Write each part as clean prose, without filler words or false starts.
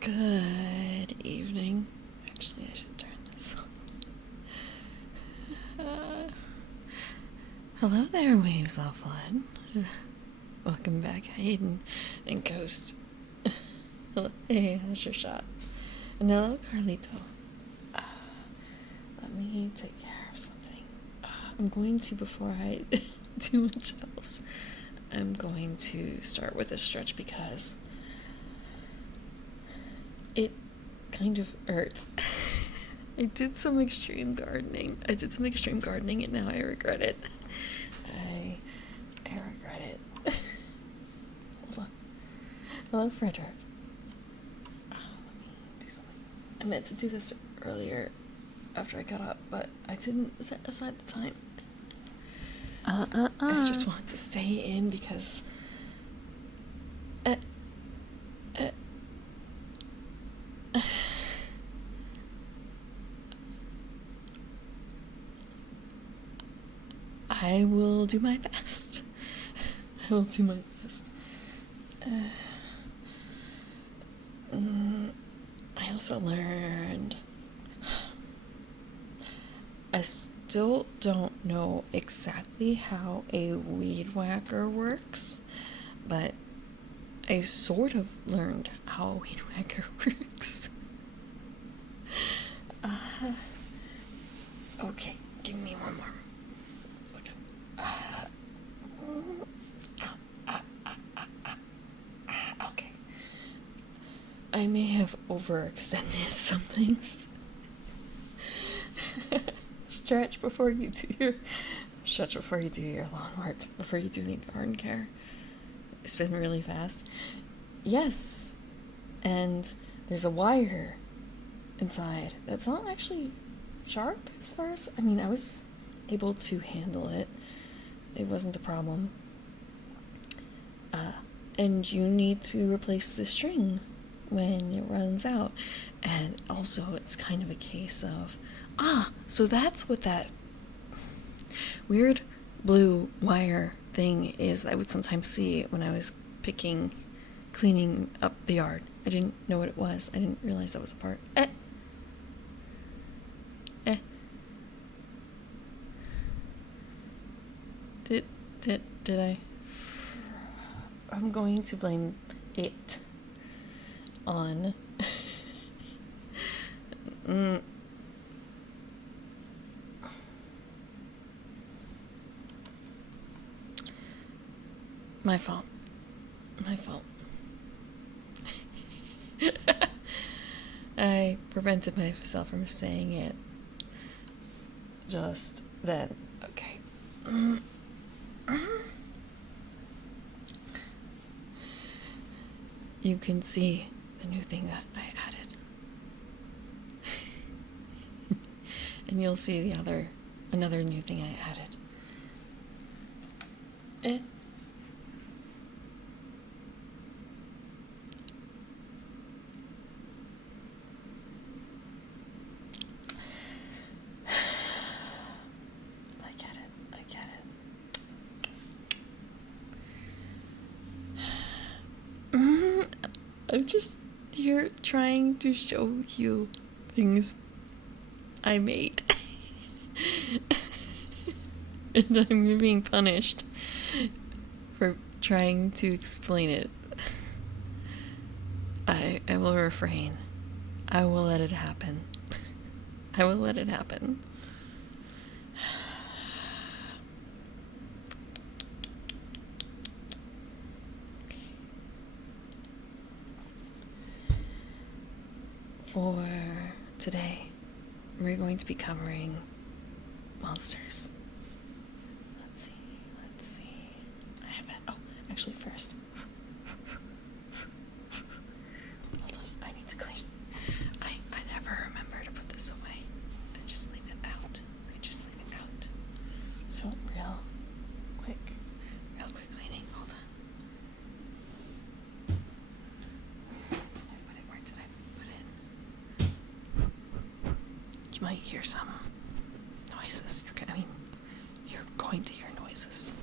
Good evening. Actually, I should turn this on. Hello there, Waves Offline. Welcome back, Hayden and Ghost. Hey, how's your shot? And hello, Carlito. Let me take care of something. I'm going to, before I do much else, I'm going to start with a stretch because it kind of hurts. I did some extreme gardening. And now I regret it. I regret it. Hold on. Hello, Frederick. Let me do something. I meant to do this earlier after I got up, but I didn't set aside the time. I just want to stay in because I will do my best. I will do my best. I also learned I still don't know exactly how a weed whacker works, but I sort of learned how a weed whacker works. Okay, give me one more. Okay. I may have overextended some things. Stretch before you do your lawn work, before you do the garden care. It's been really fast. Yes, and there's a wire inside that's not actually sharp as far as, I mean, I was able to handle it. It wasn't a problem. And you need to replace the string when it runs out. And also it's kind of a case of, so that's what that weird blue wire thing is that I would sometimes see when I was cleaning up the yard. I didn't know what it was. I didn't realize that was a part. Did I? I'm going to blame it on my fault. I prevented myself from saying it just then. Okay. You can see the new thing that I added. And you'll see another new thing I added. I get it. I'm just here trying to show you things I made. And I'm being punished for trying to explain it. I will refrain. I will let it happen. I will let it happen. For today, we're going to be covering monsters. Let's see. I have it. Oh, actually first. Hold on, I need to clean. I never remember to put this away. I just leave it out. So real quick cleaning. Hold on. Where did I put it? You might hear some noises. You're going to hear noises.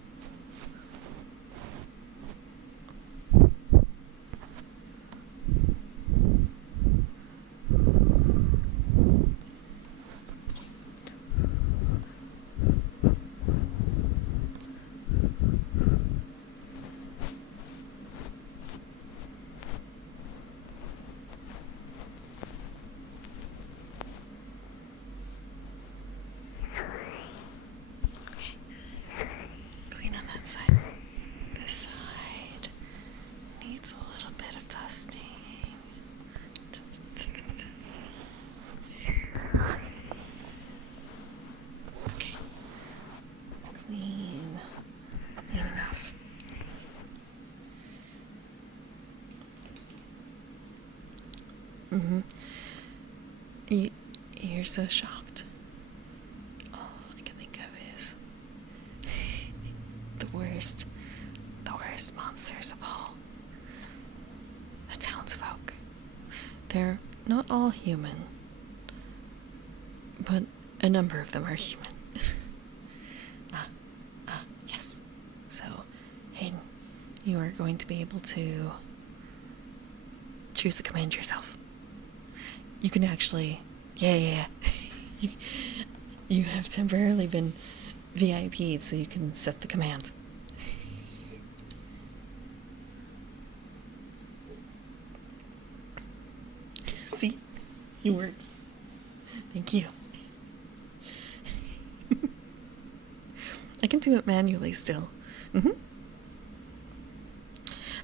a little bit of dusting. Okay. Clean. Clean enough. You're so shocked. All I can think of is the worst monsters of all. The townsfolk. They're not all human, but a number of them are human. Yes. So, Hayden, you are going to be able to choose the command yourself. You can actually, yeah. You have temporarily been VIP'd, so you can set the command. See? It works. Thank you. I can do it manually still.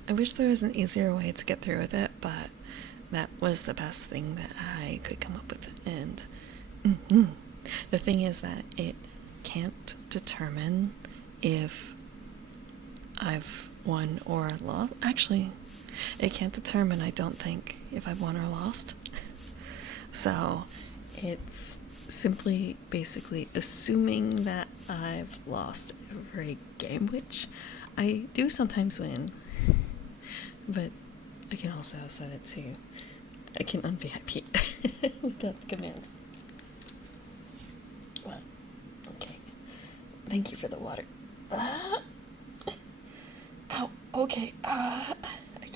I wish there was an easier way to get through with it, but that was the best thing that I could come up with. And the thing is that it can't determine if I've won or lost. Actually, it can't determine, I don't think, if I've won or lost. So it's simply basically assuming that I've lost every game, which I do sometimes win. But I can also set it to, I can un-VIP without the command. What? Okay. Thank you for the water. Ow. Okay. I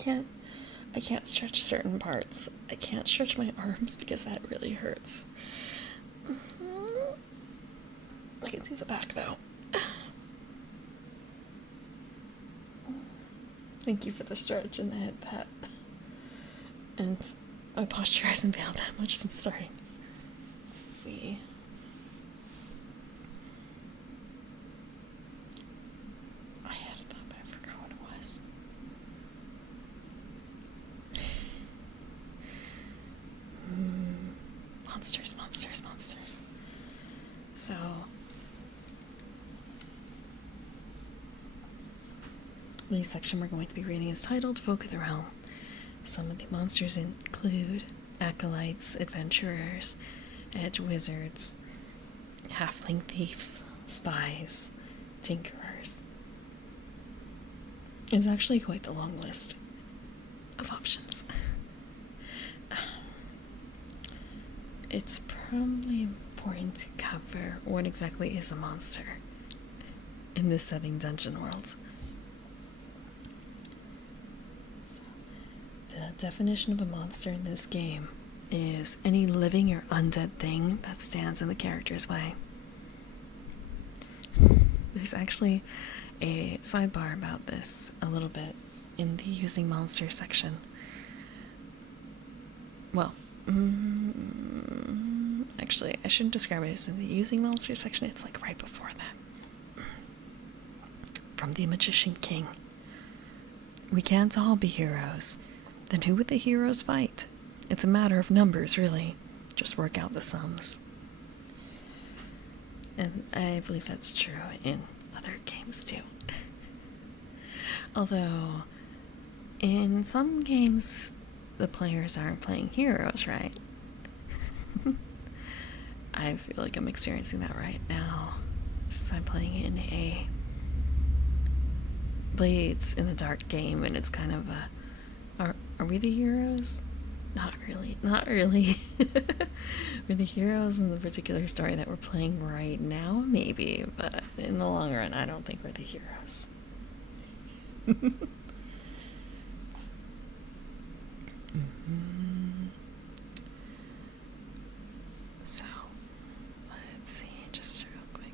can't stretch certain parts. I can't stretch my arms because that really hurts. I can see the back though. Thank you for the stretch and the head pat. And my posture hasn't failed that much since starting. Let's see. I had a thought, but I forgot what it was. Monsters. So the section we're going to be reading is titled Folk of the Realm. Some of the monsters include acolytes, adventurers, edge wizards, halfling thieves, spies, tinkerers. It's actually quite the long list of options. It's probably important to cover what exactly is a monster in this setting dungeon world. So, the definition of a monster in this game is any living or undead thing that stands in the character's way. There's actually a sidebar about this a little bit in the using monster section. Well, actually, I shouldn't describe it as in the using monster section. It's like right before that. From the Magician King. We can't all be heroes. Then who would the heroes fight? It's a matter of numbers, really. Just work out the sums. And I believe that's true in other games too. Although, in some games, the players aren't playing heroes, right? I feel like I'm experiencing that right now, since I'm playing in a Blades in the Dark game, and it's kind of a... Are we the heroes? Not really. We're the heroes in the particular story that we're playing right now, maybe, but in the long run, I don't think we're the heroes. So, let's see, just real quick.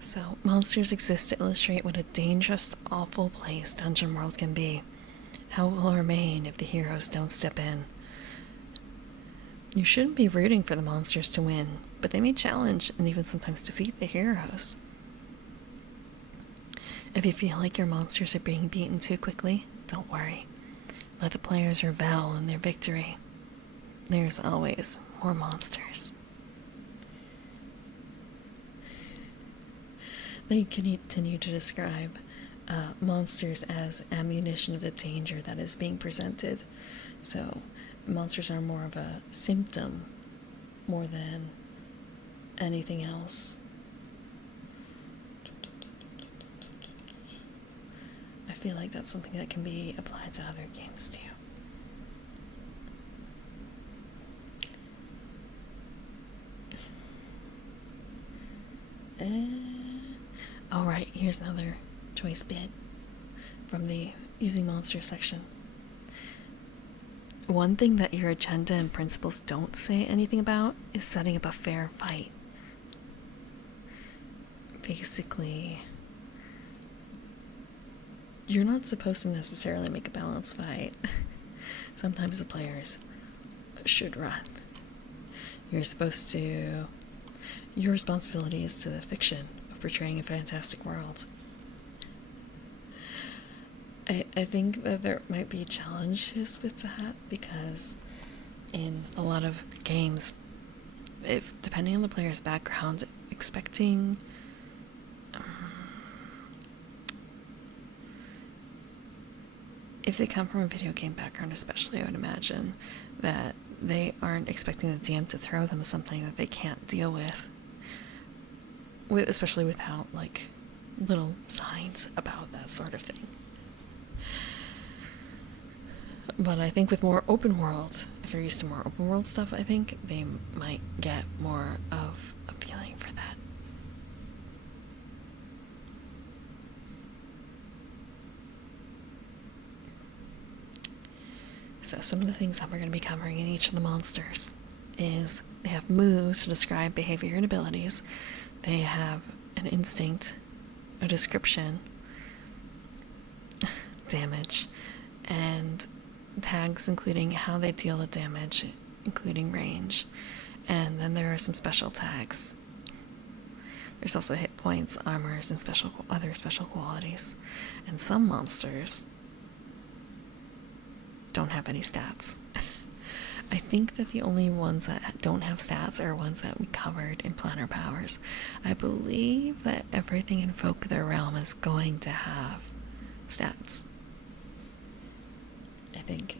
So, monsters exist to illustrate what a dangerous, awful place Dungeon World can be. How it will remain if the heroes don't step in. You shouldn't be rooting for the monsters to win, but they may challenge and even sometimes defeat the heroes. If you feel like your monsters are being beaten too quickly, don't worry. Let the players revel in their victory. There's always more monsters. They continue to describe monsters as ammunition of the danger that is being presented. So, monsters are more of a symptom more than anything else. I feel like that's something that can be applied to other games too. Alright, here's another choice bit from the using monsters section. One thing that your agenda and principles don't say anything about is setting up a fair fight. Basically, you're not supposed to necessarily make a balanced fight. Sometimes the players should run. Your responsibility is to the fiction of portraying a fantastic world. I think that there might be challenges with that because in a lot of games, if depending on the player's background, expecting if they come from a video game background especially, I would imagine that they aren't expecting the DM to throw them something that they can't deal with especially without like little signs about that sort of thing. But I think with more open world, if they're used to more open world stuff, I think they might get more of a feeling for that. So some of the things that we're going to be covering in each of the monsters is they have moves to describe behavior and abilities. They have an instinct, a description, damage, and tags including how they deal the damage, including range. And then there are some special tags. There's also hit points, armors, and other special qualities. And some monsters don't have any stats. I think that the only ones that don't have stats are ones that we covered in Planner Powers. I believe that everything in Folk of the Realm is going to have stats. I think.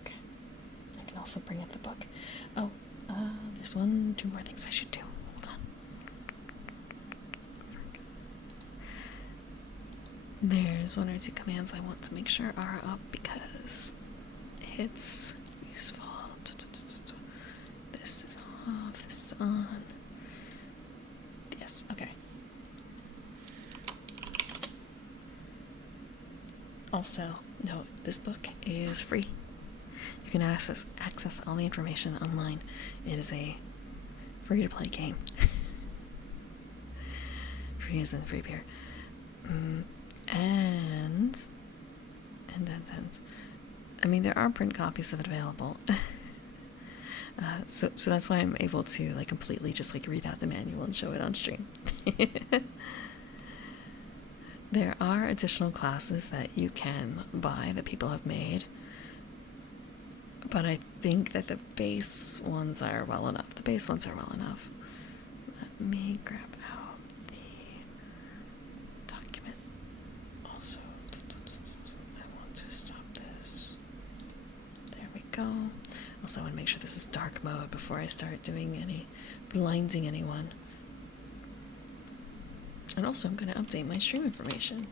Okay. I can also bring up the book. Oh, there's two more things I should do. Hold on. There's one or two commands I want to make sure are up because it's useful. This is off, this is on. Yes, okay. Also, note, this book is free. You can access all the information online. It is a free-to-play game. Free as in free beer. And I mean, there are print copies of it available. So that's why I'm able to like completely just like read out the manual and show it on stream. There are additional classes that you can buy that people have made, but I think that the base ones are well enough. Let me grab out the document. Also, I want to stop this. There we go. Also, I want to make sure this is dark mode before I start doing blinding anyone. And also, I'm going to update my stream information.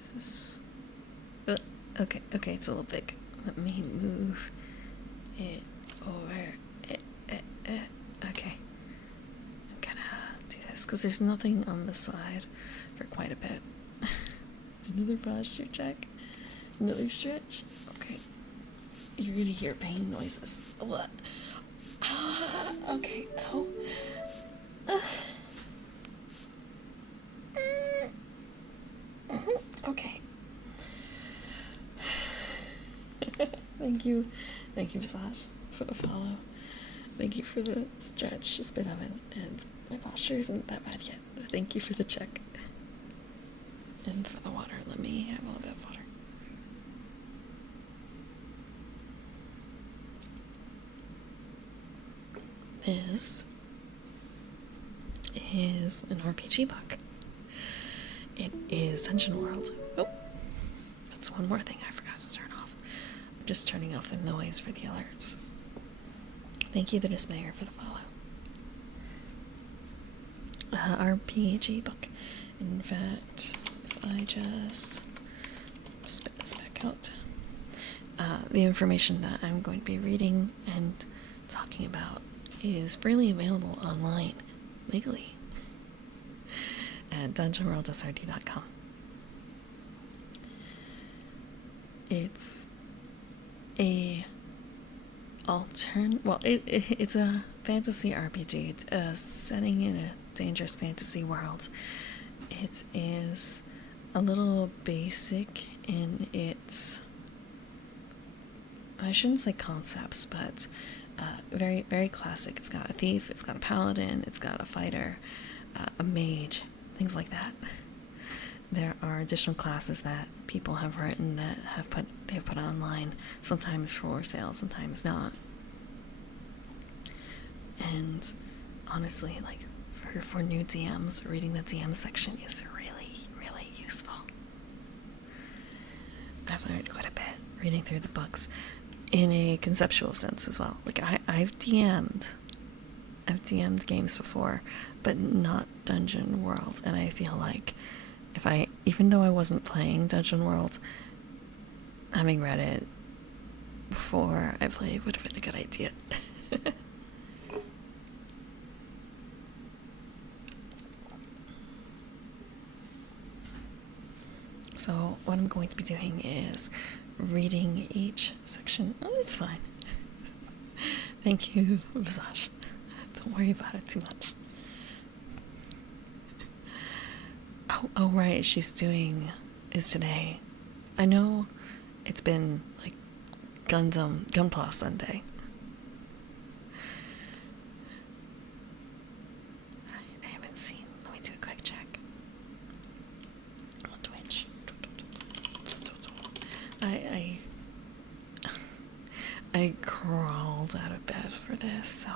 Is this? Okay, it's a little big. Let me move it over. Okay. I'm gonna do this because there's nothing on the side for quite a bit. Another posture check. Another stretch. Okay. You're gonna hear pain noises. What? Okay. Ow. Okay. Thank you, Visage, for the follow. Thank you for the stretch, spit oven, and my posture isn't that bad yet. Thank you for the check. And for the water, let me have a little bit of water. This is an RPG book. It is Dungeon World. Oh, that's one more thing I forgot to turn off. I'm just turning off the noise for the alerts. Thank you, the Dismayer, for the follow. RPG book. In fact, if I just spit this back out, the information that I'm going to be reading and talking about is freely available online, legally, at dungeonworldsrd.com. It's a it's a fantasy RPG. It's a setting in a dangerous fantasy world. It is a little basic in its, I shouldn't say concepts, but very, very classic. It's got a thief, it's got a paladin, it's got a fighter, a mage, things like that. There are additional classes that people have written that they've put online, sometimes for sale, sometimes not. And honestly, like for new DMs, reading the DM section is really, really useful. I've learned quite a bit reading through the books in a conceptual sense as well. Like I've DM'd games before, but not Dungeon World, and I feel like even though I wasn't playing Dungeon World, having read it before I played would have been a good idea. So what I'm going to be doing is reading each section. Oh, it's fine. Thank you, Visage. Don't worry about it too much. Oh right, is today. I know it's been like Gunpla Sunday. I haven't seen. Let me do a quick check on Twitch. I crawled out of bed for this, so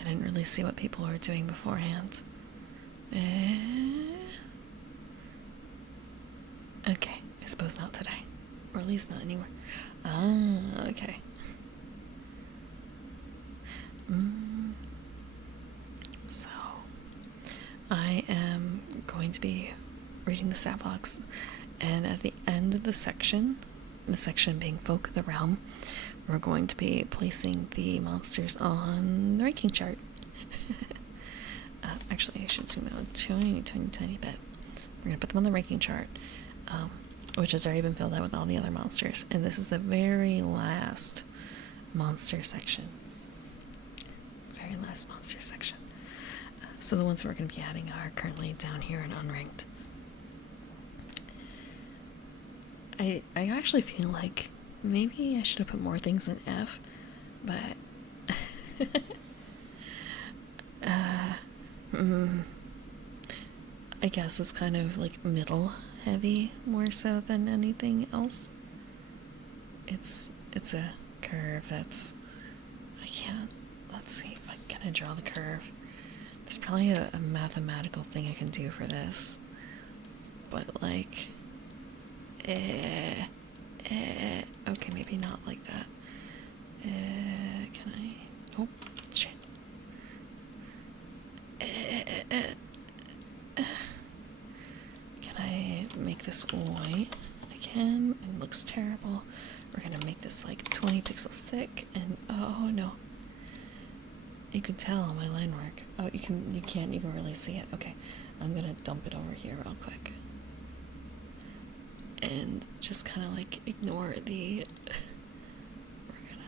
I didn't really see what people were doing beforehand. Okay, I suppose not today. Or at least not anywhere. Ah, okay. So, I am going to be reading the stat box, and at the end of the section being Folk of the Realm, we're going to be placing the monsters on the ranking chart. Actually, I should zoom out a tiny bit. We're going to put them on the ranking chart, which has already been filled out with all the other monsters. And this is the very last monster section. Very last monster section. So the ones we're going to be adding are currently down here in unranked. I actually feel like maybe I should have put more things in F, but I guess it's kind of like middle heavy more so than anything else. It's a curve that's, let's see if I can draw the curve. There's probably a mathematical thing I can do for this, but like okay, maybe not like that. Can I? Oh, shit. Can I make this white? I can. It looks terrible. We're gonna make this like 20 pixels thick, and oh no. You can tell my line work. Oh, you can't even really see it. Okay, I'm gonna dump it over here real quick. And just kind of like ignore the we're gonna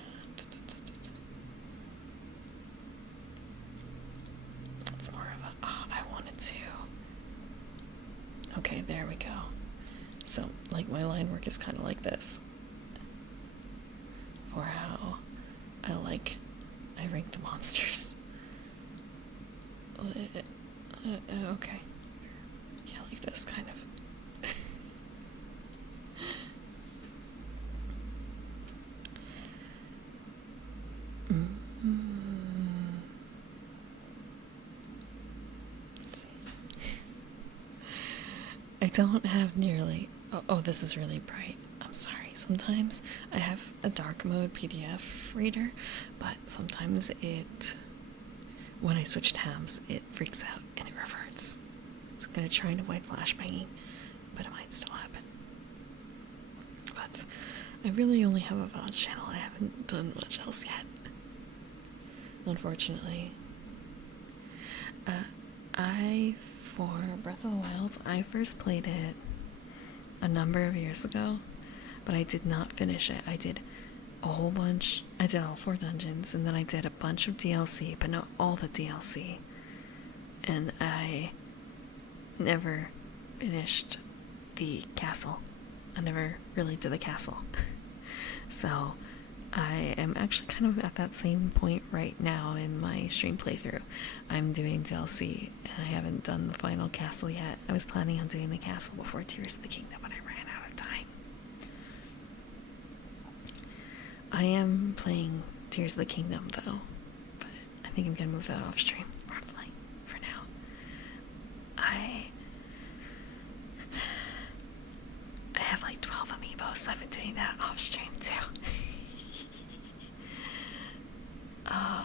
it's more of a I wanted to. Okay, there we go. So like my line work is kind of like this for how I rank the monsters. Okay. Yeah, like this, kind of. Let's see. I don't have nearly. Oh, this is really bright. I'm sorry. Sometimes I have a dark mode PDF reader, but sometimes when I switch tabs, it freaks out and it reverts. So I'm gonna try and avoid flashbanging, but it might still happen. But I really only have a VOD channel. I haven't done much else yet, unfortunately. For Breath of the Wild, I first played it a number of years ago, but I did not finish it. I did a whole bunch. I did all 4 dungeons, and then I did a bunch of DLC, but not all the DLC. And I never finished the castle. I never really did the castle. So I am actually kind of at that same point right now in my stream playthrough. I'm doing DLC, and I haven't done the final castle yet. I was planning on doing the castle before Tears of the Kingdom, but I ran out of time. I am playing Tears of the Kingdom, though, but I think I'm gonna move that off stream, roughly, for now. I have like 12 amiibos. I've been doing that off stream, too.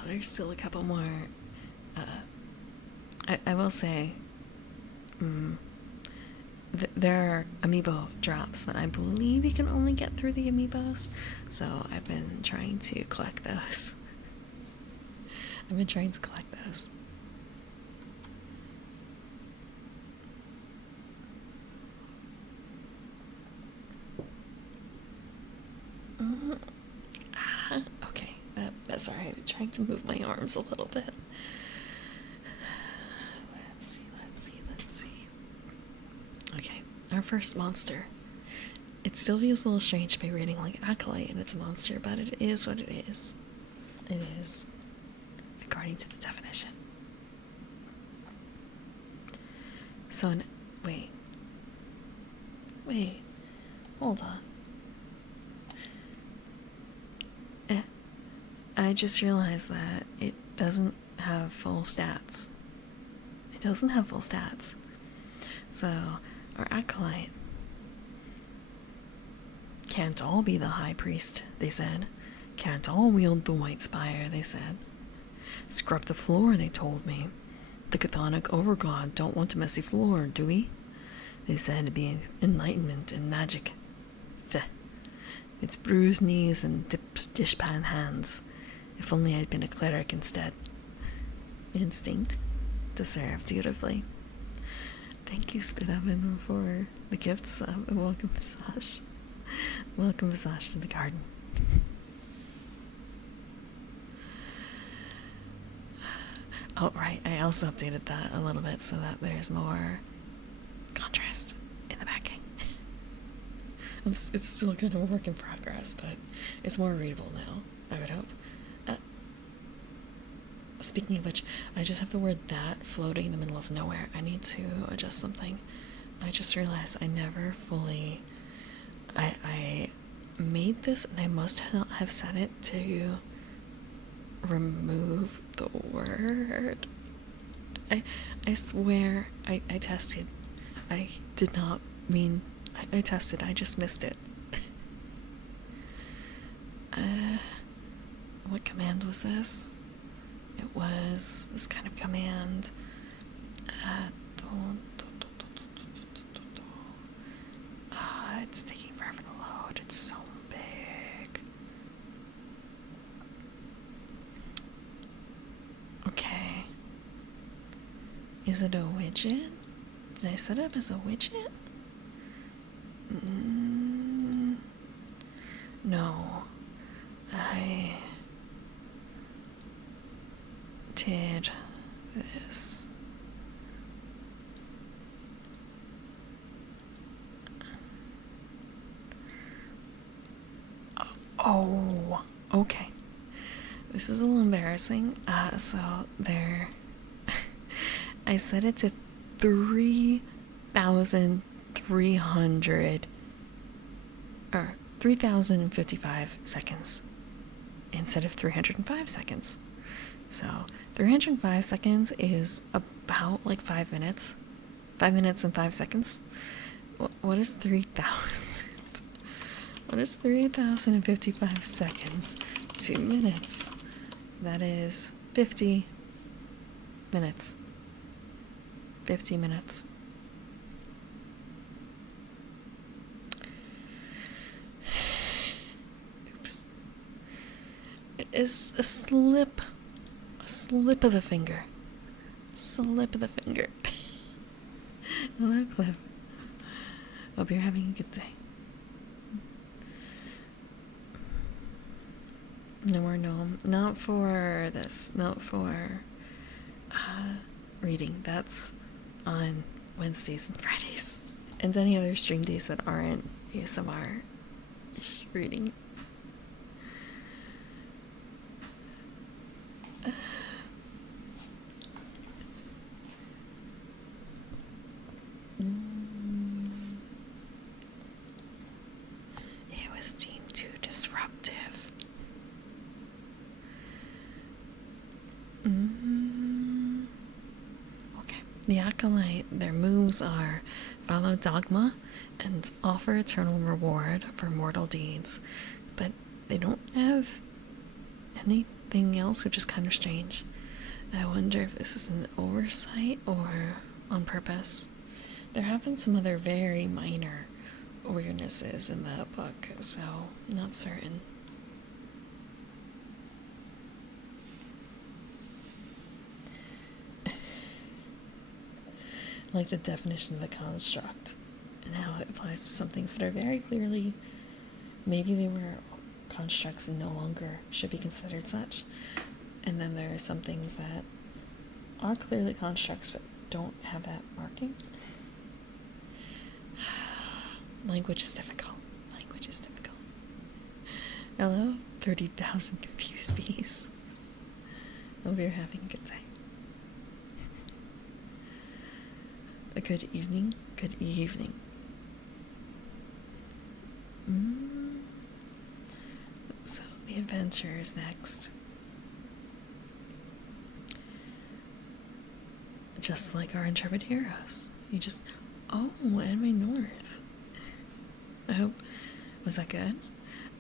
There's still a couple more. I will say, there are amiibo drops that I believe you can only get through the amiibos, so I've been trying to collect those. Okay, that's alright. I'm trying to move my arms a little bit. Let's see. Okay, our first monster. It still feels a little strange to be reading like Acolyte and it's a monster, but it is what it is. It is, according to the definition. So, wait, hold on. I just realized that it doesn't have full stats. So, our Acolyte can't all be the High Priest, they said. Can't all wield the White Spire, they said. Scrub the floor, they told me. The Chthonic Overgod don't want a messy floor, do we? They said to be enlightenment and magic. Feh. It's bruised knees and dishpan hands. If only I'd been a cleric instead. Instinct to serve dutifully. Thank you, Spit Oven, for the gift sub, and welcome, Visage. Welcome, Visage, to the garden. Oh, right, I also updated that a little bit so that there's more contrast in the backing. It's still kind of a work in progress, but it's more readable now, I would hope. Speaking of which, I just have the word "that" floating in the middle of nowhere. I need to adjust something. I just realized I never fully... I made this and I must not have set it to remove the word. I swear I tested. I did not mean... I tested, I just missed it. What command was this? It was this kind of command. It's taking forever to load. It's so big. Okay. Is it a widget? Did I set it up as a widget? No. I did this. Oh, okay. This is a little embarrassing. So there, I set it to 3,300 or 3,055 seconds instead of 305 seconds. So 305 seconds is about like 5 minutes. 5 minutes and 5 seconds. What is 3,000? What is 3,055 seconds? 2 minutes. That is 50 minutes. 50 minutes. Oops. It is a slip of the finger. Slip of the finger. Hello, Cliff. Hope you're having a good day. No more gnome. Not for this. Not for reading. That's on Wednesdays and Fridays. And any other stream days that aren't ASMR reading. It was deemed too disruptive. Okay. The Acolyte, their moves are follow dogma and offer eternal reward for mortal deeds, but they don't have anything else, which is kind of strange. I wonder if this is an oversight or on purpose. There have been some other very minor weirdnesses in that book, so not certain. Like the definition of a construct and how it applies to some things that are very clearly, maybe they were constructs and no longer should be considered such. And then there are some things that are clearly constructs but don't have that marking. Language is difficult. Language is difficult. Hello, 30,000 confused bees. Hope you're having a good day. A good evening. Good evening. So the adventure is next. Just like our intrepid heroes. You just... Oh, Anime North. I hope... Was that good?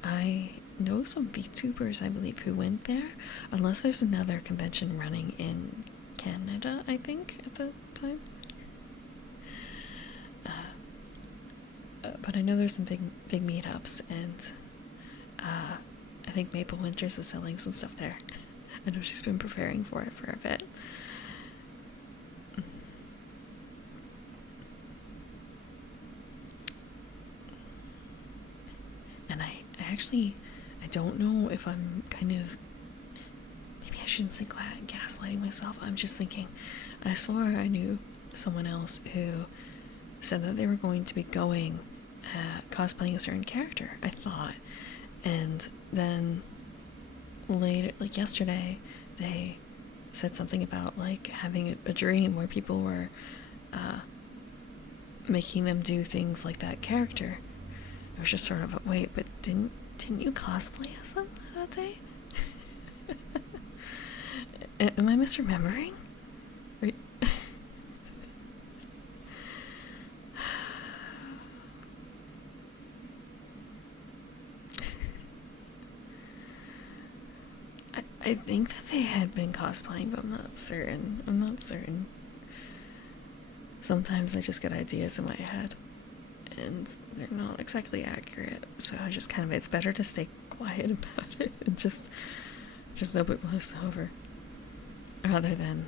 I know some VTubers, I believe, who went there. Unless there's another convention running in Canada, I think, at the time. But I know there's some big meetups, and I think Maple Winters was selling some stuff there. I know she's been preparing for it for a bit. And I don't know if I'm kind of, maybe I shouldn't say gaslighting myself. I'm just thinking, I swore I knew someone else who said that they were going to be going cosplaying a certain character, I thought. And then later, like yesterday, they said something about like having a dream where people were making them do things like that character. I was just sort of, wait, but didn't you cosplay as them that day? Am I misremembering? I think that they had been cosplaying, but I'm not certain. Sometimes I just get ideas in my head, and they're not exactly accurate, so I just kind of, it's better to stay quiet about it and just hope it blows over, rather than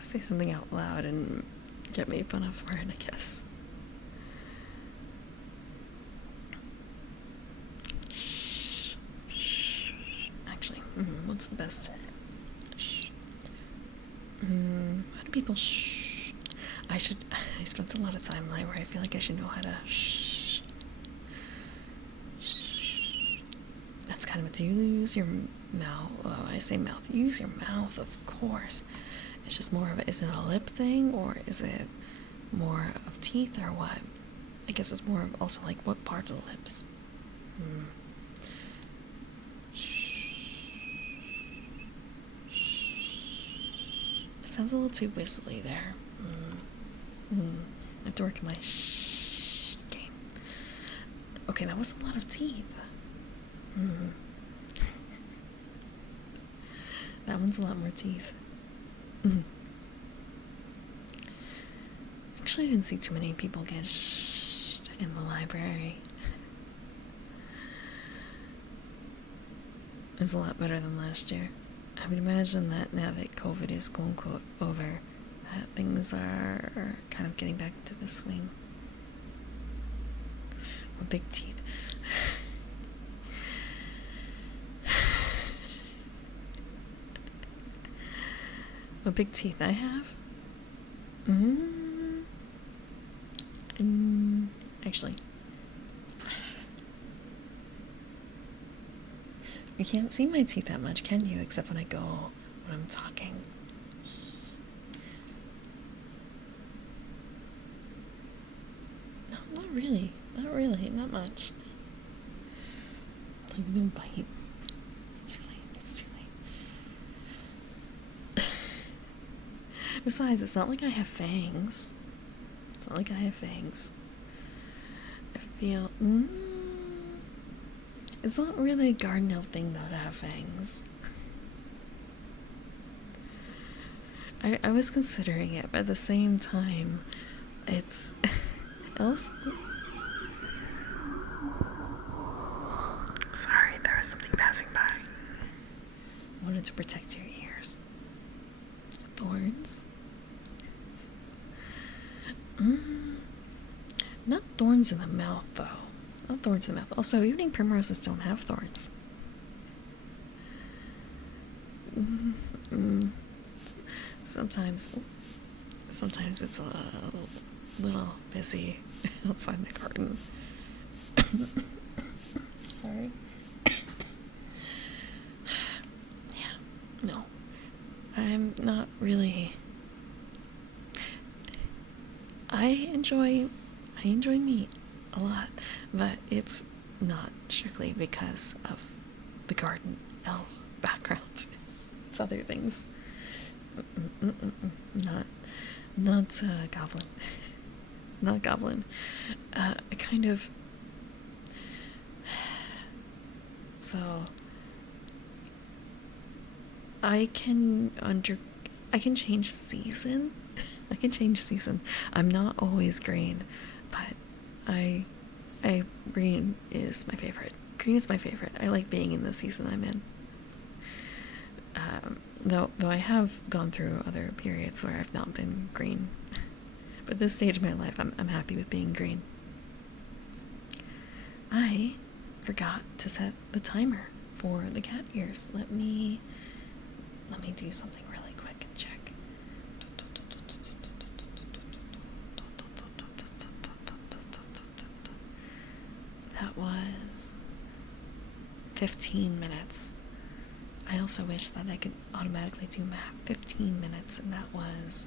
say something out loud and get made fun of for it, I guess. Actually, what's the best? Shh. How do people shh? I spent a lot of time in the library. I feel like I should know how to shh. That's kind of, do you use your mouth? Oh, I say mouth. You use your mouth, of course. It's just more of a, is it a lip thing, or is it more of teeth, or what? I guess it's more of also like what part of the lips. It sounds a little too whistly there. I have to work on my game. Okay, that was a lot of teeth. That one's a lot more teeth. Actually, I didn't see too many people get in the library. It's a lot better than last year. I would imagine that now that COVID is quote-unquote over, that things are kind of getting back into the swing. Or big teeth. What big teeth I have? Actually, you can't see my teeth that much, can you? Except when I go, when I'm talking. No, not really. Not really. Not much. Please don't bite. It's too late. It's too late. Besides, it's not like I have fangs. It's not like I have fangs. I feel... It's not really a garden elf thing, though, to have fangs. I was considering it, but at the same time, it's... else... Sorry, there was something passing by. I wanted to protect your ears. Thorns? Not thorns in the mouth, though. Not thorns in the mouth. Also, evening primroses don't have thorns. Sometimes it's a little busy outside the garden. Sorry. Yeah, no. I'm not really... I enjoy meat a lot, but it's not strictly because of the garden elf background. It's other things. Not goblin. Not goblin. I kind of... So... I can change season. I can change season. I'm not always green, but green is my favorite. Green is my favorite. I like being in the season I'm in. Though I have gone through other periods where I've not been green. But this stage of my life, I'm happy with being green. I forgot to set the timer for the cat ears. Let me do something really quick and check. That was 15 minutes. I also wish that I could automatically do math. 15 minutes, and that was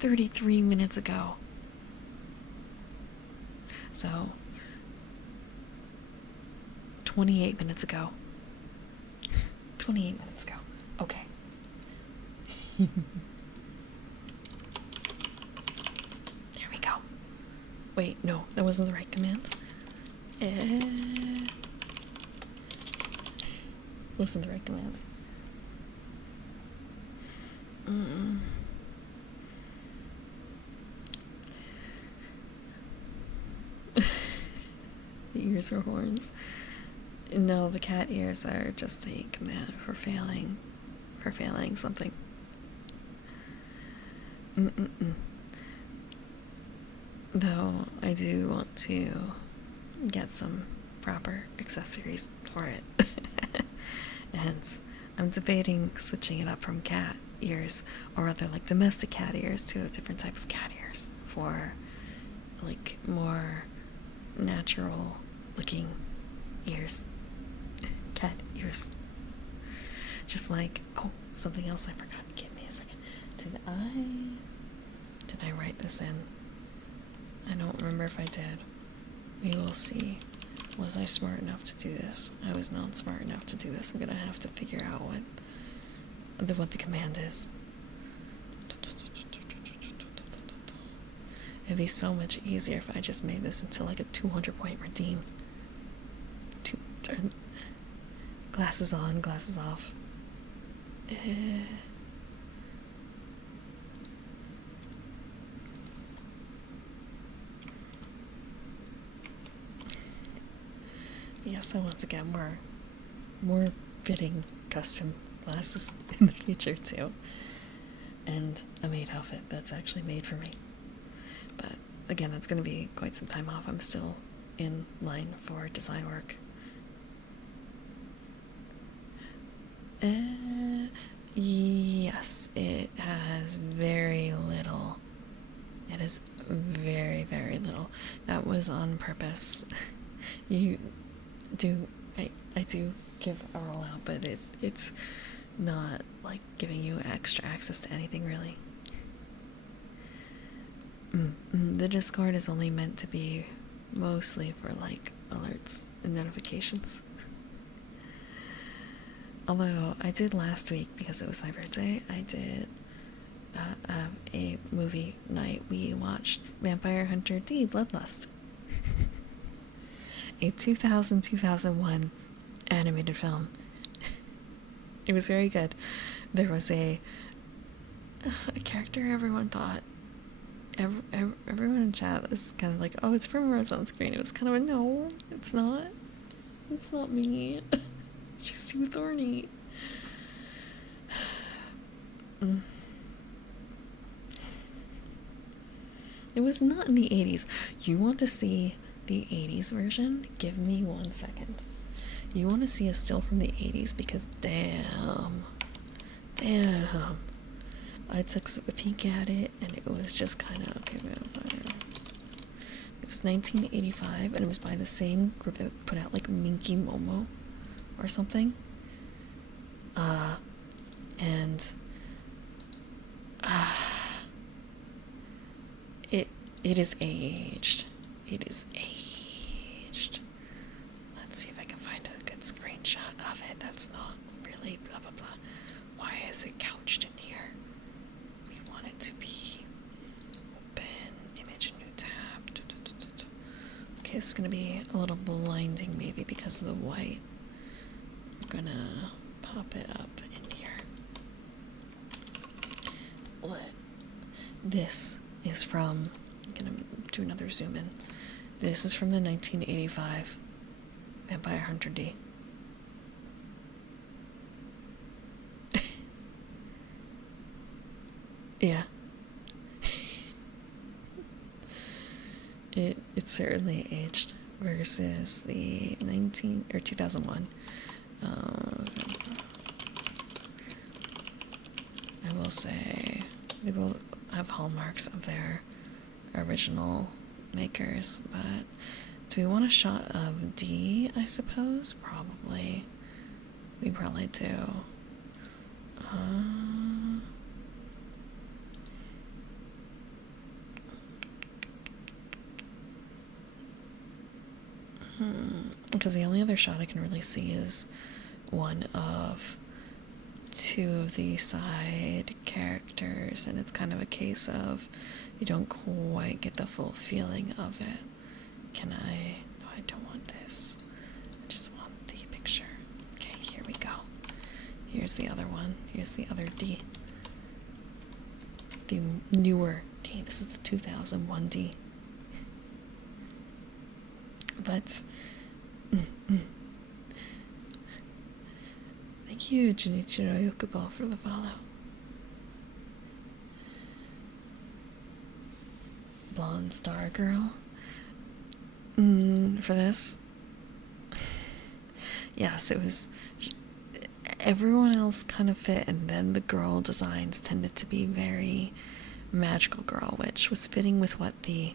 33 minutes ago. So 28 minutes ago. 28 minutes ago. Okay. There we go. Wait, no, that wasn't the right command. Wasn't the right command. The ears were horns. No, the cat ears are just a command for failing something. Though I do want to get some proper accessories for it. And I'm debating switching it up from cat ears, or rather like domestic cat ears, to a different type of cat ears. for like more natural looking ears. Cat ears. Just like, oh, something else I forgot. Give me a second. Did I write this in? I don't remember if I did. We will see. Was I smart enough to do this? I was not smart enough to do this. I'm gonna have to figure out what the command is. It'd be so much easier if I just made this into like a 200-point redeem. Glasses on, glasses off. Yes, I want to get more fitting custom glasses in the future too. And a maid outfit that's actually made for me. But again, it's going to be quite some time off. I'm still in line for design work. Yes, it has very little. It is very, very little. That was on purpose. I do give a rollout, but it's not like giving you extra access to anything really. The Discord is only meant to be mostly for like alerts and notifications. Although I did last week, because it was my birthday, I did a movie night. We watched Vampire Hunter D Bloodlust. A 2001 animated film. It was very good. There was a character everyone thought. Everyone in chat was kind of like, oh, it's Primrose on screen. It was kind of a no, it's not. It's not me. She's too thorny. It was not in the 80s. You want to see the 80s version? Give me 1 second. You want to see a still from the 80s? Because damn. I took a peek at it and it was just kind of okay. It was 1985 and it was by the same group that put out like Minky Momo or something. It is aged. It is aged. Let's see if I can find a good screenshot of it. That's not really blah blah blah. Why is it couched in here? We want it to be open, image, new tab. Okay, it's gonna be a little blinding maybe because of the white. I'm gonna pop it up in here. This is from, I'm gonna do another zoom in. This is from the 1985 Vampire Hunter D. Yeah. It certainly aged versus the 2001. I will say they both have hallmarks of their original makers, but do we want a shot of D? I suppose probably. We probably do. Because the only other shot I can really see is one of two of the side characters, and it's kind of a case of you don't quite get the full feeling of it. No, I don't want this. I just want the picture. Okay, here we go. Here's the other one. Here's the other D. The newer D. This is the 2001 D. But thank you, Junichiro Yokubo, for the follow. Blonde Star Girl. For this, yes, it was. Everyone else kind of fit, and then the girl designs tended to be very magical girl, which was fitting with what the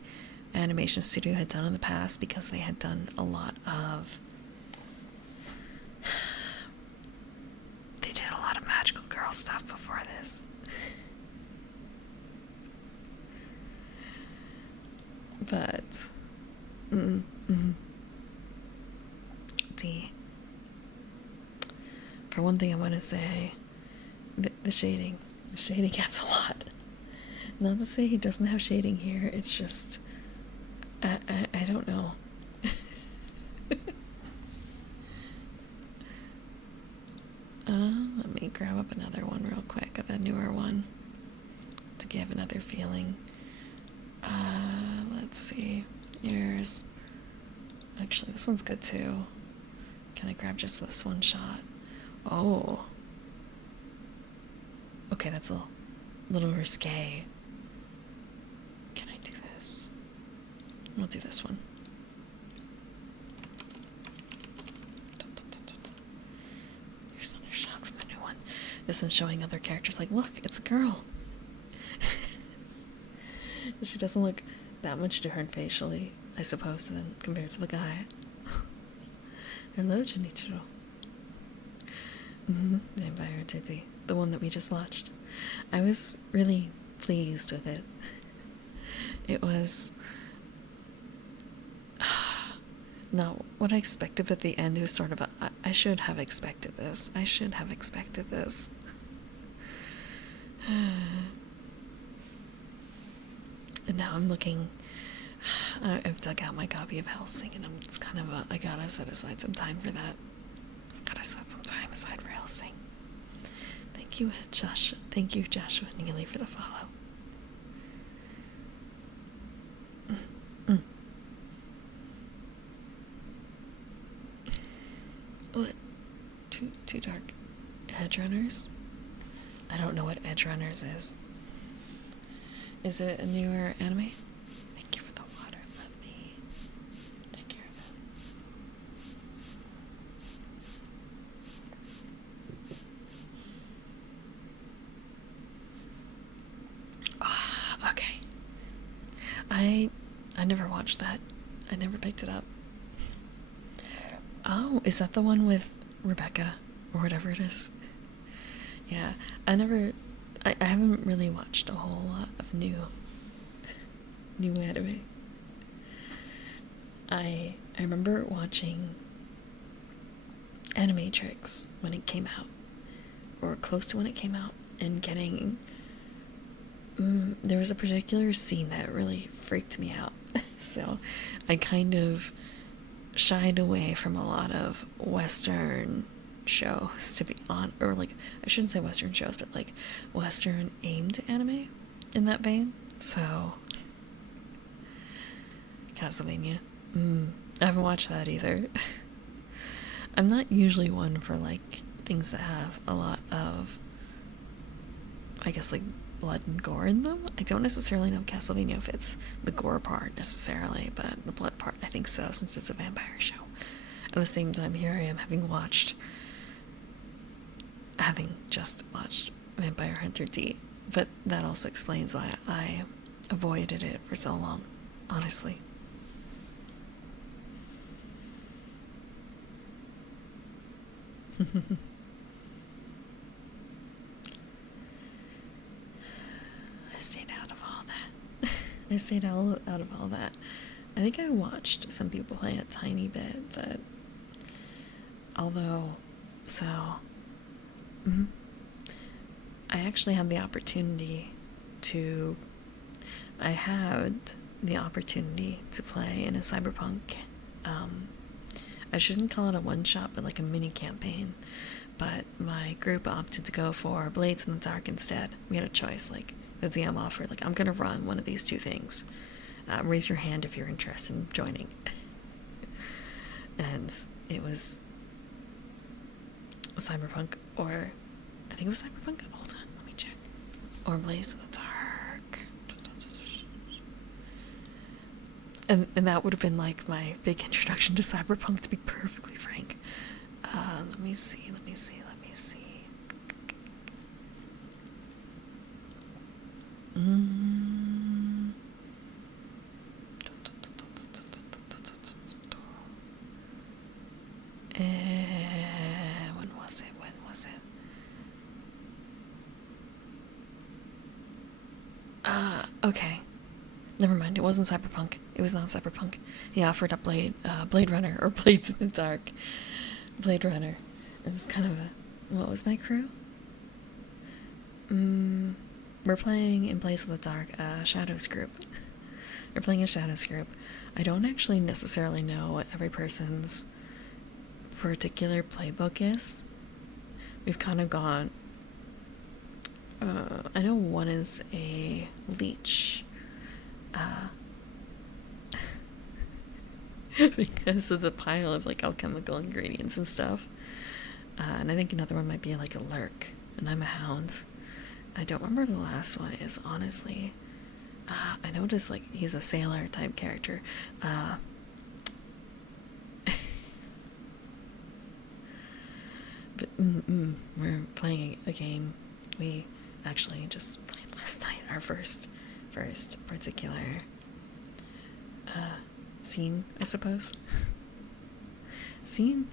animation studio had done in the past, because they had done a lot of they did a lot of magical girl stuff before this. But for one thing, I want to say the shading adds a lot. Not to say he doesn't have shading here, it's just I don't know. Let me grab up another one real quick, a newer one, to give another feeling. Let's see. Here's... Actually, this one's good too. Can I grab just this one shot? Oh. Okay, that's a little risque. Can I do this? We'll do this one. There's another shot from the new one. This one's showing other characters like, look, it's a girl. She doesn't look that much different facially, I suppose, than compared to the guy. Hello, Junichiro. Vampire Titi, the one that we just watched. I was really pleased with it. It was not what I expected, but at the end it was sort of a, I should have expected this. I should have expected this. And now I'm looking, I've dug out my copy of Hellsing, and it's kind of a, I gotta set aside some time for that. I've gotta set some time aside for Hellsing. Thank you, Josh. Thank you, Joshua Neely, for the follow. What? Too dark. Edge Runners? I don't know what Edge Runners is. Is it a newer anime? Thank you for the water. Let me take care of it. Okay. I never watched that. I never picked it up. Oh, is that the one with Rebecca or whatever it is? Yeah, I haven't really watched a whole lot of new anime. I remember watching Animatrix when it came out, or close to when it came out, and getting there was a particular scene that really freaked me out. So I kind of shied away from a lot of Western shows, to be on, or like, I shouldn't say Western shows, but like Western aimed anime in that vein. So Castlevania, I haven't watched that either. I'm not usually one for like things that have a lot of, I guess, like blood and gore in them. I don't necessarily know Castlevania if it's the gore part necessarily, but the blood part I think so, since it's a vampire show. At the same time, here I am having just watched Vampire Hunter D, but that also explains why I avoided it for so long, honestly. I stayed out of all that. I stayed out of all that. I think I watched some people play a tiny bit, but although, so I actually had the opportunity to play in a cyberpunk, I shouldn't call it a one-shot, but like a mini campaign, but my group opted to go for Blades in the Dark instead. We had a choice, like the DM offered, like, I'm gonna run one of these two things, raise your hand if you're interested in joining. And it was Cyberpunk, or I think it was Cyberpunk. Hold on, let me check. Or Blaze in the Dark. And that would have been like my big introduction to Cyberpunk, to be perfectly frank. Let me see. When was it? When was it? Okay. Never mind. It wasn't Cyberpunk. It was not Cyberpunk. He offered up Blade Runner, or Blades in the Dark. Blade Runner. It was kind of a. What was my crew? We're playing in Blades in the Dark, Shadows group. We're playing a Shadows group. I don't actually necessarily know what every person's particular playbook is. We've kind of gone. I know one is a leech. Because of the pile of like alchemical ingredients and stuff. And I think another one might be like a lurk, and I'm a hound. I don't remember the last one is, honestly. I know just like he's a sailor type character. But we're playing a game. We actually just played last night our first particular scene, I suppose. Scene,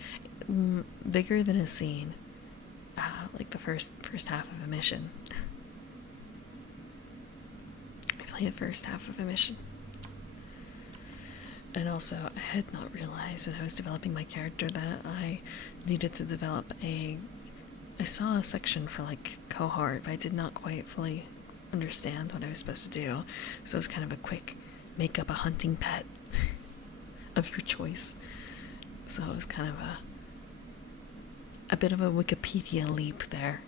bigger than a scene. Like the first half of a mission. I played the first half of a mission. And also, I had not realized when I was developing my character that I needed to develop I saw a section for like cohort, but I did not quite fully understand what I was supposed to do. So it was kind of a quick make up a hunting pet of your choice. So it was kind of a bit of a Wikipedia leap there.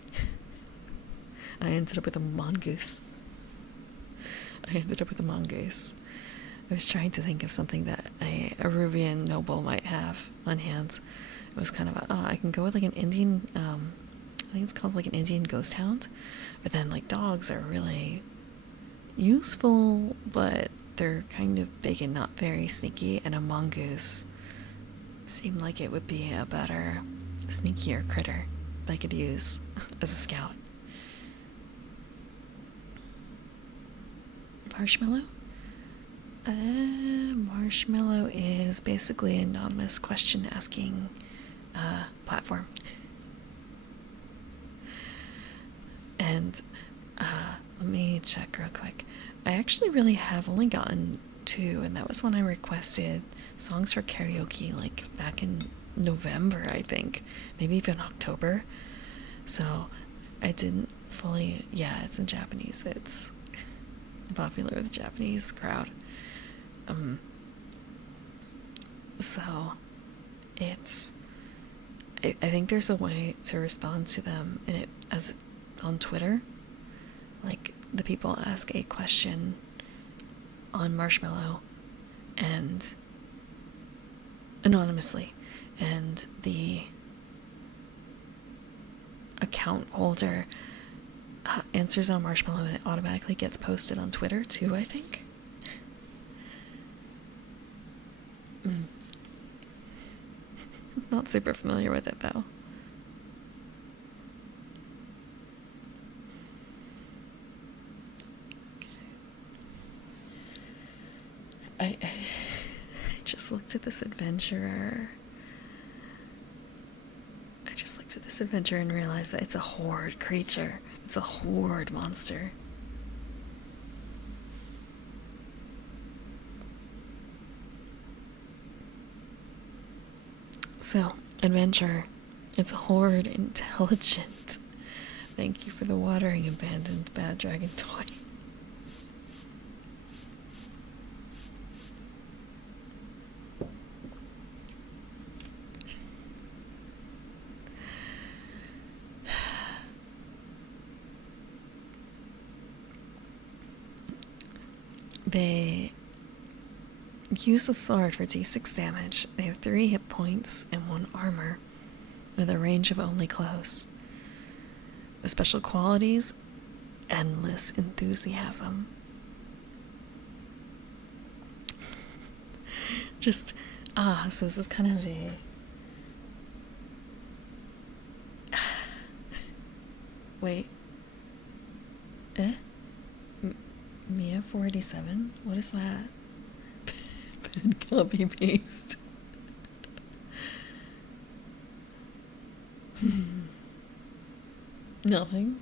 I ended up with a mongoose. I was trying to think of something that a Aruvian noble might have on hand. It was kind of I can go with like an Indian, I think it's called like an Indian ghost hound. But then like dogs are really useful, but they're kind of big and not very sneaky, and a mongoose seemed like it would be a better, sneakier critter that I could use as a scout. Marshmallow? Marshmallow is basically an anonymous question asking platform. And let me check real quick. I actually really have only gotten 2, and that was when I requested songs for karaoke like back in November, I think, maybe even October. So I didn't fully, yeah, it's in Japanese. It's popular with the Japanese crowd. So it's, I think there's a way to respond to them, and it as on Twitter, like the people ask a question on Marshmallow and anonymously, and the account holder answers on Marshmallow, and it automatically gets posted on Twitter too, I think. Not super familiar with it though. I just looked at this adventurer. And realized that it's a horde creature. It's a horde monster. So, adventure. It's a horde intelligent. Thank you for the watering, abandoned bad dragon toy. They use a sword for d6 damage. They have 3 hit points and 1 armor, with a range of only close. The special qualities: endless enthusiasm. Just, so this is kind of a... Wait. Mia 487? What is that? Bad copy paste. Nothing?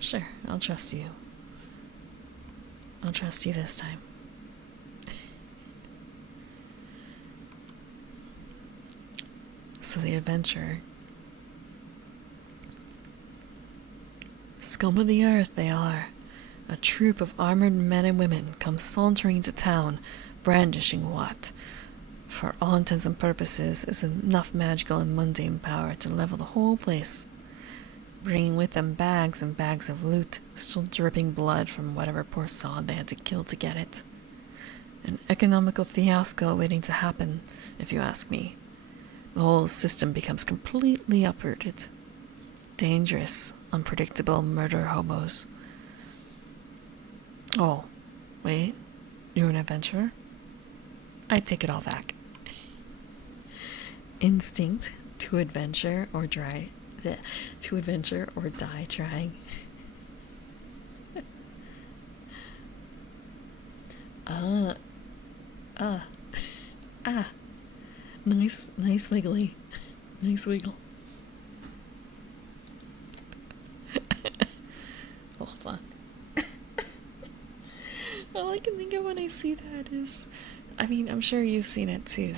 Sure, I'll trust you. I'll trust you this time. So the adventurer. Scum of the earth they are. A troop of armored men and women come sauntering to town, brandishing what, for all intents and purposes, is enough magical and mundane power to level the whole place, bringing with them bags and bags of loot, still dripping blood from whatever poor sod they had to kill to get it. An economical fiasco waiting to happen, if you ask me. The whole system becomes completely uprooted. Dangerous, unpredictable murder hobos. Oh, wait, you're an adventurer? I take it all back. Instinct to adventure or die trying. Ah, ah, ah. Nice wiggly. Nice wiggle. Hold on. All I can think of when I see that is, I mean, I'm sure you've seen it too.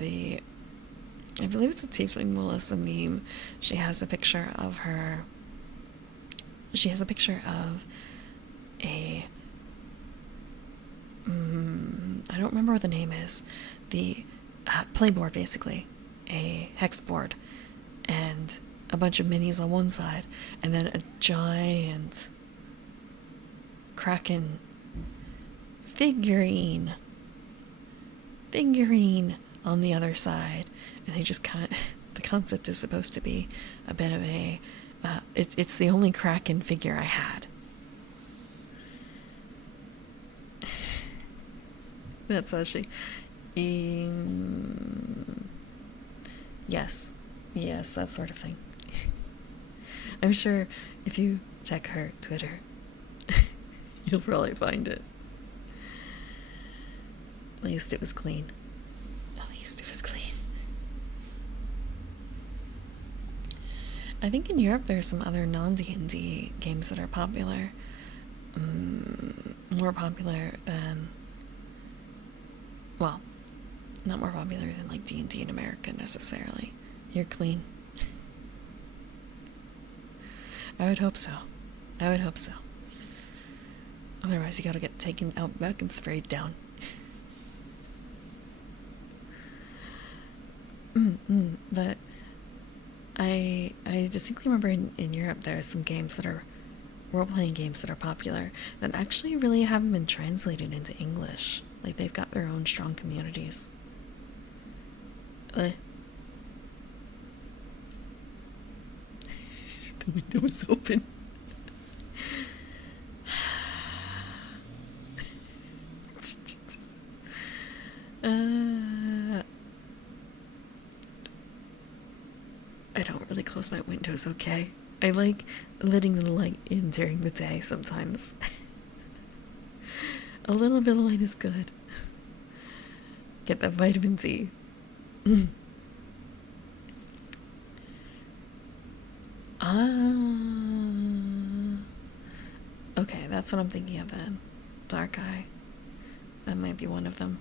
I believe it's a Tiefling Melissa meme. She has a picture of her. She has a picture of a. I don't remember what the name is. The playboard, basically, a hex board, and a bunch of minis on one side, and then a giant Kraken figurine on the other side. And they just kind of, the concept is supposed to be a bit of a it's the only Kraken figure I had. That's how she yes, that sort of thing. I'm sure if you check her Twitter you'll probably find it. At least it was clean. I think in Europe there's some other non-D&D games that are popular. More popular than, well, not more popular than like D&D in America necessarily. You're clean. I would hope so. Otherwise you gotta get taken out back and sprayed down. But I distinctly remember in Europe there are some games that are role-playing games that are popular that actually really haven't been translated into English. Like, they've got their own strong communities. The window is open. I don't really close my windows, okay? I like letting the light in during the day sometimes. A little bit of light is good. Get that vitamin D. Okay, that's what I'm thinking of then. Dark Eye. That might be one of them.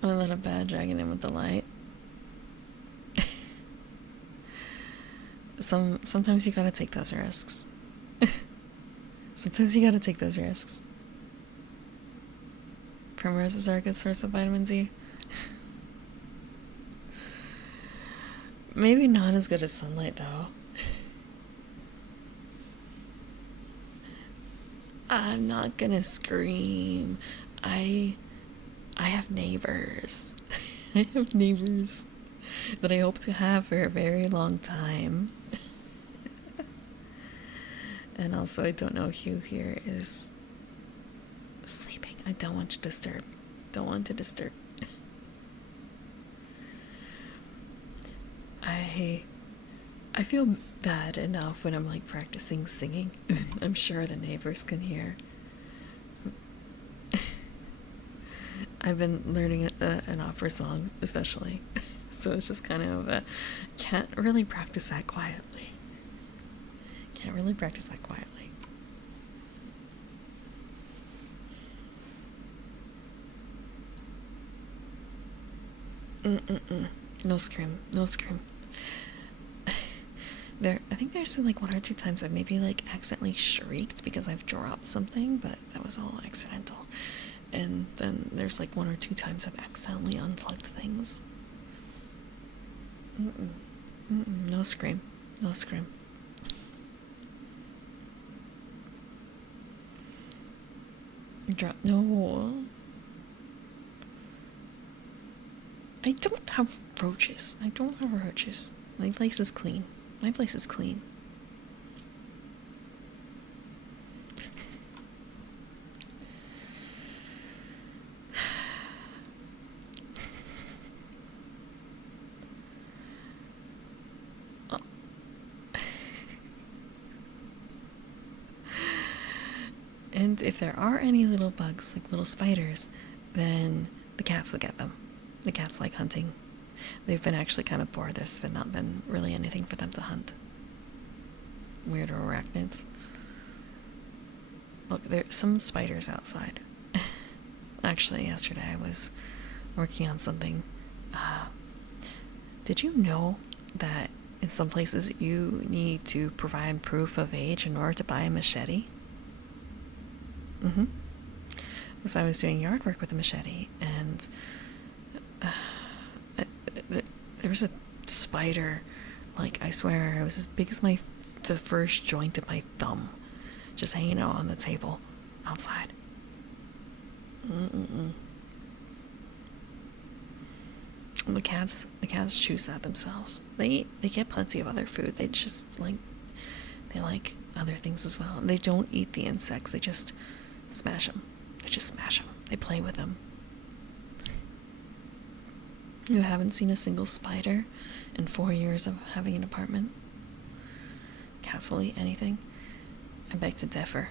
A little bad dragging in with the light. Sometimes you gotta take those risks. Primroses are a good source of vitamin D. Maybe not as good as sunlight, though. I'm not gonna scream. I have neighbors. I have neighbors that I hope to have for a very long time. And also, I don't know who here is sleeping. I don't want to disturb. I feel bad enough when I'm like practicing singing. I'm sure the neighbors can hear. I've been learning an opera song, especially. So it's just kind of, can't really practice that quietly. Can't really practice that quietly. No scream, no scream. I think there's been like 1 or 2 times I've maybe like accidentally shrieked because I've dropped something, but that was all accidental. And then there's like 1 or 2 times I've accidentally unplugged things. No scream, no scream. No. I don't have roaches. I don't have roaches. My place is clean. My place is clean. And if there are any little bugs, like little spiders, then the cats will get them. The cats like hunting. They've been actually kind of bored. There's not been really anything for them to hunt. Weird arachnids. Look, there's some spiders outside. Actually, yesterday I was working on something. Did you know that in some places you need to provide proof of age in order to buy a machete? Because I was doing yard work with a machete, and there was a spider, like, I swear it was as big as the first joint of my thumb, just hanging out on the table outside. The cats choose that themselves. They get plenty of other food. They just like other things as well. They don't eat the insects. They just smash them. They play with them. You haven't seen a single spider in 4 years of having an apartment? Cats will eat anything? I beg to differ.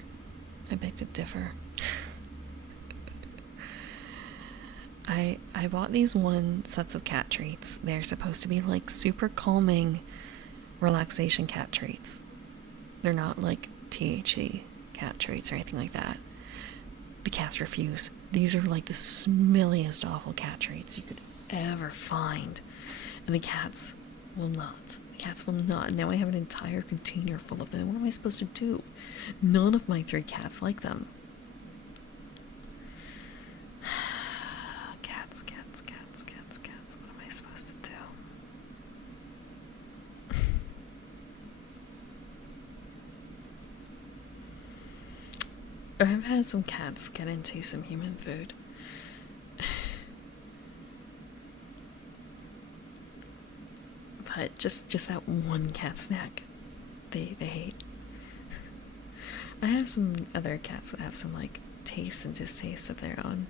I bought these 1 sets of cat treats. They're supposed to be like super calming relaxation cat treats. They're not like THC cat treats or anything like that. The cats refuse. These are like the smelliest awful cat treats you could ever find. And the cats will not. Now I have an entire container full of them. What am I supposed to do? None of my 3 cats like them. Cats. What am I supposed to do? I've had some cats get into some human food. But just that one cat snack they hate. I have some other cats that have some like tastes and distastes of their own.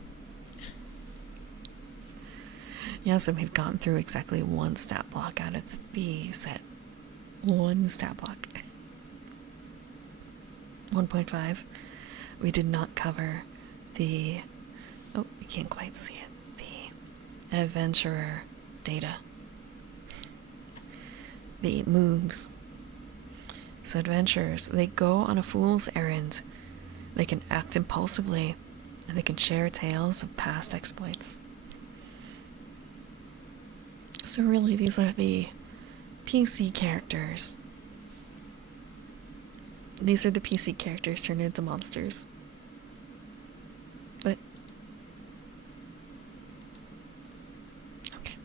Yeah, so we've gone through exactly 1 stat block out of the set. 1 stat block. 1.5. We did not cover the... Oh, you can't quite see it. The adventurer data. The moves. So adventurers, they go on a fool's errand. They can act impulsively, and they can share tales of past exploits. So really, these are the PC characters. These are the PC characters turned into monsters. But okay.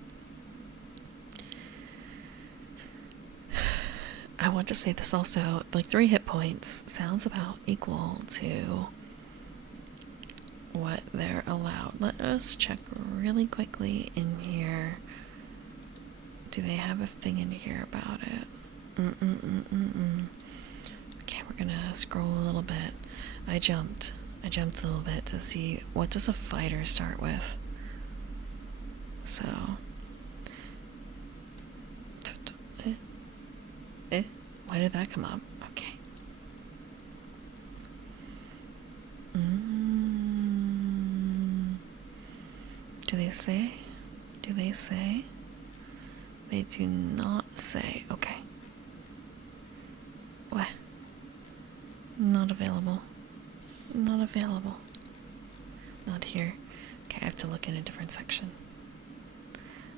I want to say this also, like 3 hit points sounds about equal to what they're allowed. Let us check really quickly in here. Do they have a thing in here about it? Okay, we're gonna scroll a little bit. I jumped a little bit to see what does a fighter start with. So Why did that come up? Okay. Do they say? Do they say? They do not say. Okay. What? Not available. Not available. Not here. Okay, I have to look in a different section.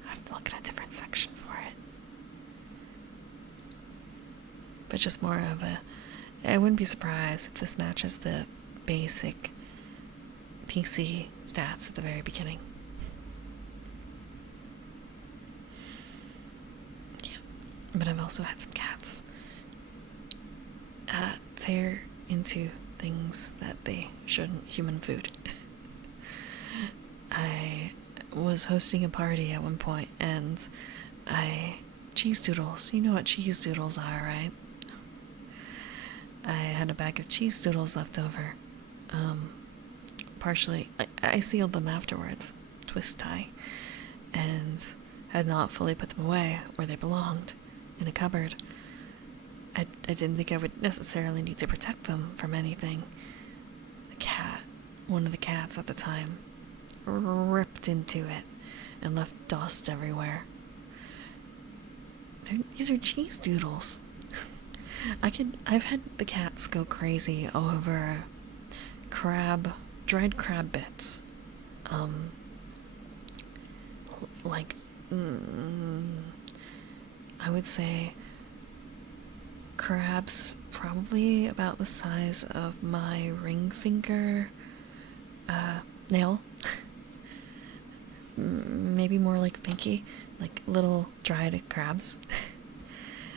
I have to look in a different section for it. But just more of a... I wouldn't be surprised if this matches the basic PC stats at the very beginning. Yeah. But I've also had some cats. Tear into things that they shouldn't. Human food. I was hosting a party at one point, and cheese doodles. You know what cheese doodles are, right? I had a bag of cheese doodles left over. Partially, I sealed them afterwards, twist tie, and had not fully put them away where they belonged, in a cupboard. I didn't think I would necessarily need to protect them from anything. The cat, one of the cats at the time, ripped into it and left dust everywhere. These are cheese doodles. I've had the cats go crazy over dried crab bits. I would say crabs probably about the size of my ring finger nail. Maybe more like pinky, like little dried crabs.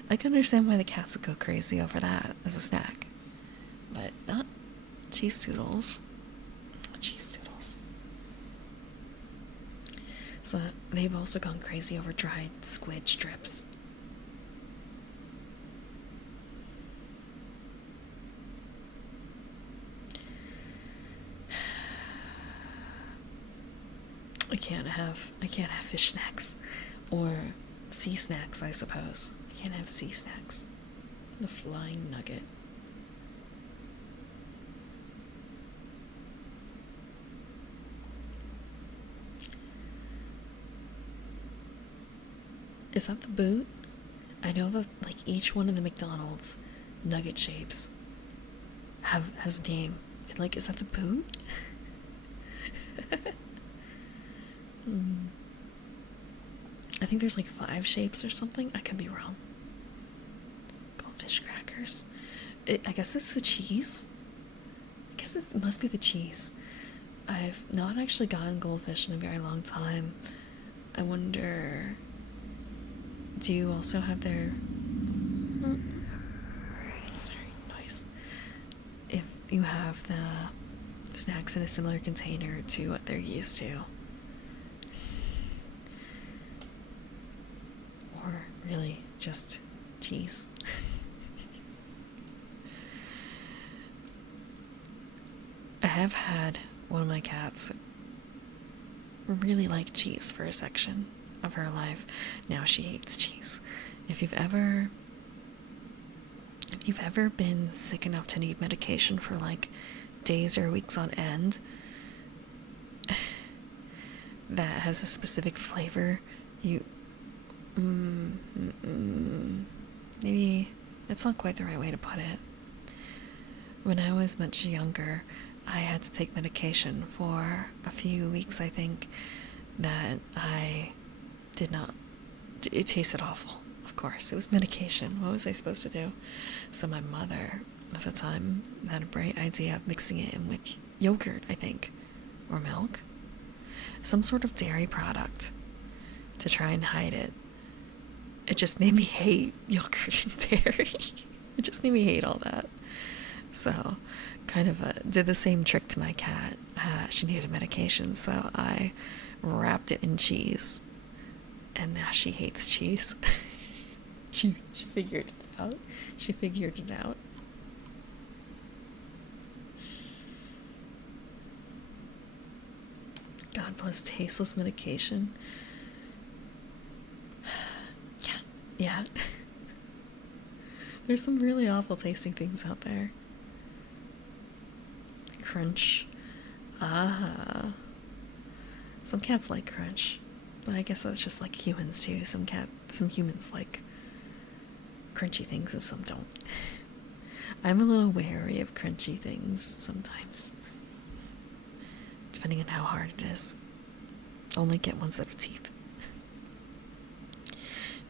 I can understand why the cats would go crazy over that as a snack, but not cheese doodles. Not cheese doodles. So they've also gone crazy over dried squid strips. I can't have fish snacks, or sea snacks, I suppose. I can't have sea snacks. The flying nugget. Is that the boot? I know that like each one of the McDonald's nugget shapes has a name. Like, is that the boot? I think there's like 5 shapes or something. I could be wrong. Goldfish crackers. I guess it's the cheese. I guess it must be the cheese. I've not actually gotten goldfish in a very long time. I wonder, do you also have their... Sorry, noise. If you have the snacks in a similar container to what they're used to. Or really just cheese. I have had one of my cats really like cheese for a section of her life. Now she hates cheese. If you've ever been sick enough to need medication for like days or weeks on end that has a specific flavor, maybe that's not quite the right way to put it. When I was much younger, I had to take medication for a few weeks, I think, that I did not... It tasted awful, of course. It was medication. What was I supposed to do? So my mother, at the time, had a bright idea of mixing it in with yogurt, I think, or milk. Some sort of dairy product to try and hide it. It just made me hate yogurt and dairy. It just made me hate all that. So, kind of did the same trick to my cat. She needed medication, so I wrapped it in cheese. And now she hates cheese. she figured it out. She figured it out. God bless tasteless medication. Yeah. There's some really awful tasting things out there. Crunch. Ah. Some cats like crunch. But I guess that's just like humans too. Some humans like crunchy things and some don't. I'm a little wary of crunchy things sometimes. Depending on how hard it is. Only get one set of teeth.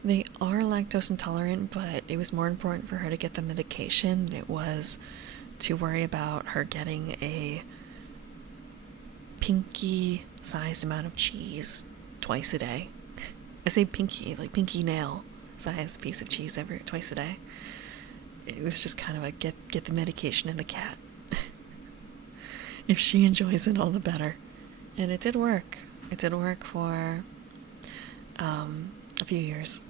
They are lactose intolerant, but it was more important for her to get the medication than it was to worry about her getting a pinky sized amount of cheese twice a day. I say pinky, like pinky nail sized piece of cheese twice a day. It was just kind of a get the medication in the cat. If she enjoys it, all the better. And it did work. It did work for a few years.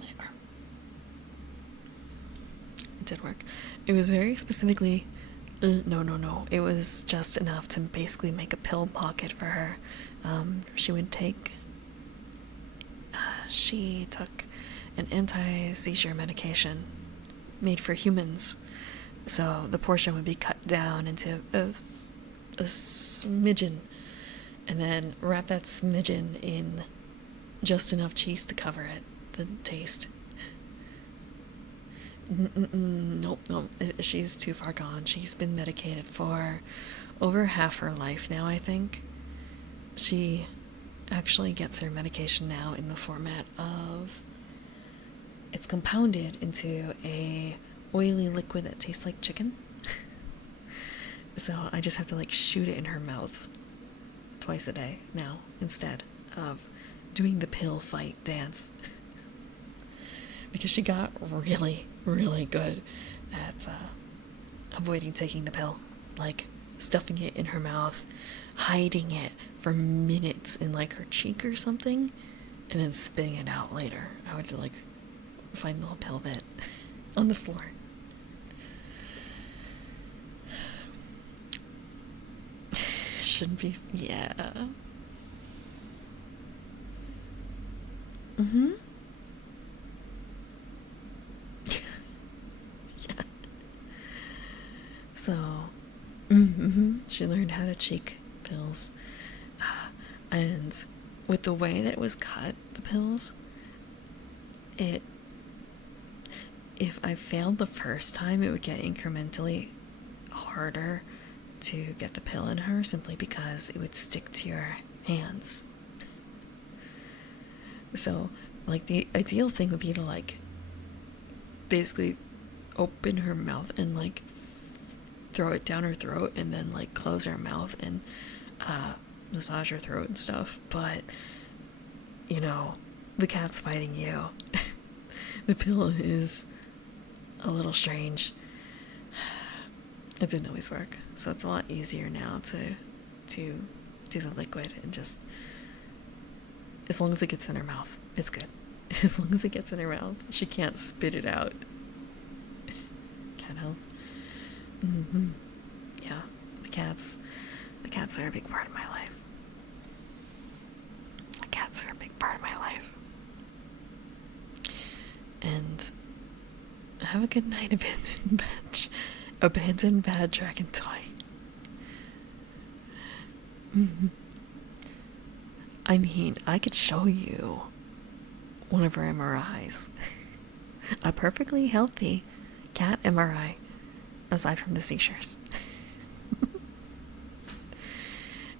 My arm. It did work. It was very specifically no. It was just enough to basically make a pill pocket for her. She would take she took an anti-seizure medication made for humans. So the portion would be cut down into a smidgen, and then wrap that smidgen in just enough cheese to cover it, the taste. Nope. She's too far gone. She's been medicated for over half her life now, I think. She actually gets her medication now in the format of, it's compounded into a oily liquid that tastes like chicken. So I just have to like shoot it in her mouth twice a day now instead of doing the pill fight dance. Because she got really, really good at avoiding taking the pill. Like stuffing it in her mouth, hiding it for minutes in like her cheek or something, and then spitting it out later. I would like find the little pill bit on the floor. Shouldn't be, yeah. Mm-hmm. Yeah. So, she learned how to cheek pills. And with the way that it was cut, the pills, if I failed the first time, it would get incrementally harder to get the pill in her simply because it would stick to your hands. So, like, the ideal thing would be to, like, basically open her mouth and, like, throw it down her throat and then, like, close her mouth and massage her throat and stuff. But, you know, the cat's fighting you. The pill is a little strange. It didn't always work, so it's a lot easier now to do the liquid and just, as long as it gets in her mouth, it's good. As long as it gets in her mouth, she can't spit it out. Can't help. Yeah, the cats are a big part of my life. The cats are a big part of my life. And have a good night, abandoned bad dragon toy. I mean, I could show you one of her MRIs. A perfectly healthy cat MRI, aside from the seizures.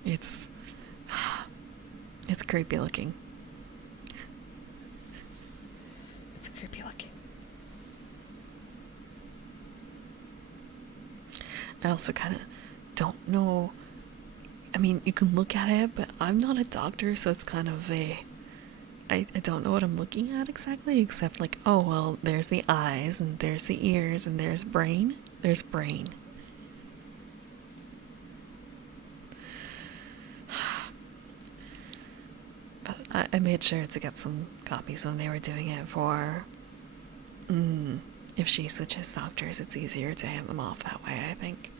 It's creepy looking. It's creepy looking. I also kind of don't know. I mean, you can look at it, but I'm not a doctor, so it's kind of I don't know what I'm looking at exactly, except like, oh, well, there's the eyes, and there's the ears, and there's brain. There's brain. But I made sure to get some copies when they were doing it for, if she switches doctors, it's easier to hand them off that way, I think.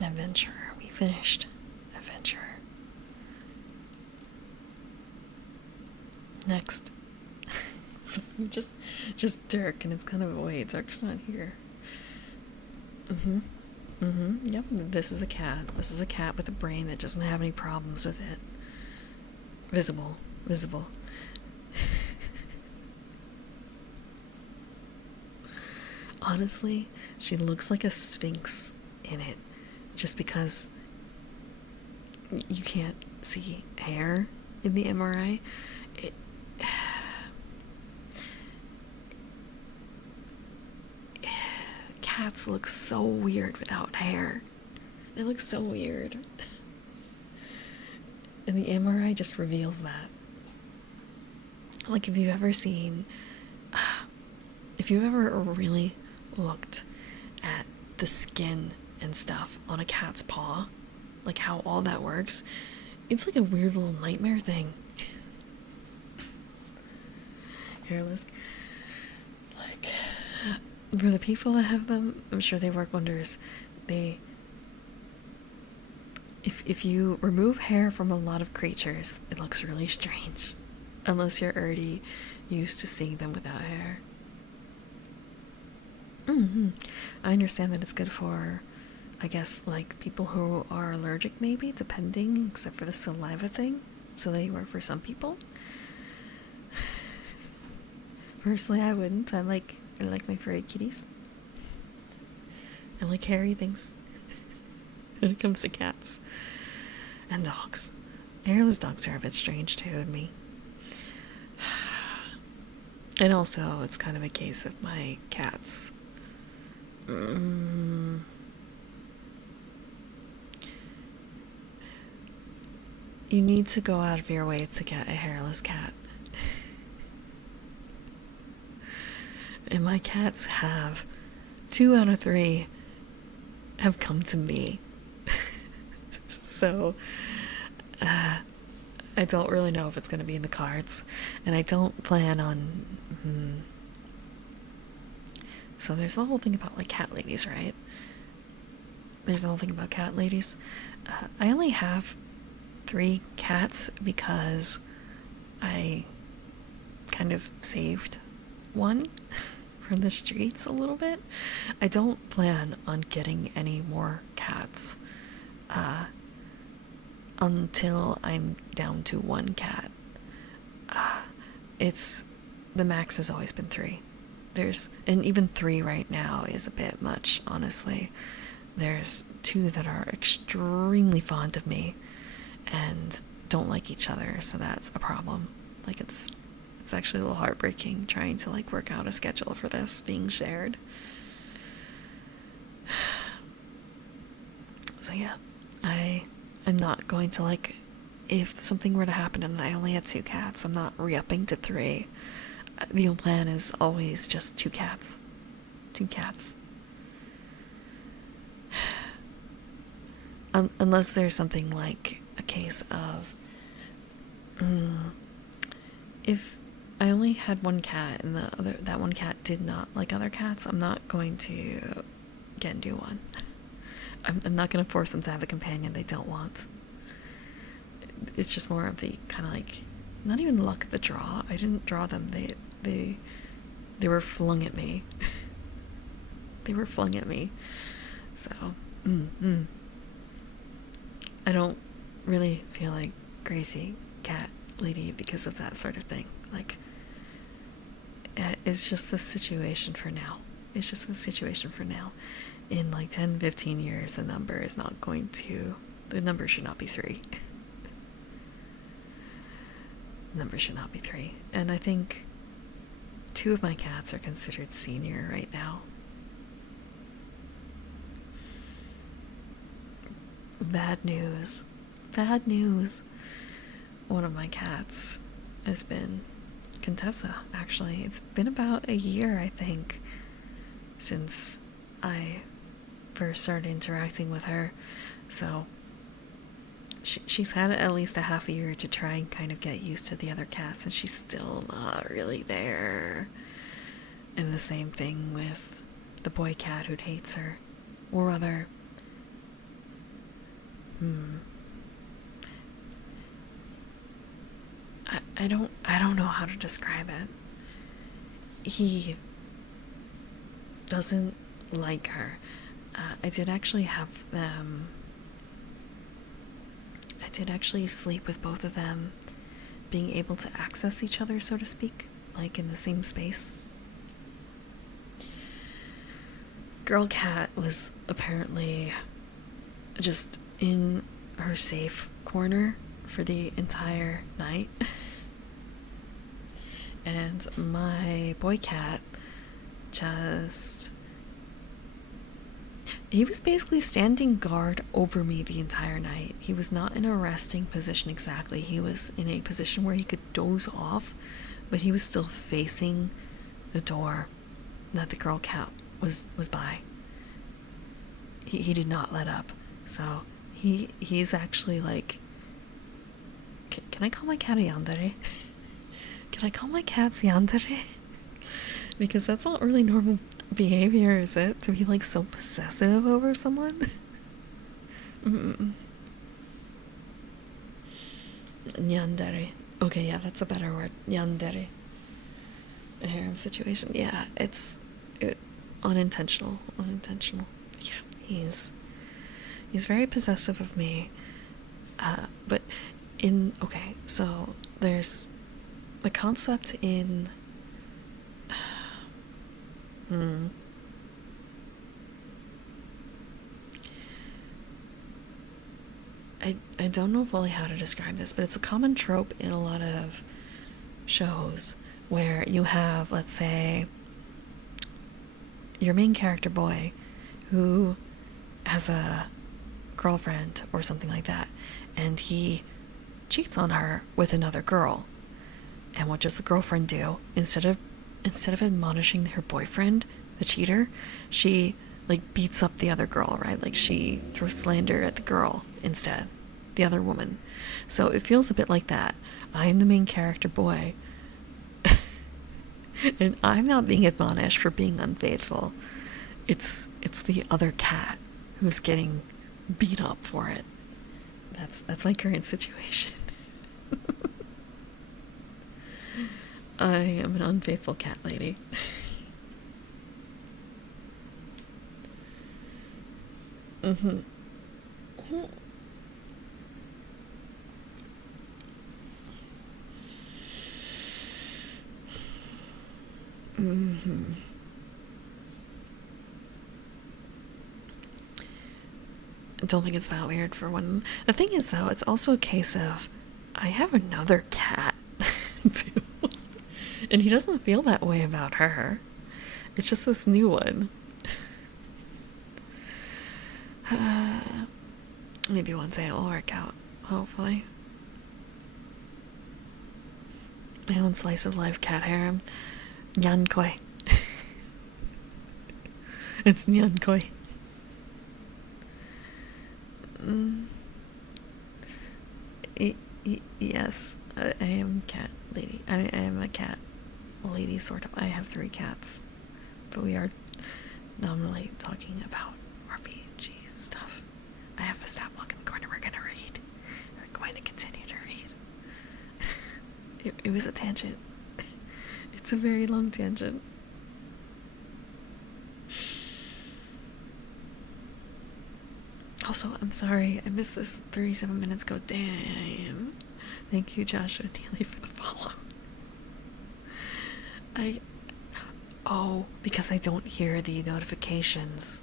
Adventure. We finished Adventure. Next. So just Dirk, and it's kind of wait, Dirk's not here. Yep, this is a cat. This is a cat with a brain that doesn't have any problems with it. Visible. Honestly, she looks like a sphinx in it, just because you can't see hair in the MRI. Cats look so weird without hair. They look so weird. And the MRI just reveals that. Like, if you've ever really looked at the skin and stuff on a cat's paw, like how all that works, it's like a weird little nightmare thing. Hairless. Like, for the people that have them, I'm sure they work wonders. If you remove hair from a lot of creatures, it looks really strange. Unless you're already used to seeing them without hair. I understand that it's good for, I guess, like people who are allergic, maybe, depending, except for the saliva thing. So they work for some people. Personally, I wouldn't. I like my furry kitties. I like hairy things. When it comes to cats and dogs. Hairless dogs are a bit strange too to me. And also, it's kind of a case of my cats. You need to go out of your way to get a hairless cat. And my cats have 2 out of 3 have come to me. So I don't really know if it's going to be in the cards, and I don't plan on So there's the whole thing about like cat ladies, right? There's the whole thing about cat ladies. I only have 3 cats because I kind of saved one from the streets a little bit. I don't plan on getting any more cats until I'm down to 1 cat. The max has always been 3. And even 3 right now is a bit much, honestly. There's 2 that are extremely fond of me and don't like each other, so that's a problem. Like, it's actually a little heartbreaking trying to like work out a schedule for this being shared. So yeah, I'm not going to, like, if something were to happen and I only had 2 cats, I'm not re-upping to 3. The plan is always just 2 cats. 2 cats. Unless there's something like a case of if I only had 1 cat and that 1 cat did not like other cats, I'm not going to get into one. I'm not going to force them to have a companion they don't want. It's just more of the kind of like, not even luck of the draw. I didn't draw them. They were flung at me. They were flung at me. So, I don't really feel like crazy cat lady because of that sort of thing. Like, it's just the situation for now. It's just the situation for now. In like 10, 15 years, the number should not be 3. The number should not be 3. And I think 2 of my cats are considered senior right now. Bad news. Bad news. One of my cats has been Contessa, actually. It's been about a year, I think, since I first started interacting with her. So she's had at least a half a year to try and kind of get used to the other cats, and she's still not really there. And the same thing with the boy cat who hates her. Or rather, Hmm. I don't know how to describe it. He doesn't like her. I did actually have them. I did actually sleep with both of them being able to access each other, so to speak, like in the same space. Girl cat was apparently just in her safe corner for the entire night. And my boy cat just. He was basically standing guard over me the entire night. He was not in a resting position exactly. He was in a position where he could doze off, but he was still facing the door that the girl cat was by. He did not let up. So he's actually like. Can I call my cat a yandere? Can I call my cats yandere? Because that's not really normal behavior, is it? To be like so possessive over someone? Yandere. Okay, yeah, that's a better word. Yandere. A harem situation. Yeah, it's unintentional. Unintentional. Yeah, he's very possessive of me. But okay, so there's the concept in I don't know fully how to describe this, but it's a common trope in a lot of shows where you have, let's say, your main character boy who has a girlfriend or something like that, and he cheats on her with another girl. And what does the girlfriend do? Instead of admonishing her boyfriend, the cheater, she like beats up the other girl, right? Like she throws slander at the girl instead, the other woman. So it feels a bit like that. I'm the main character boy and I'm not being admonished for being unfaithful. It's the other cat who's getting beat up for it. That's my current situation. I am an unfaithful cat lady. Mm-hmm. Mm-hmm. I don't think it's that weird for one. The thing is, though, it's also a case of I have another cat, too. And he doesn't feel that way about her. It's just this new one. Maybe one day it will work out, hopefully. My own slice of life cat harem. Nyankoi. It's Nyankoi. Yes, I am cat lady. I am a cat lady, sort of. I have 3 cats, but we are nominally talking about RPG stuff. I have a stat block in the corner. We're gonna read. We're going to continue to read. It was a tangent. It's a very long tangent. Also, I'm sorry, I missed this 37 minutes ago. Damn. Thank you, Joshua Neely, for the follow. Because I don't hear the notifications.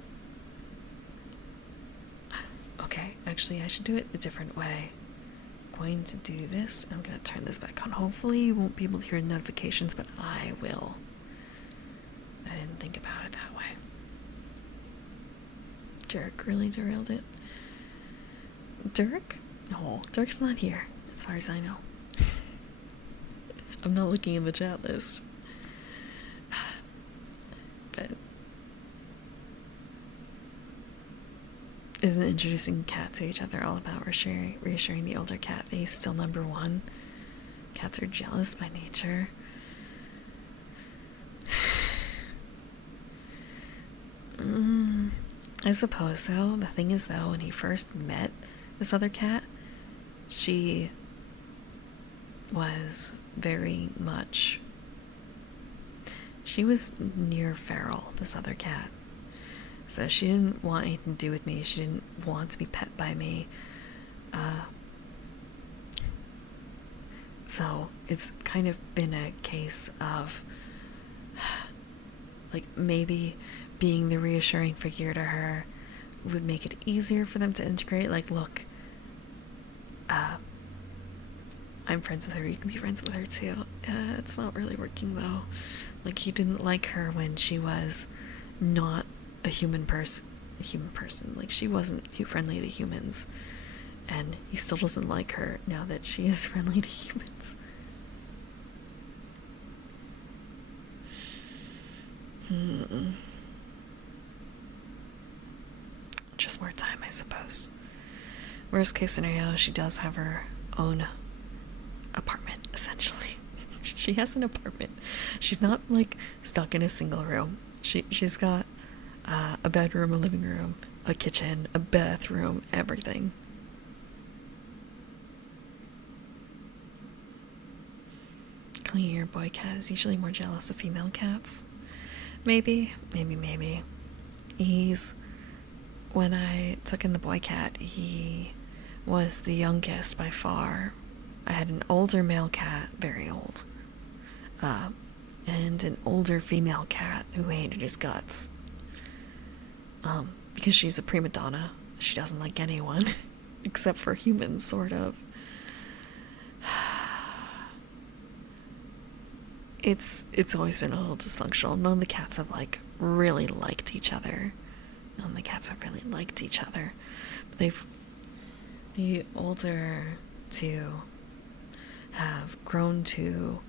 Okay, actually, I should do it a different way. I'm going to do this. I'm going to turn this back on. Hopefully, you won't be able to hear notifications, but I will. I didn't think about it that way. Dirk really derailed it. Dirk? No, Dirk's not here, as far as I know. I'm not looking in the chat list. But isn't introducing cats to each other all about reassuring the older cat that he's still number 1? Cats are jealous by nature. I suppose so. The thing is, though, when he first met This other cat, she was very much. She was near feral, this other cat. So she didn't want anything to do with me. She didn't want to be pet by me. So it's kind of been a case of like maybe being the reassuring figure to her would make it easier for them to integrate. Like, look, I'm friends with her, you can be friends with her too. It's not really working though. Like, he didn't like her when she was not a human person. Like, she wasn't friendly to humans, and he still doesn't like her now that she is friendly to humans. Just more time, I suppose. Worst case scenario, she does have her own apartment, essentially. She has an apartment. She's not like stuck in a single room. She's got a bedroom, a living room, a kitchen, a bathroom, everything. Clean your boy cat is usually more jealous of female cats. Maybe. When I took in the boy cat, he was the youngest by far. I had an older male cat, very old, and an older female cat who hated his guts. Because she's a prima donna. She doesn't like anyone, except for humans, sort of. It's always been a little dysfunctional. None of the cats have really liked each other. But the older two have grown to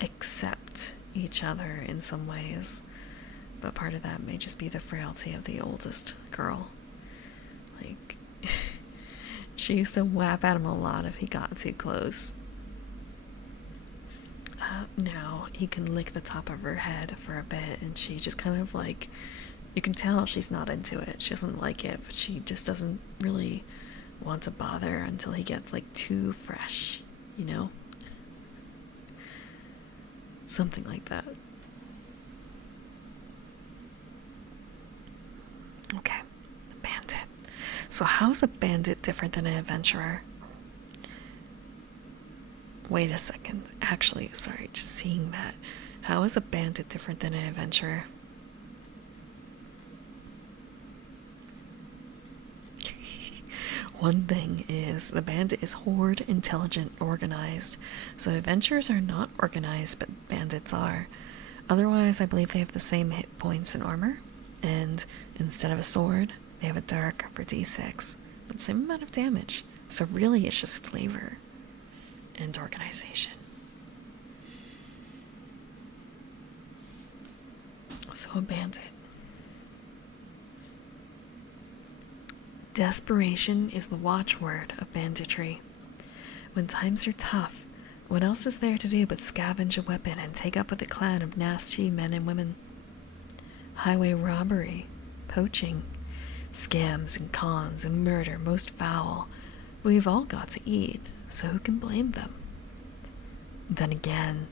accept each other in some ways. But part of that may just be the frailty of the oldest girl. Like, she used to whap at him a lot if he got too close. Now he can lick the top of her head for a bit, and she just kind of you can tell she's not into it. She doesn't like it, but she just doesn't really want to bother until he gets too fresh, you know? Something like that. Okay, a bandit. So how's a bandit different than an adventurer? Wait a second. Actually, sorry, just seeing that. How is a bandit different than an adventurer? One thing is, the bandit is horde, intelligent, organized. So adventurers are not organized, but bandits are. Otherwise, I believe they have the same hit points and armor. And instead of a sword, they have a dirk for d6. But same amount of damage. So really, it's just flavor and organization. So a bandit. Desperation is the watchword of banditry. When times are tough, what else is there to do but scavenge a weapon and take up with a clan of nasty men and women? Highway robbery, poaching, scams and cons and murder most foul. We've all got to eat, so who can blame them? Then again,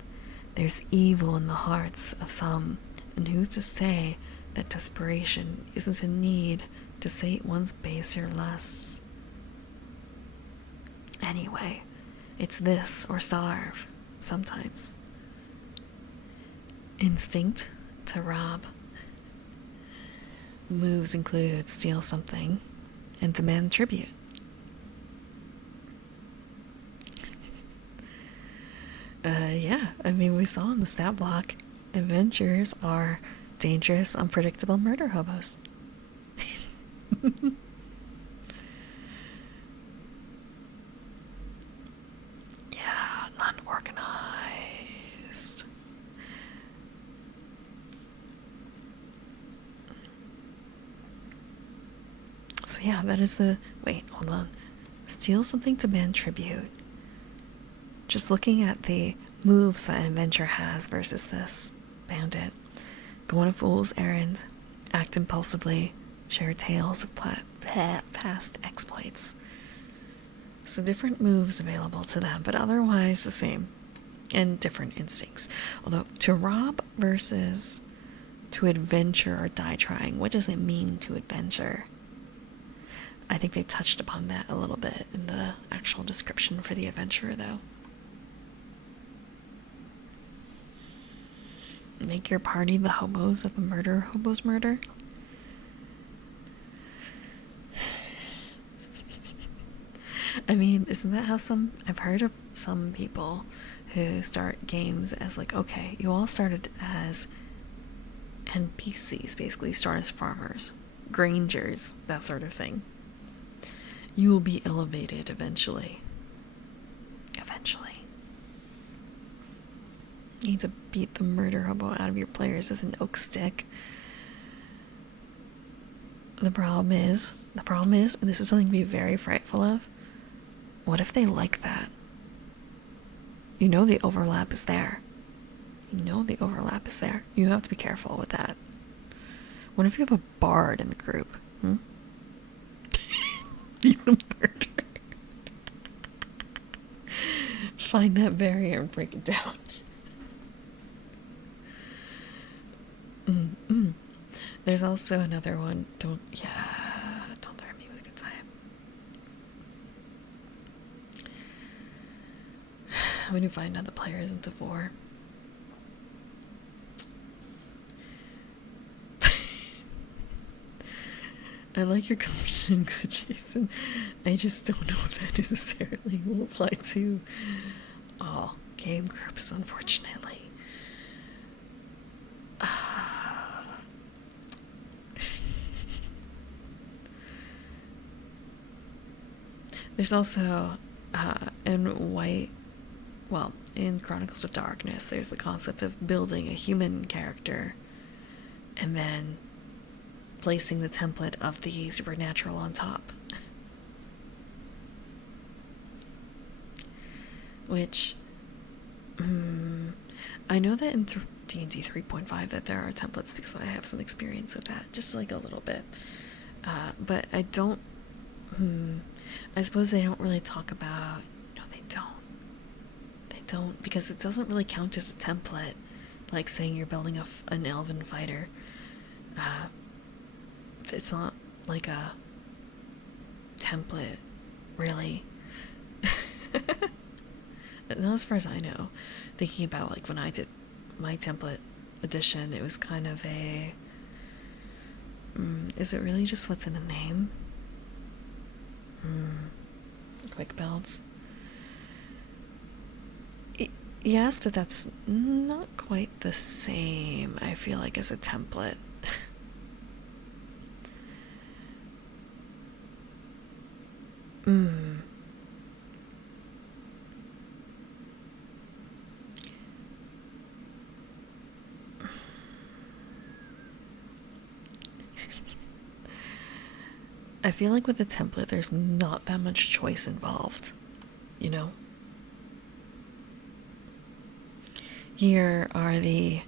there's evil in the hearts of some, and who's to say that desperation isn't a need to sate one's baser lusts? Anyway, it's this or starve, sometimes. Instinct to rob. Moves include steal something and demand tribute. Yeah, I mean, we saw in the stat block, adventurers are dangerous, unpredictable murder hobos. Yeah, unorganized. So yeah, that is the... Wait, hold on. Steal something to demand tribute. Just looking at the moves that an adventurer has versus this bandit. Go on a fool's errand. Act impulsively. share tales of past exploits. So different moves available to them, but otherwise the same, and different instincts. Although to rob versus to adventure or die trying, what does it mean to adventure? I think they touched upon that a little bit in the actual description for the adventurer, though. Make your party the hobos of the murder hobos murder. I mean, isn't that how I've heard of some people who start games as like, okay, you all started as NPCs, basically, start as farmers, grangers, that sort of thing. You will be elevated eventually. Eventually. You need to beat the murder hobo out of your players with an oak stick. The problem is, and this is something to be very frightful of, what if they like that? You know the overlap is there. You know the overlap is there. You have to be careful with that. What if you have a bard in the group? Be the murderer. Find that barrier and break it down. There's also another one. Don't threaten me with a good time. When you find out the player isn't a 4. I like your conclusion, Jason. I just don't know if that necessarily will apply to all game groups, unfortunately. There's also in Chronicles of Darkness, there's the concept of building a human character and then placing the template of the supernatural on top. Which, I know that in D&D 3.5 that there are templates because I have some experience with that, just like a little bit. But I don't, I suppose they don't really talk about, no they don't. They don't, because it doesn't really count as a template, like saying you're building an elven fighter. It's not like a template, really. Not as far as I know. Thinking about like when I did my template edition, it was kind of a is it really just what's in a name? Quick builds. Yes, but that's not quite the same, I feel like, as a template. I feel like with a template, there's not that much choice involved, you know? Here are the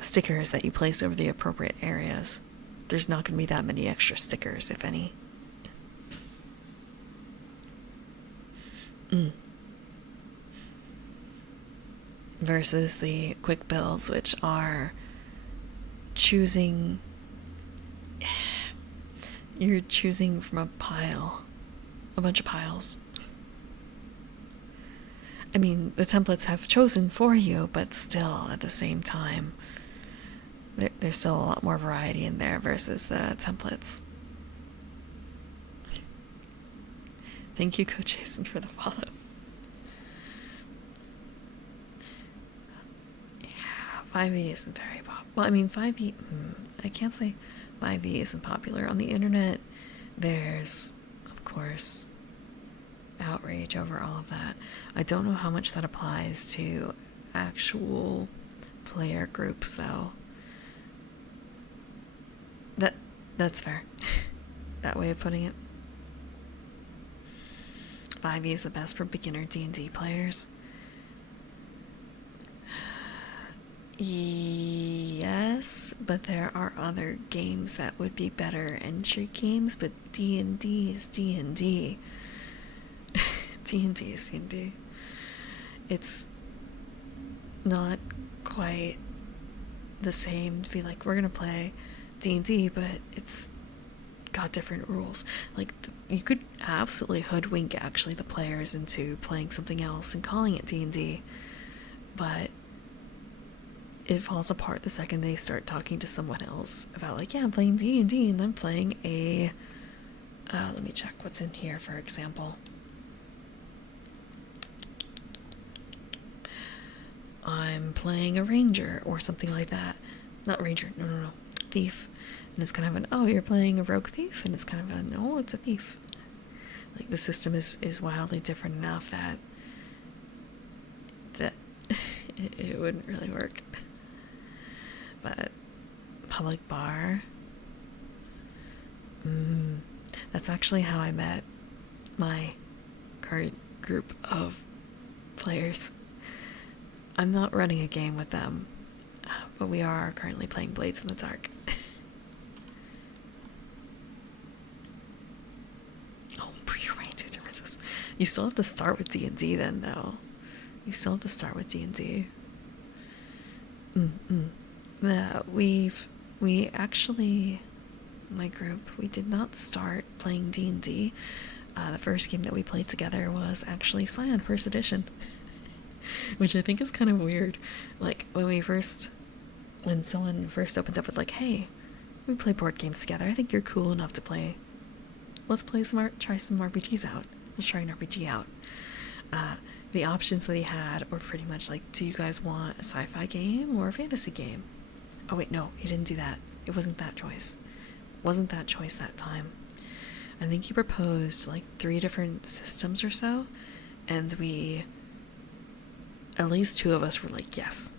stickers that you place over the appropriate areas. There's not going to be that many extra stickers, if any. Versus the quick builds, which are choosing... You're choosing from a bunch of piles. I mean, the templates have chosen for you, but still, at the same time, there's still a lot more variety in there versus the templates. Thank you, Coach Jason, for the follow. Yeah, 5e isn't very popular. Well, I mean, 5e, I can't say 5e isn't popular. On the internet, there's, of course, outrage over all of that. I don't know how much that applies to actual player groups, though. That's fair. That way of putting it. 5e is the best for beginner D&D players. Yes, but there are other games that would be better entry games, but D&D is D&D. D&D is D&D. It's not quite the same to be like, we're gonna play D&D, but it's got different rules. Like, you could absolutely hoodwink actually the players into playing something else and calling it D&D, but it falls apart the second they start talking to someone else about, like, yeah, I'm playing D&D and I'm playing a let me check what's in here. For example, I'm playing a ranger or something like that. Not ranger, no, thief. And it's kind of an, oh, you're playing a rogue thief, and it's kind of a, no, it's a thief. Like, the system is wildly different enough that it wouldn't really work. But public bar, that's actually how I met my current group of players. I'm not running a game with them, but we are currently playing Blades in the Dark. Oh, prearranged to resist. You still have to start with D&D then, though. You still have to start with D&D. We actually, my group, we did not start playing D&D. The first game that we played together was actually Scion First Edition. Which I think is kind of weird. Like, when someone first opened up with, like, hey, we play board games together, I think you're cool enough to play. Let's try some RPGs out. Let's try an RPG out. The options that he had were pretty much like, do you guys want a sci-fi game or a fantasy game? Oh wait, no, he didn't do that. It wasn't that choice. Wasn't that choice that time. I think he proposed like 3 different systems or so, and at least 2 of us were like, yes,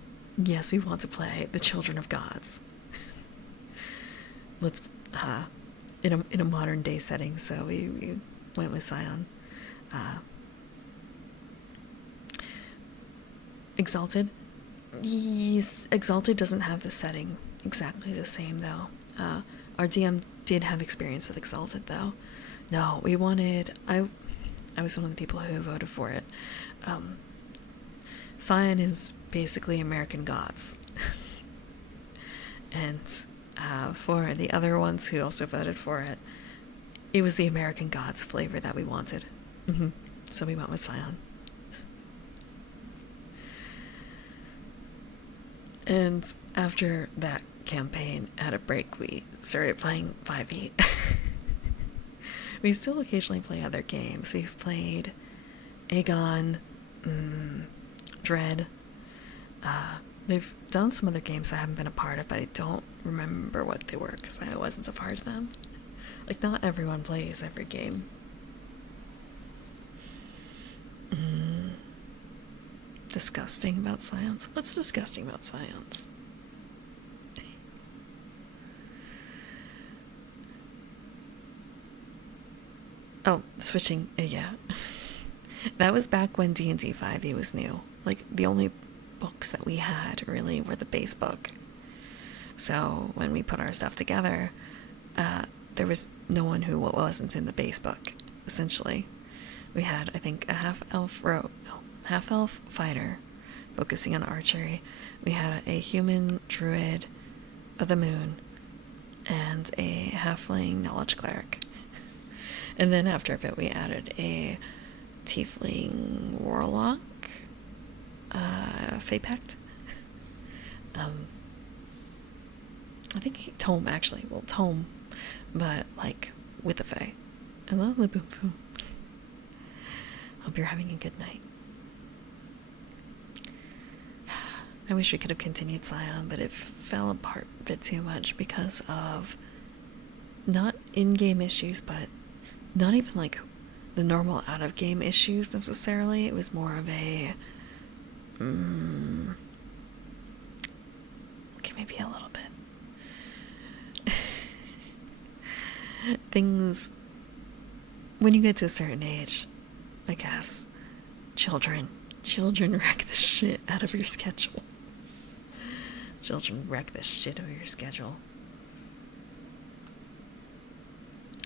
we want to play the Children of Gods. Let's in a modern day setting, so we went with Scion. Exalted. Exalted doesn't have the setting exactly the same though. Our DM did have experience with Exalted though. No, we wanted. I was one of the people who voted for it. Scion is basically American Gods. And for the other ones who also voted for it, it was the American Gods flavor that we wanted. So we went with Scion. And after that campaign, at a break, we started playing 5e. We still occasionally play other games. We've played Aegon, Dread. They've done some other games I haven't been a part of, but I don't remember what they were because I wasn't a part of them. Like, not everyone plays every game. Disgusting about science? What's disgusting about science? Oh, switching, yeah. That was back when D&D 5e was new. Like, the only books that we had really were the base book. So when we put our stuff together, there was no one who wasn't in the base book, essentially. We had, I think, a half-elf fighter focusing on archery. We had a human druid of the moon and a halfling knowledge cleric. And then after a bit we added a tiefling warlock, Fey Pact. I think Tome, actually. Well, Tome, but like with the Fey. Hello, the boom boom. Hope you're having a good night. I wish we could have continued Scion, but it fell apart a bit too much because of not in-game issues, but not even like the normal out-of-game issues necessarily. It was more of a okay, maybe a little bit. Things when you get to a certain age, I guess, children wreck the shit out of your schedule. Children wreck the shit of your schedule.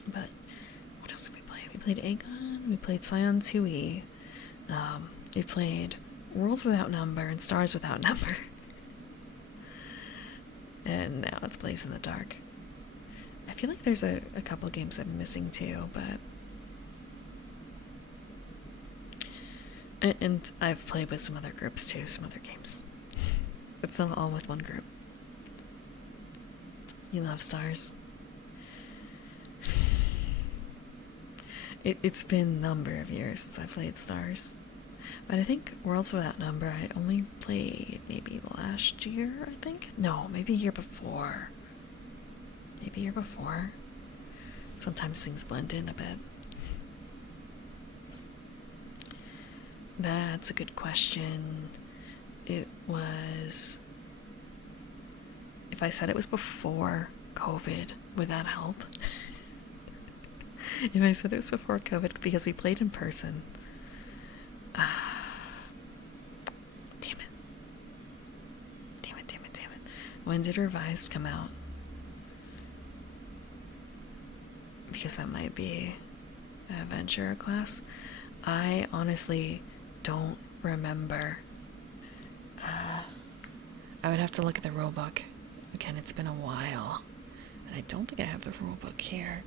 But what else did we play? We played Aegon, we played Scion 2E, we played Worlds Without Number and Stars Without Number. And now it's Blaze in the Dark. I feel like there's a couple games I'm missing too, but... And I've played with some other groups too, some other games. It's not all with one group. You love Stars. It's been a number of years since I played Stars. But I think Worlds Without Number I only played maybe last year, I think? No, maybe year before. Maybe year before. Sometimes things blend in a bit. That's a good question. It was... If I said it was before COVID, would that help? If I said it was before COVID, because we played in person. Damn it. Damn it, damn it, damn it. When did Revised come out? Because that might be an adventure class. I honestly don't remember. I would have to look at the rulebook. Again, it's been a while. And I don't think I have the rulebook here.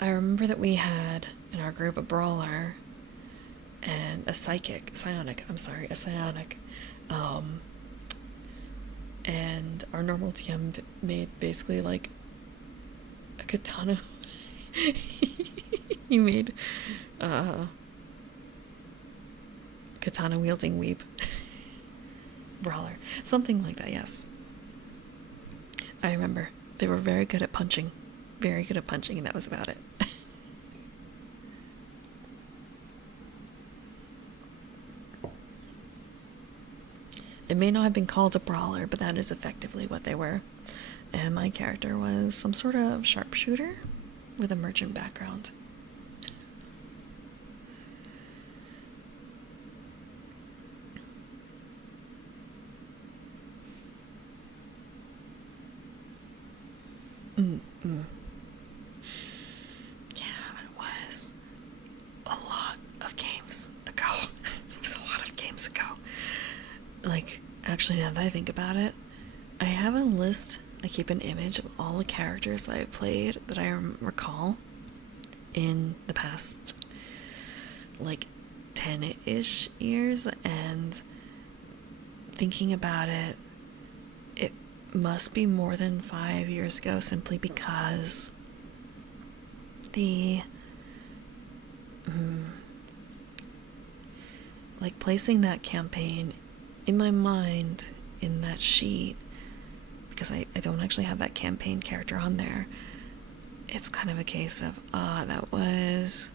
I remember that we had in our group a brawler and a psionic. And our normal TM made basically like a katana. He made katana wielding weep brawler, something like that. Yes, I remember they were very good at punching. Very good at punching, and that was about it. It may not have been called a brawler, but that is effectively what they were. And my character was some sort of sharpshooter with a merchant background. Yeah, it was a lot of games ago. It was a lot of games ago. Like, actually, now that I think about it, I have a list. I keep an image of all the characters that I played that I recall in the past, like, 10-ish years, and thinking about it, it must be more than 5 years ago, simply because the like placing that campaign in my mind in that sheet, because I don't actually have that campaign character on there. It's kind of a case of that was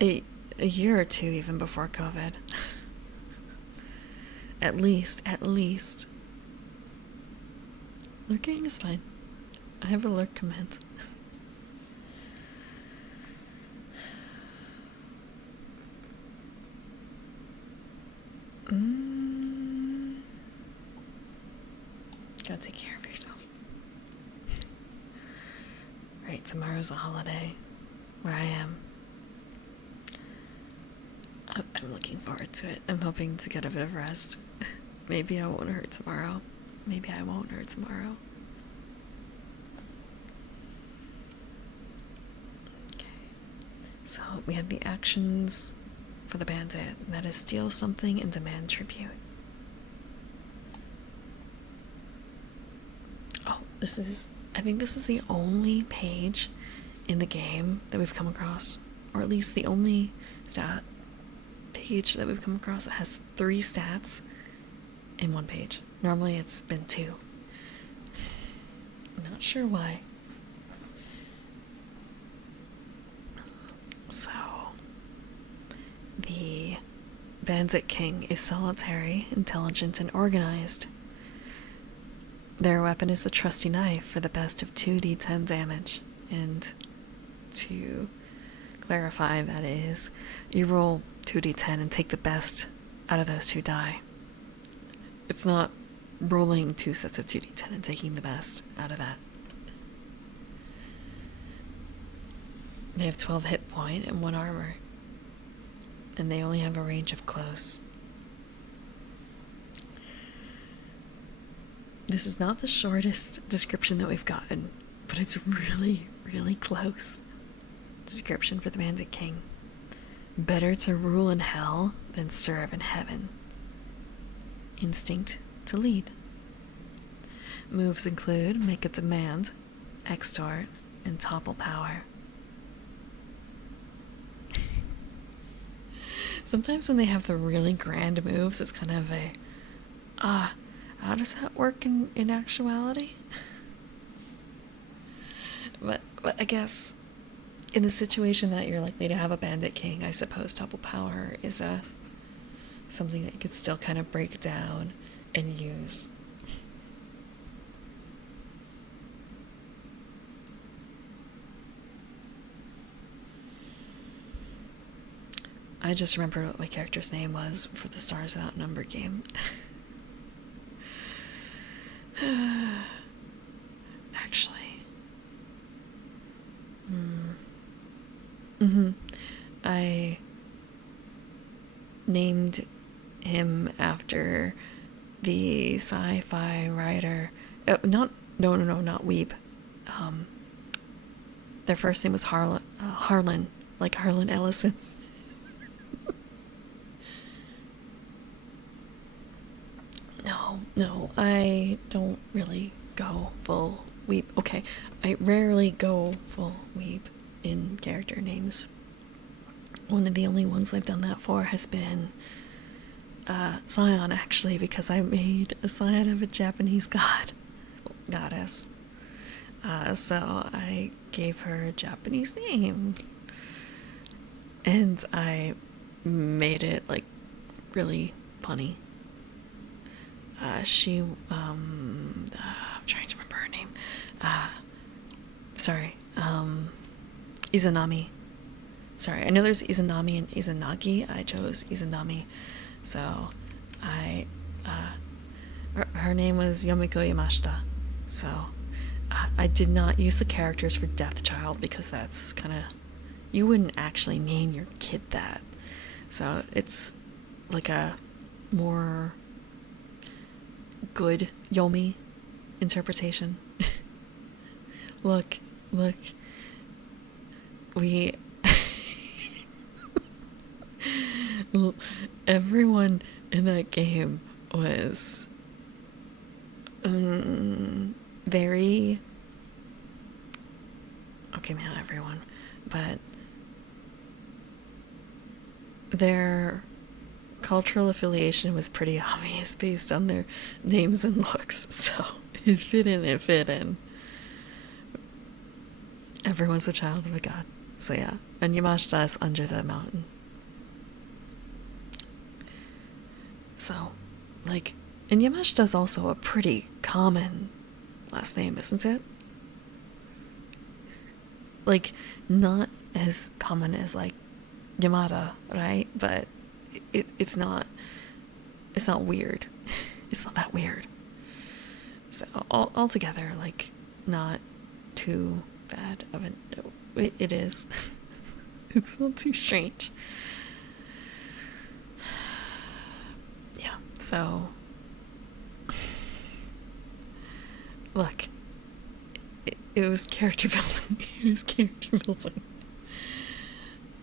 a year or two even before COVID. At least. Lurking is fine. I have a lurk command. Gotta take care of yourself. Right, tomorrow's a holiday where I am. I'm looking forward to it. I'm hoping to get a bit of rest. Maybe I won't hurt tomorrow. Maybe I won't hurt tomorrow. Okay. So we had the actions for the bandit, and that is steal something and demand tribute. Oh, I think this is the only page in the game that we've come across, or at least the only stat page that we've come across that has 3 stats in one page. Normally it's been 2. I'm not sure why. So, the Bandit King is solitary, intelligent, and organized. Their weapon is the trusty knife for the best of 2d10 damage and 2 clarify, that is, you roll 2d10 and take the best out of those 2 die. It's not rolling 2 sets of 2d10 and taking the best out of that. They have 12 hit point and 1 armor. And they only have a range of close. This is not the shortest description that we've gotten, but it's really, really close description for the Bandit King. Better to rule in hell than serve in heaven. Instinct to lead. Moves include make a demand, extort, and topple power. Sometimes when they have the really grand moves, it's kind of a, how does that work in actuality? but I guess in the situation that you're likely to have a Bandit King, I suppose topple power is something that you could still kind of break down and use. I just remembered what my character's name was for the Stars Without Number game. Actually. I named him after the sci-fi writer. Not Weeb. Their first name was Harlan, like Harlan Ellison. No, I don't really go full weeb. Okay, I rarely go full weeb in character names. One of the only ones I've done that for has been Scion, actually, because I made a Scion of a Japanese goddess. So I gave her a Japanese name. And I made it, like, really punny. I'm trying to remember her name. Izanami. Sorry, I know there's Izanami and Izanagi. I chose Izanami. So, her name was Yomiko Yamashita. So, I did not use the characters for Death Child because that's kind of, you wouldn't actually name your kid that. So, it's like a more good Yomi interpretation. Look, we everyone in that game was very, okay, not everyone, but their cultural affiliation was pretty obvious based on their names and looks, so it fit in. Everyone's a child of a god. So yeah, and Yamashita is under the mountain. So, like, and Yamashita is also a pretty common last name, isn't it? Like, not as common as, like, Yamada, right? But it's not weird. It's not that weird. So altogether, like, not too bad of a no. It is. It's not too strange. Yeah, so look, it was character building.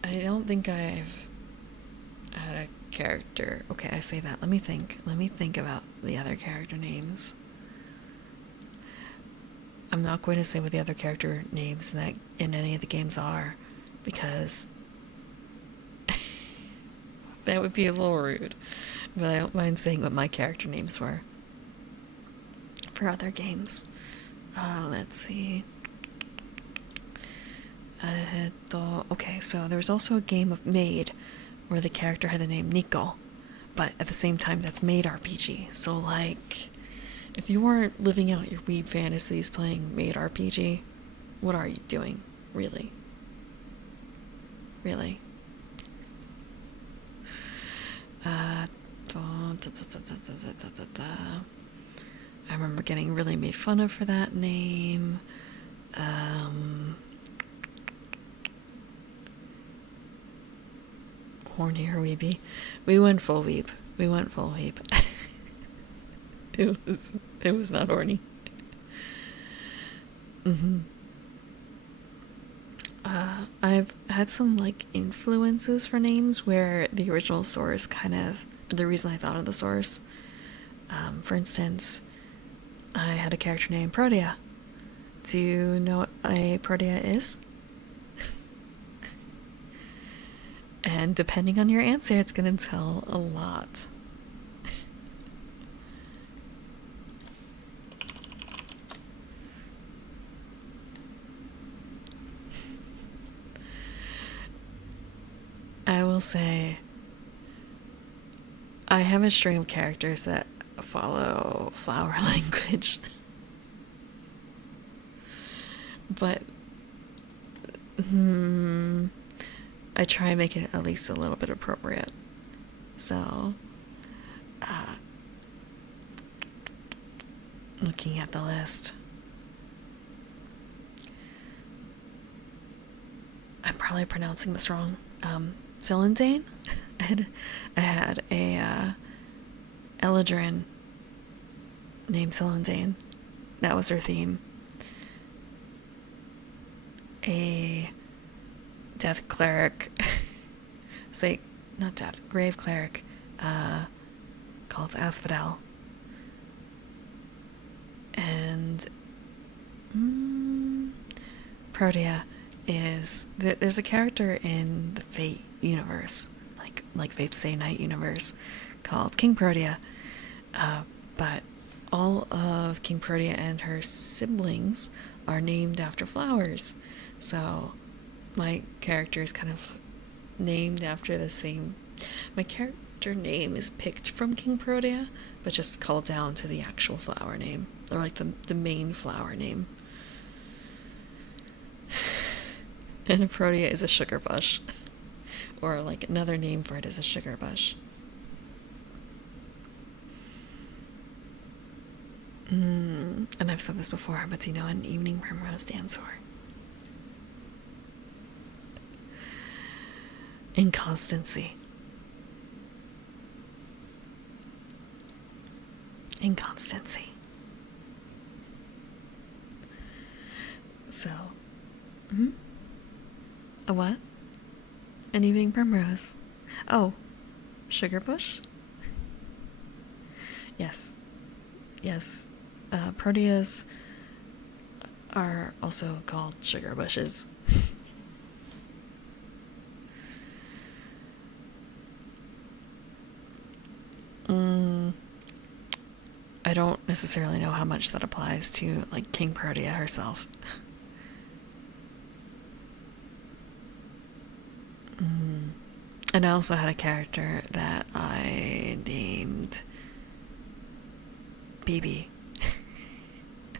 I don't think I've had a character. Okay, I say that. Let me think about the other character names. I'm not going to say what the other character names that in any of the games are, because that would be a little rude. But I don't mind saying what my character names were for other games. Let's see. Okay, so there was also a game of Maid where the character had the name Nico, but at the same time that's Maid RPG. So, like, if you weren't living out your weeb fantasies playing Maid RPG, what are you doing, really? really. I remember getting really made fun of for that name. Horny or weepy. We went full weep. We went full weep. It was not horny. I've had some like influences for names where the original source kind of the reason I thought of the source. For instance, I had a character named Protea. Do you know what a Protea is? And depending on your answer, it's going to tell a lot. I will say, I have a string of characters that follow flower language. But I try and make it at least a little bit appropriate. So, looking at the list, I'm probably pronouncing this wrong. Celandine? I had a Eladrin named Celandine. That was her theme. A death cleric, not death, grave cleric, called Asphodel. And Protea is there's a character in the Fate universe, like Fate's Stay Night universe, called King Protea. But all of King Protea and her siblings are named after flowers. So my character is kind of named after the same. My character name is picked from King Protea, but just called down to the actual flower name, or like the main flower name. And a Protea is a sugar bush, or like another name for it is a sugar bush. And I've said this before, but do you know what an evening primrose stands for? Inconstancy. Inconstancy. So, a what? An evening primrose. Oh, sugar bush? Yes. Proteas are also called sugar bushes. I don't necessarily know how much that applies to like King Protea herself. And I also had a character that I named BB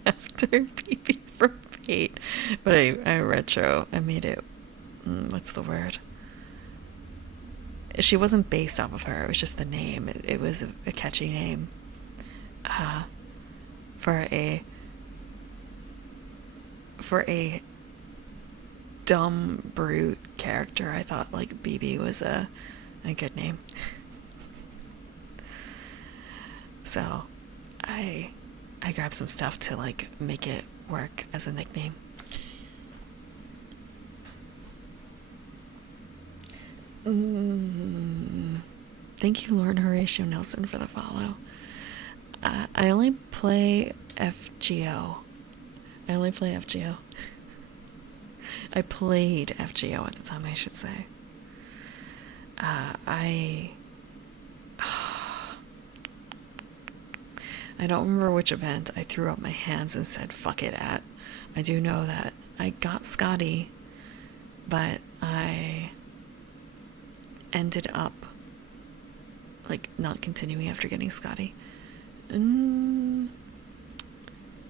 after BB from Fate, but I made it. What's the word? She wasn't based off of her. It was just the name. It was a catchy name. For a dumb brute character, I thought like BB was a good name. So I grabbed some stuff to like make it work as a nickname. Thank you, Lord Horatio Nelson, for the follow. I only play FGO. I played FGO at the time, I should say. I don't remember which event I threw up my hands and said fuck it at. I do know that I got Scotty, but I ended up like not continuing after getting Scotty.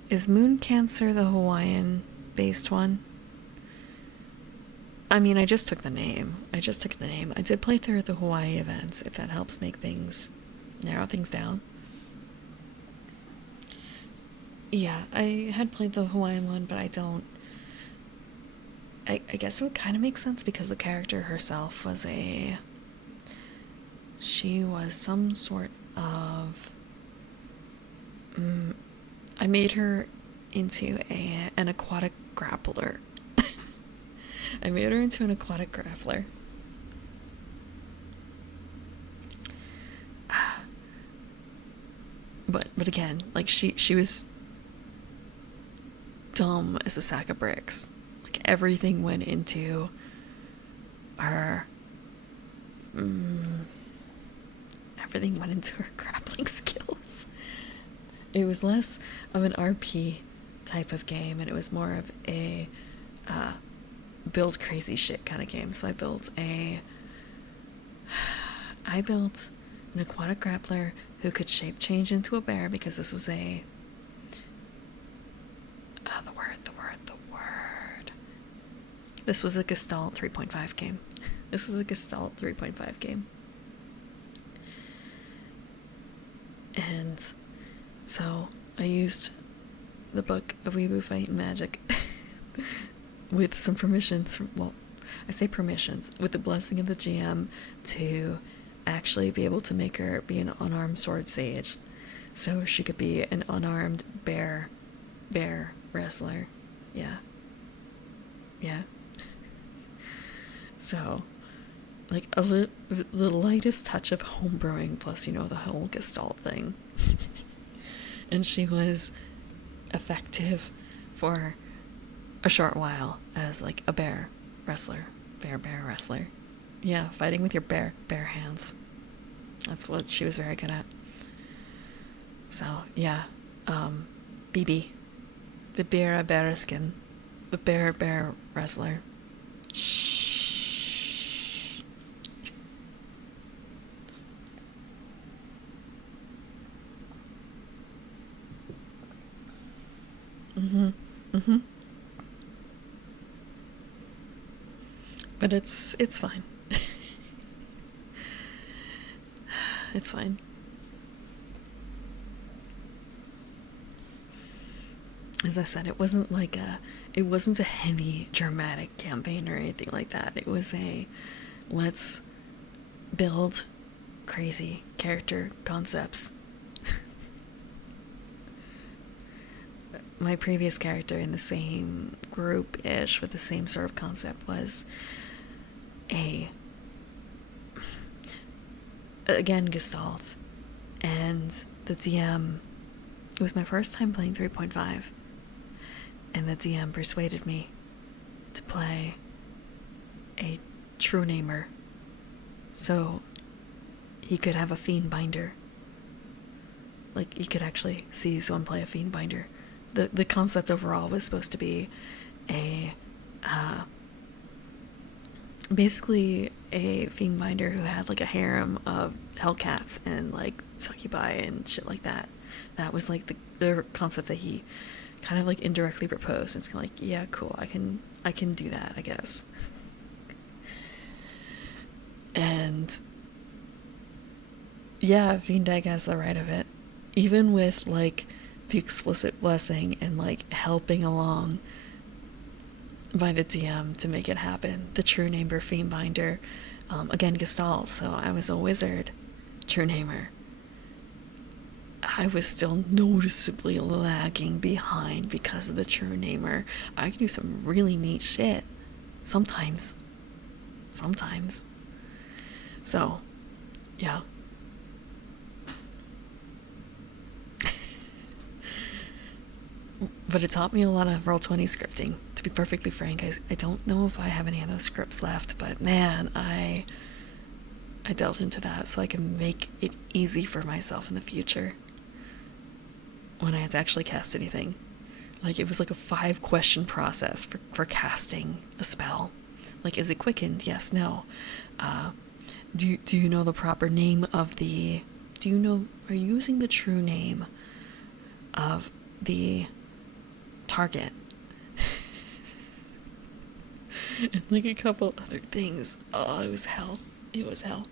Is Moon Cancer the Hawaiian based one? I mean, I just took the name. I did play through the Hawaii events, if that helps narrow things down. Yeah, I had played the Hawaiian one, but I guess it would kind of make sense because the character herself she was some sort of, I made her into an aquatic grappler. I made her into an aquatic grappler. But again, like she was dumb as a sack of bricks. Like everything went into her. Everything went into her grappling skills. It was less of an RP type of game, and it was more of a build crazy shit kind of game. So I built an aquatic grappler who could shape change into a bear, because this was the word. This was a Gestalt 3.5 game. This was a Gestalt 3.5 game. And so I used the book of Weeaboo Fight and Magic with some permissions I say permissions, with the blessing of the GM to actually be able to make her be an unarmed sword sage, so she could be an unarmed bear wrestler. Yeah. So, like the lightest touch of homebrewing, plus the whole Gestalt thing. And she was effective for a short while as like a bear wrestler. Yeah, fighting with your bare hands. That's what she was very good at. So yeah, BB, the bearskin, the bear wrestler. Shh. But it's fine. It's fine. As I said, it wasn't a heavy dramatic campaign or anything like that. It was let's build crazy character concepts. My previous character in the same group-ish with the same sort of concept was again Gestalt, and the DM, it was my first time playing 3.5, and the DM persuaded me to play a true namer so he could have a fiend binder. Like, he could actually see someone play a fiend binder. The concept overall was supposed to be basically a fiend binder who had like a harem of hellcats and like succubi and shit like that. That was like the concept that he kind of like indirectly proposed. And it's kind of like, yeah, cool, I can do that, I guess. And yeah, Fiendag has the right of it, even with like the explicit blessing and like helping along by the DM to make it happen. The true namer Fiendbinder, again Gestalt, so I was a wizard true namer. I was still noticeably lagging behind because of the true namer. I can do some really neat shit sometimes. So yeah. But it taught me a lot of Roll20 scripting. To be perfectly frank, I don't know if I have any of those scripts left, but man, I delved into that so I can make it easy for myself in the future when I had to actually cast anything. Like, it was like a 5-question process for casting a spell. Like, is it quickened? Yes, no. Do you know the proper name of the... are you using the true name of the target? And like a couple other things. Oh, it was hell. It was hell.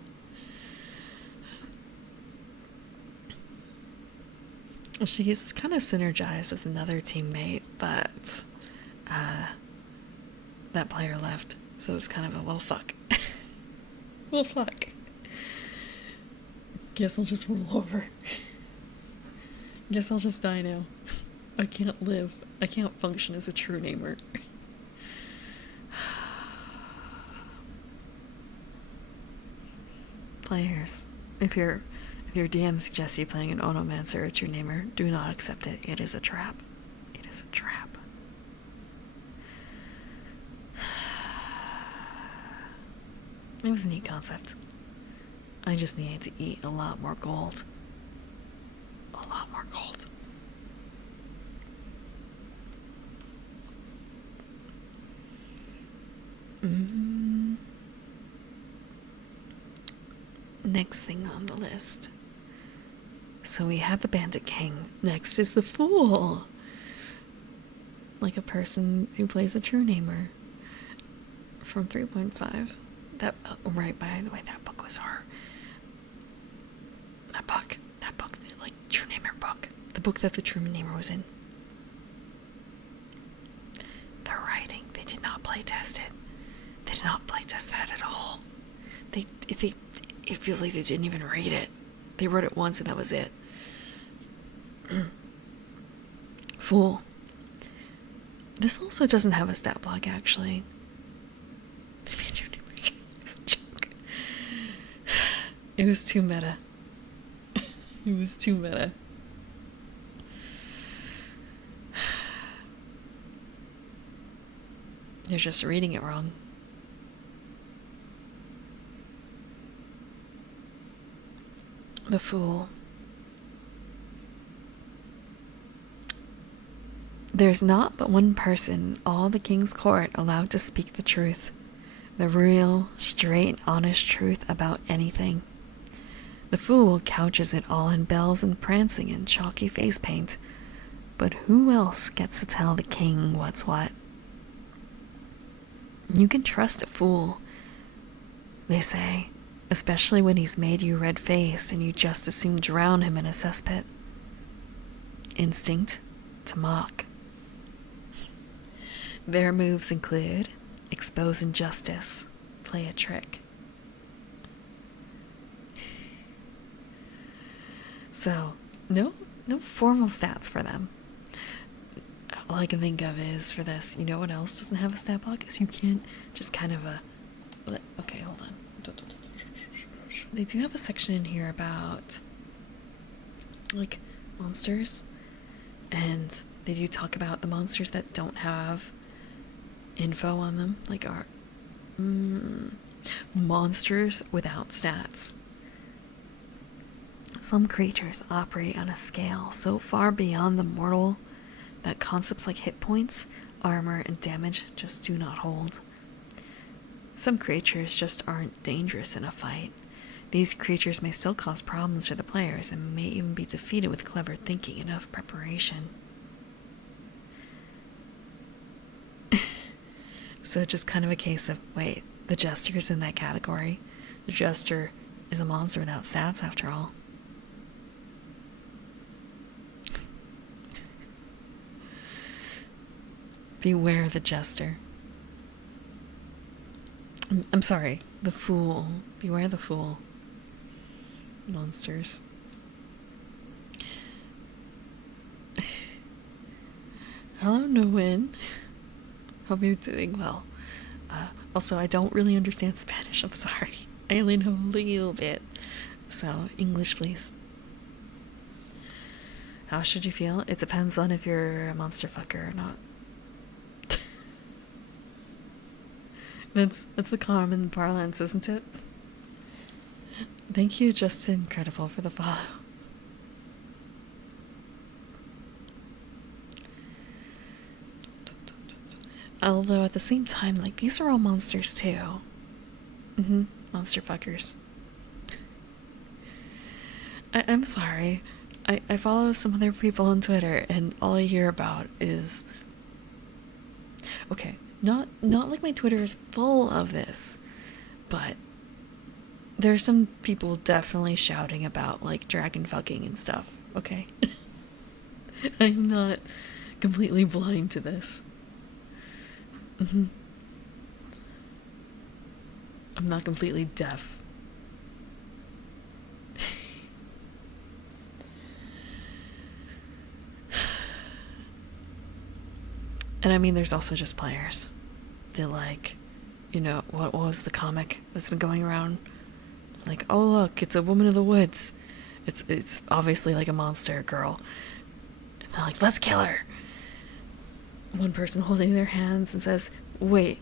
She's kind of synergized with another teammate, but that player left, so it's kind of a well fuck. Well fuck. Guess I'll just roll over. Guess I'll just die now. I can't live. I can't function as a true namer. Players, if your DM suggests you playing an Onomancer or a true namer, do not accept it. It is a trap. It is a trap. It was a neat concept. I just needed to eat a lot more gold. A lot more gold. Next thing on the list. So we have the Bandit King. Next is the Fool. Like a person who plays a true namer. From 3.5. That, right, by the way, that book was her. That book, like, true namer book. The book that the true namer was in. Their writing, they did not playtest it. They did not playtest that at all. It feels like they didn't even read it. They wrote it once and that was it. Fool. This also doesn't have a stat block, actually. It was too meta. It was too meta. You're just reading it wrong. The Fool. There's not but one person, all the king's court, allowed to speak the truth. The real, straight, honest truth about anything. The Fool couches it all in bells and prancing and chalky face paint. But who else gets to tell the king what's what? You can trust a fool, they say, especially when he's made you red-faced and you just as soon drown him in a cesspit. Instinct to mock. Their moves include expose injustice, play a trick. So, no formal stats for them. All I can think of is for this, you know what else doesn't have a stat block? Is you can't just kind of okay, hold on. They do have a section in here about like monsters, and they do talk about the monsters that don't have info on them, like are monsters without stats. Some creatures operate on a scale so far beyond the mortal that concepts like hit points, armor, and damage just do not hold. Some creatures just aren't dangerous in a fight. These creatures may still cause problems for the players and may even be defeated with clever thinking and enough preparation. So it's just kind of a case of, wait, the Jester's in that category. The Jester is a monster without stats after all. Beware the Jester. I'm sorry, the Fool. Beware the Fool. Monsters. Hello, Nguyen. Hope you're doing well. Also, I don't really understand Spanish. I'm sorry. I only know a little bit. So, English, please. How should you feel? It depends on if you're a monster fucker or not. That's the common parlance, isn't it? Thank you, Justin Incredible, for the follow. Although at the same time, like, these are all monsters too. Monster fuckers. I'm sorry. I follow some other people on Twitter, and all I hear about is... Okay, Not like my Twitter is full of this, but there's some people definitely shouting about like dragon fucking and stuff, okay? I'm not completely blind to this. I'm not completely deaf. And I mean, there's also just players. They're like, you know, what was the comic that's been going around? Like, oh look, it's a woman of the woods. It's obviously like a monster girl. And they're like, let's kill her. One person holding their hands and says, wait,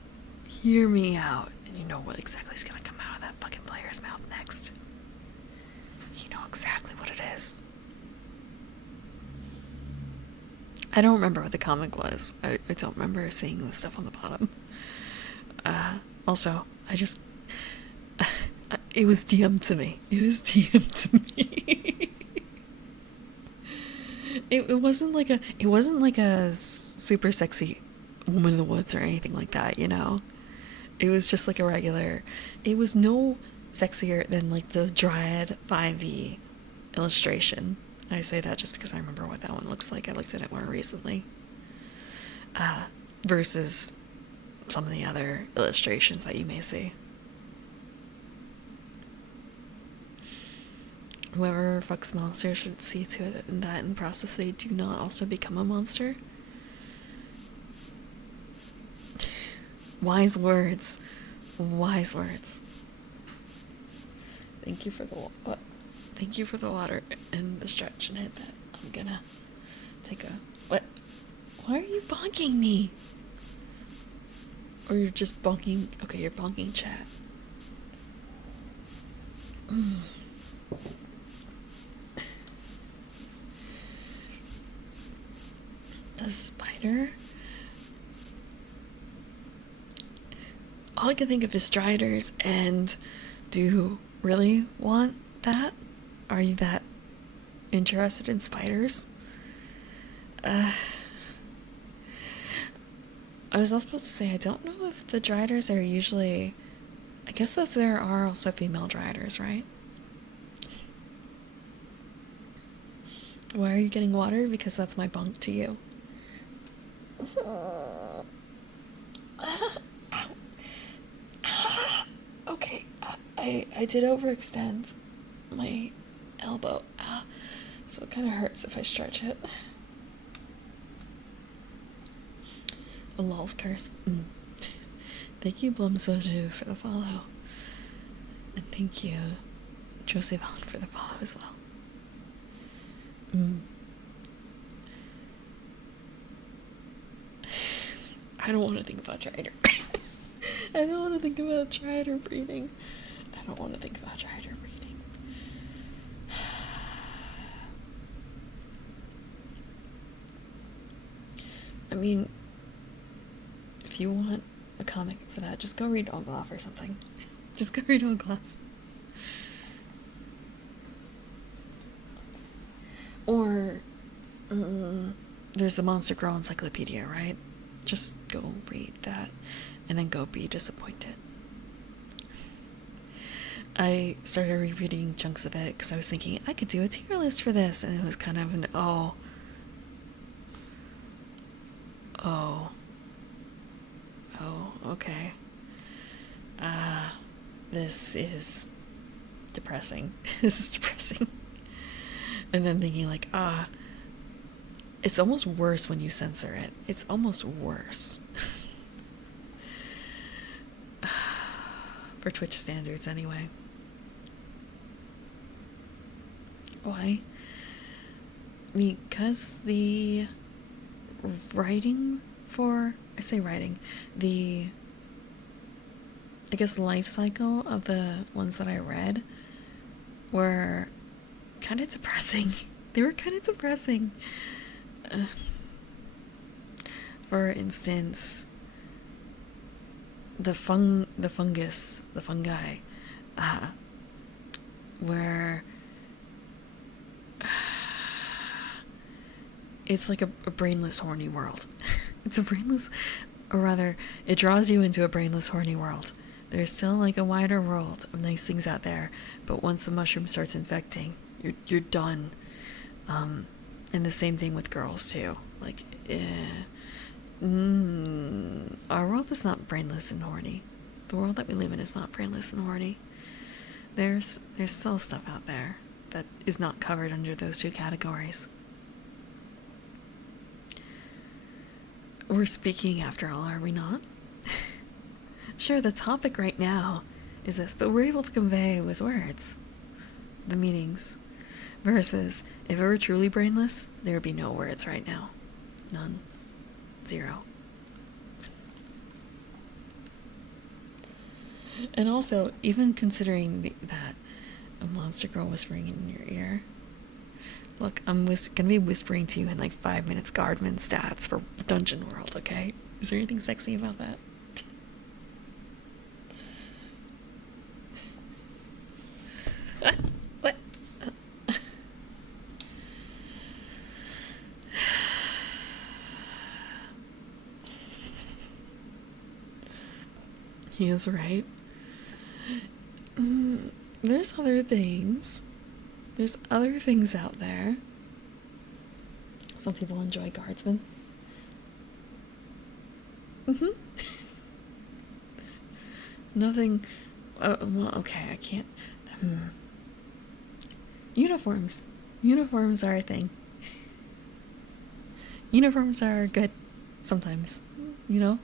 hear me out. And you know what exactly is gonna come out of that fucking player's mouth next. You know exactly what it is. I don't remember what the comic was. I don't remember seeing the stuff on the bottom. Also, I just... it was DM'd to me. It was DM'd to me. It wasn't like a super sexy woman in the woods or anything like that, you know? It was just like a regular... It was no sexier than like the Dryad 5e illustration. I say that just because I remember what that one looks like. I looked at it more recently. Versus some of the other illustrations that you may see. Whoever fucks monsters should see to it that in the process they do not also become a monster. Wise words. Wise words. Thank you for the what? Thank you for the water and the stretch in it that I'm gonna take a... What? Why are you bonking me? Or you're just bonking... Okay, you're bonking chat. The spider? All I can think of is striders, and do you really want that? Are you that interested in spiders? I was also supposed to say, I don't know if the driders are usually... I guess that there are also female driders, right? Why are you getting water? Because that's my bunk to you. Okay, I did overextend my elbow, so it kind of hurts if I stretch it. A lol curse. Thank you, Blumsoju, for the follow. And thank you, Josephon, for the follow as well. I don't want to think about Trider. I don't want to think about Trider breeding. I don't want to think about Trider breeding. I mean, if you want a comic for that, just go read Ogloff or something. Just go read Ogloff. Or there's the Monster Girl Encyclopedia, right? Just go read that and then go be disappointed. I started rereading chunks of it because I was thinking I could do a tier list for this, and it was kind of an oh, okay. This is depressing. This is depressing. And then thinking like, it's almost worse when you censor it. It's almost worse. For Twitch standards, anyway. Why? Because the writing for... I say writing. The... I guess life cycle of the ones that I read were kind of depressing. They were kind of depressing. For instance, the fungi, where it's like a brainless, horny world. It's a brainless, Or rather, it draws you into a brainless, horny world. There's still like a wider world of nice things out there, but once the mushroom starts infecting, you're done. And the same thing with girls too. Like, our world is not brainless and horny. The world that we live in is not brainless and horny. There's still stuff out there that is not covered under those two categories. We're speaking after all, are we not? Sure, the topic right now is this, but we're able to convey with words the meanings. Versus, if it were truly brainless, there would be no words right now. None. Zero. And also, even considering that a monster girl whispering in your ear. Look, I'm gonna be whispering to you in like 5 minutes Guardman stats for Dungeon World, okay? Is there anything sexy about that? What? He is right. There's other things. There's other things out there. Some people enjoy Guardsmen. Nothing. Well, okay, I can't. Uniforms. Uniforms are a thing. Uniforms are good sometimes, you know?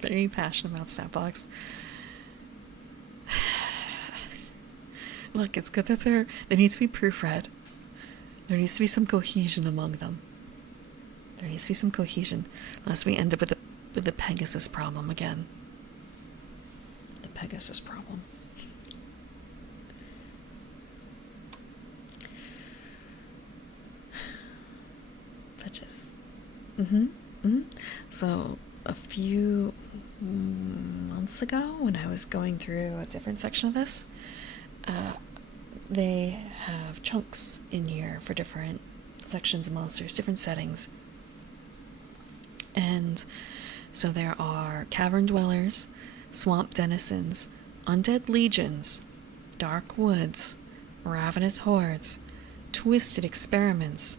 Very passionate about Snapbox. Look, it's good that there needs to be proofread. There needs to be some cohesion among them. There needs to be some cohesion, unless we end up with the Pegasus problem again. The Pegasus problem. Touches. So a few months ago, when I was going through a different section of this, they have chunks in here for different sections of monsters, different settings. And so there are cavern dwellers, swamp denizens, undead legions, dark woods, ravenous hordes, twisted experiments,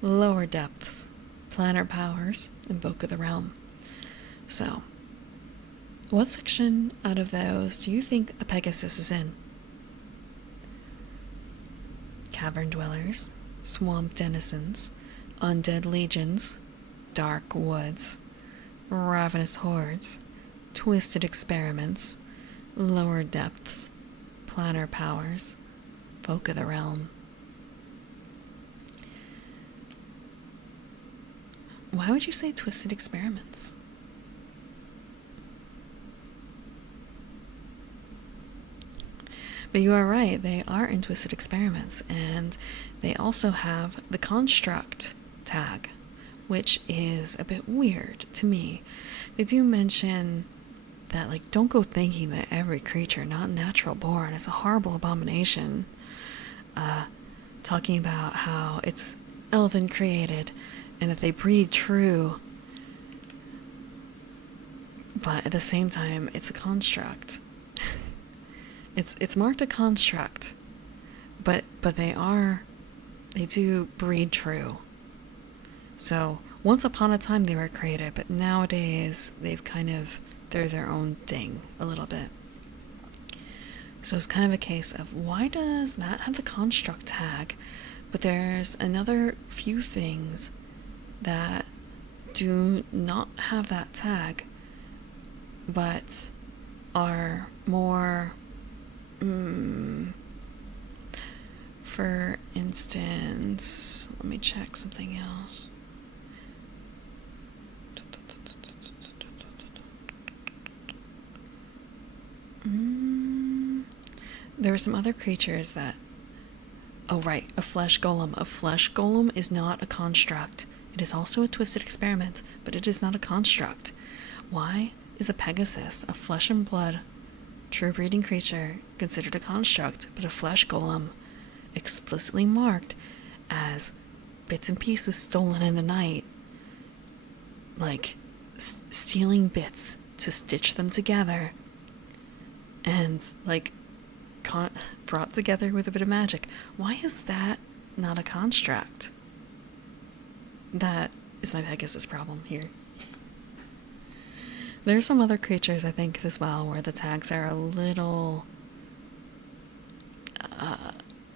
lower depths, planner powers, and Book of the Realm. So, what section out of those do you think a Pegasus is in? Cavern dwellers, swamp denizens, undead legions, dark woods, ravenous hordes, twisted experiments, lower depths, planner powers, Folk of the Realm. Why would you say twisted experiments? But you are right, they are in twisted experiments, and they also have the construct tag, which is a bit weird to me. They do mention that, like, don't go thinking that every creature not natural born is a horrible abomination. Talking about how it's elven created and that they breed true. But at the same time, it's a construct. It's marked a construct, but they do breed true. So once upon a time they were created, but nowadays they're their own thing a little bit. So it's kind of a case of, why does that have the construct tag, but there's another few things that do not have that tag, but are more, for instance, let me check something else. There were some other creatures that... Oh, right, a flesh golem. A flesh golem is not a construct. It is also a twisted experiment, but it is not a construct. Why is a Pegasus, a flesh and blood, true breeding creature, considered a construct, but a flesh golem explicitly marked as bits and pieces stolen in the night. Like, stealing bits to stitch them together. And, like, brought together with a bit of magic. Why is that not a construct? That is my Pegasus problem here. There are some other creatures, I think, as well, where the tags are a little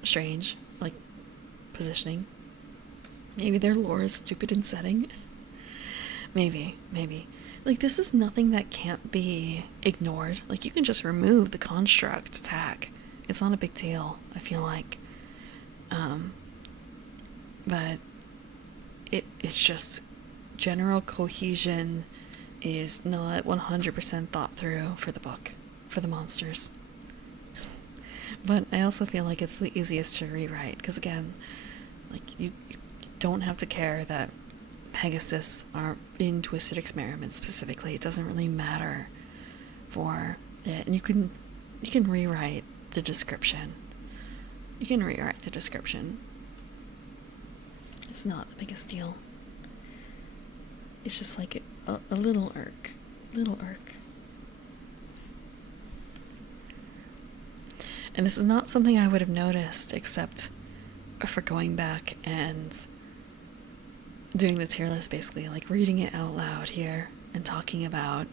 strange, like positioning. Maybe their lore is stupid in setting. Maybe. Like, this is nothing that can't be ignored. Like, you can just remove the construct tag. It's not a big deal, I feel like. But it's just general cohesion is not 100% thought through for the book, for the monsters. But I also feel like it's the easiest to rewrite, because again, like, you don't have to care that Pegasus are in Twisted Experiment specifically. It doesn't really matter for it. And you can rewrite the description. You can rewrite the description. It's not the biggest deal. It's just like a little irk. Little irk. And this is not something I would have noticed except for going back and doing the tier list, basically, like reading it out loud here and talking about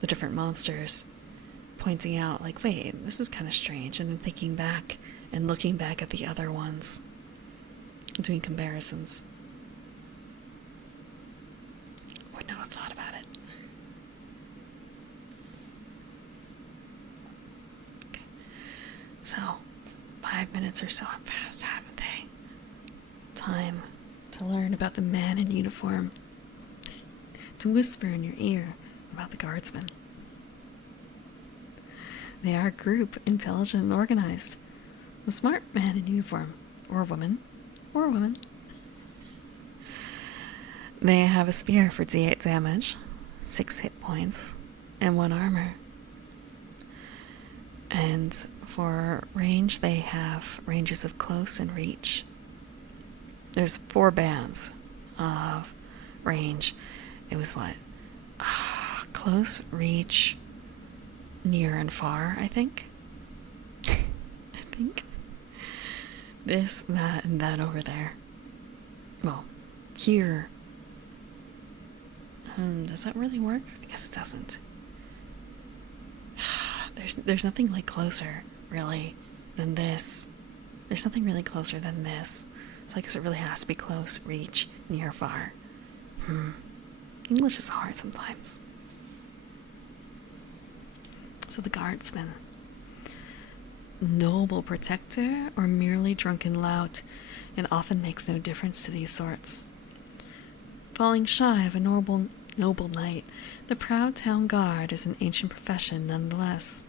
the different monsters, pointing out, like, wait, this is kind of strange, and then thinking back and looking back at the other ones, doing comparisons. Would not have thought about it. Okay. So, 5 minutes or so have passed, haven't they? Time to learn about the man in uniform. To whisper in your ear about the guardsmen. They are a group, intelligent and organized. A smart man in uniform. Or a woman. Or a woman. They have a spear for D8 damage, 6 hit points, and 1 armor. And for range, they have ranges of close and reach. There's 4 bands of range. It was what? Close, reach, near, and far, I think. I think. This, that, and that over there. Well, here. Does that really work? I guess it doesn't. There's nothing like closer, really, than this. There's nothing really closer than this. So I guess it really has to be close, reach, near, far. English is hard sometimes. So the guardsman. Noble protector or merely drunken lout, it often makes no difference to these sorts. Falling shy of a noble knight, the proud town guard is an ancient profession nonetheless.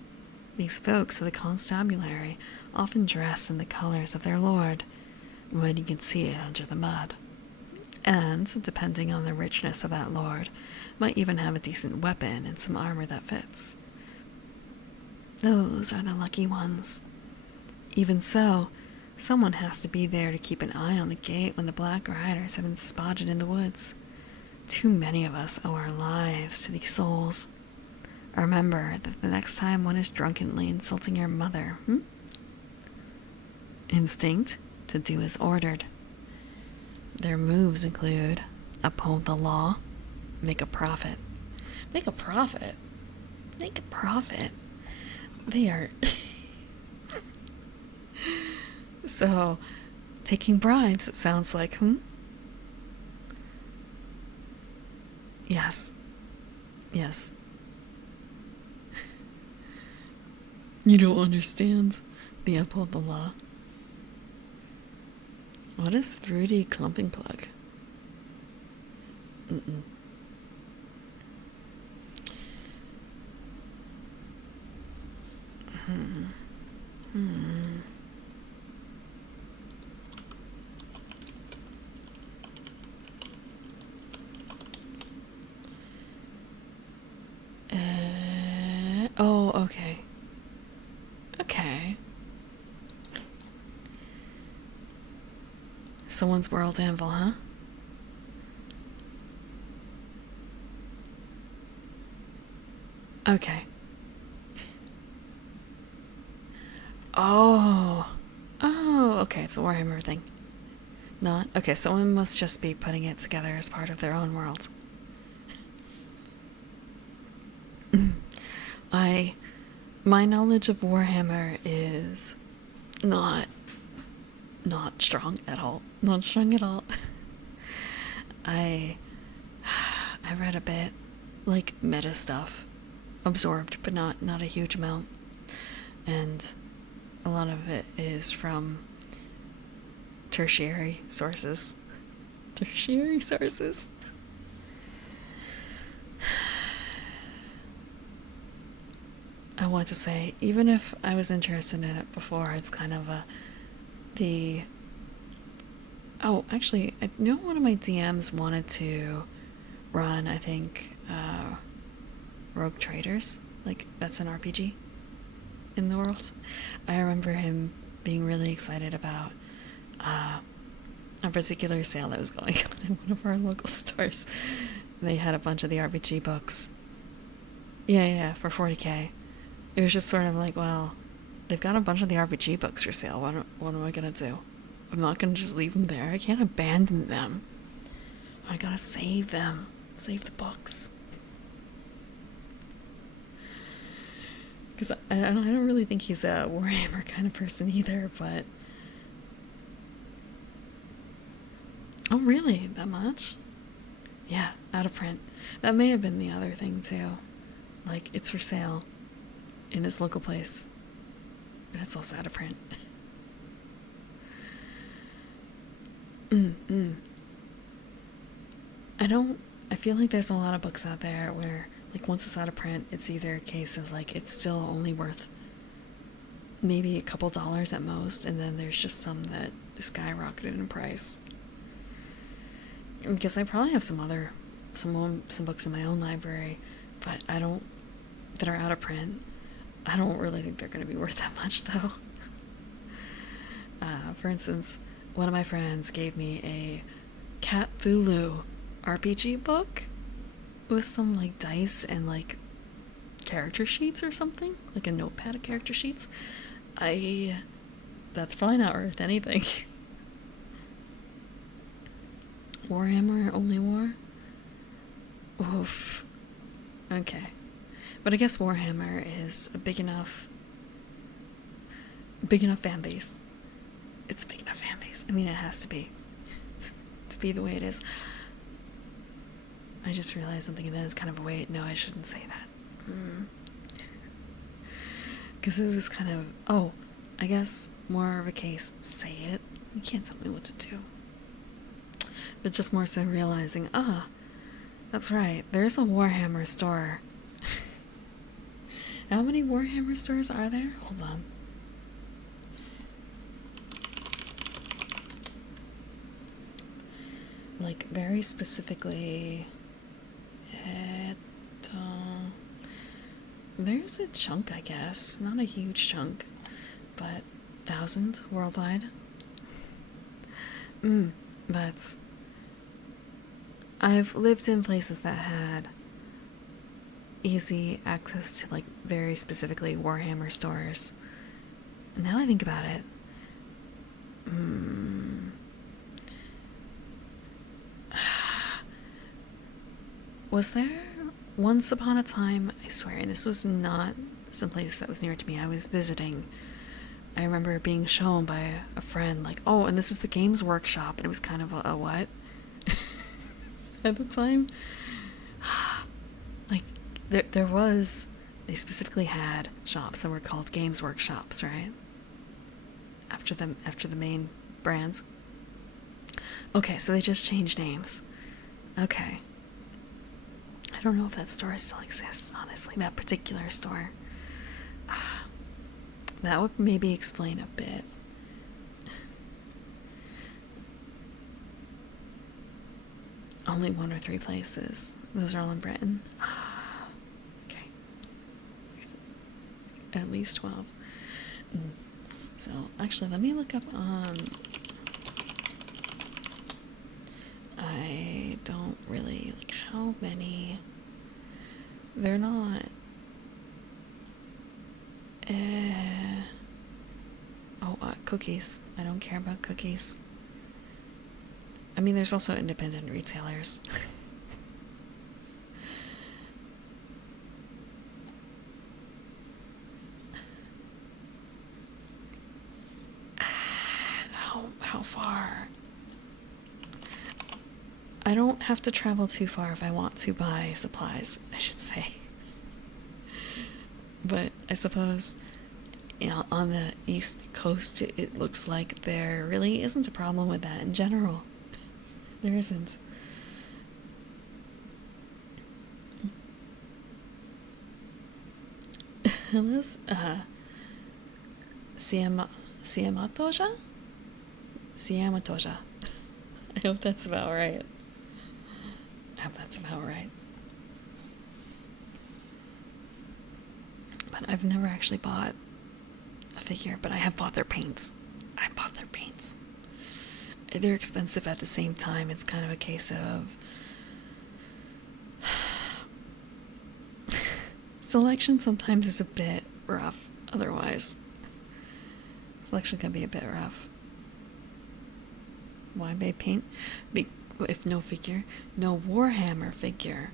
These folks of the constabulary often dress in the colors of their lord, when you can see it under the mud, and, depending on the richness of that lord, might even have a decent weapon and some armor that fits. Those are the lucky ones. Even so, someone has to be there to keep an eye on the gate when the Black Riders have been spotted in the woods. Too many of us owe our lives to these souls. Remember that the next time one is drunkenly insulting your mother, Instinct to do as ordered. Their moves include uphold the law, make a profit. Make a profit? Make a profit? They are... So, taking bribes, it sounds like, Yes. Yes. You don't understand the uphold the law. What is fruity clumping plug? Oh, okay. Okay. So someone's world anvil, huh? Okay. Oh. Oh, okay, it's a Warhammer thing. Not? Okay, someone must just be putting it together as part of their own world. My knowledge of Warhammer is not strong at all. Not strong at all. I I read a bit, like meta stuff, absorbed, but not a huge amount, and a lot of it is from tertiary sources. Tertiary sources. I want to say, even if I was interested in it before, it's kind of the. Oh, actually, I know one of my DMs wanted to run, I think, Rogue Traders. Like, that's an RPG in the world. I remember him being really excited about a particular sale that was going on in one of our local stores. They had a bunch of the RPG books. Yeah, for 40k. It was just sort of like, well, they've got a bunch of the RPG books for sale. What am I gonna do? I'm not gonna just leave them there. I can't abandon them. I gotta save them. Save the books. Because I don't really think he's a Warhammer kind of person either, but... Oh, really? That much? Yeah, out of print. That may have been the other thing, too. Like, it's for sale in this local place, but it's also out of print. I feel like there's a lot of books out there where, like, once it's out of print, it's either a case of, like, it's still only worth maybe a couple dollars at most, and then there's just some that skyrocketed in price. Because I probably have some books in my own library, but that are out of print. I don't really think they're going to be worth that much, though. For instance, one of my friends gave me a Cthulhu RPG book with some, like, dice and, like, character sheets or something. Like a notepad of character sheets. That's probably not worth anything. Warhammer Only War? Oof. Okay. But I guess Warhammer is a big enough fan base. It's a big enough fan base. I mean, it has to be. To be the way it is. I just realized something and then it's kind of a wait. No, I shouldn't say that. Because it was kind of, oh, I guess more of a case, say it. You can't tell me what to do. But just more so realizing, that's right, there's a Warhammer store. How many Warhammer stores are there? Hold on. Like, very specifically, there's a chunk, I guess. Not a huge chunk, but 1,000 worldwide. But I've lived in places that had easy access to, like, very specifically Warhammer stores. Now I think about it, was there once upon a time, I swear, and this was not some place that was near to me, I was visiting. I remember being shown by a friend, like, oh, and this is the Games Workshop, and it was kind of a what? At the time. Like, they specifically had shops that were called Games Workshops, right? After the main brands. Okay, so they just changed names. Okay. I don't know if that store still exists, honestly, that particular store. That would maybe explain a bit. Only 1 or 3 places. Those are all in Britain. Okay. At least 12. So, actually, let me look up on really. Like, how many? They're not. Oh, cookies. I don't care about cookies. I mean, there's also independent retailers. How far? I don't have to travel too far if I want to buy supplies, I should say. But I suppose, you know, on the East Coast, it looks like there really isn't a problem with that in general. There isn't. This, Siamatoja? Siamatoja. I hope that's about right. I hope that's about right. But I've never actually bought a figure, but I have bought their paints. I've bought their paints. They're expensive at the same time. It's kind of a case of selection sometimes is a bit rough otherwise. Selection can be a bit rough. Why buy paint? If no figure, no Warhammer figure.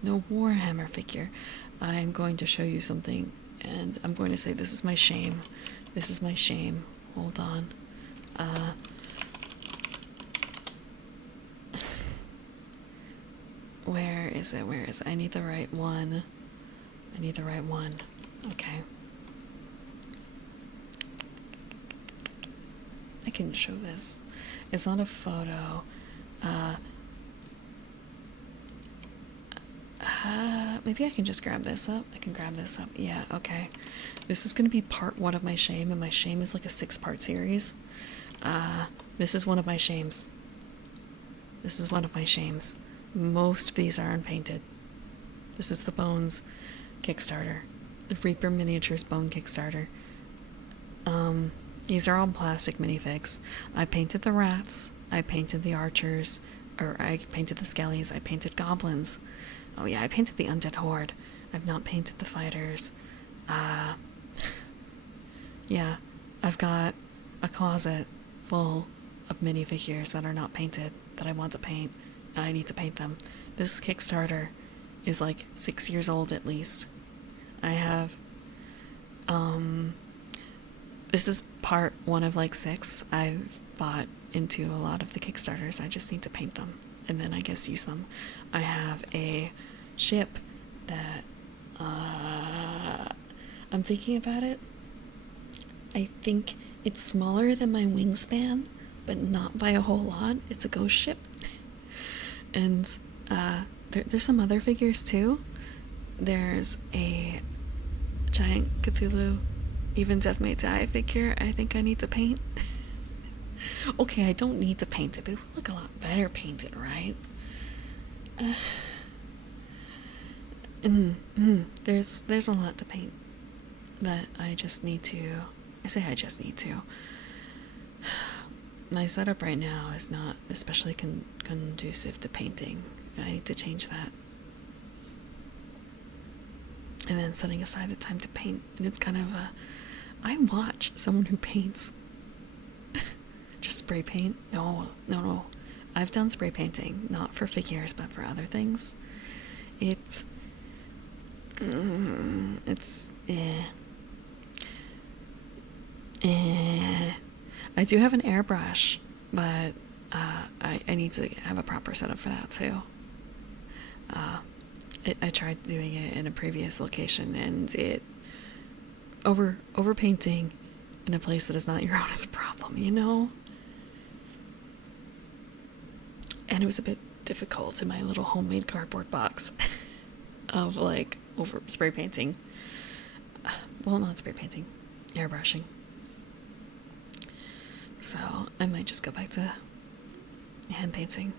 No Warhammer figure. I'm going to show you something, and I'm going to say this is my shame. This is my shame. Hold on. Where is it? Where is it? I need the right one. I need the right one. Okay. I can show this. It's not a photo. Maybe I can just grab this up. I can grab this up. Yeah, okay. This is gonna be part one of my shame, and my shame is like a 6-part series. This is one of my shames. This is one of my shames. Most of these are unpainted. This is the Bones Kickstarter. The Reaper Miniatures Bone Kickstarter. These are all plastic minifigs. I painted the rats. I painted the archers. Or I painted the skellies. I painted goblins. Oh yeah, I painted the undead horde. I've not painted the fighters. Yeah, I've got a closet full of minifigures that are not painted that I want to paint. I need to paint them. This Kickstarter is like 6 years old at least. I have, this is part one of like 6. I've bought into a lot of the Kickstarters. I just need to paint them and then I guess use them. I have a ship that, I'm thinking about it. I think it's smaller than my wingspan, but not by a whole lot. It's a ghost ship. And there's some other figures too. There's a giant Cthulhu, even Death May Die figure I think I need to paint. Okay, I don't need to paint it, but it would look a lot better painted, right? There's a lot to paint that I just need to. I say I just need to. My setup right now is not especially conducive to painting. I need to change that. And then setting aside the time to paint. And it's kind of I watch someone who paints. Just spray paint? No. I've done spray painting, not for figures, but for other things. It's I do have an airbrush, but I need to have a proper setup for that too. I tried doing it in a previous location, and it over painting in a place that is not your own is a problem, you know? And it was a bit difficult in my little homemade cardboard box of like over spray painting. Well, not spray painting, airbrushing. So I might just go back to hand painting.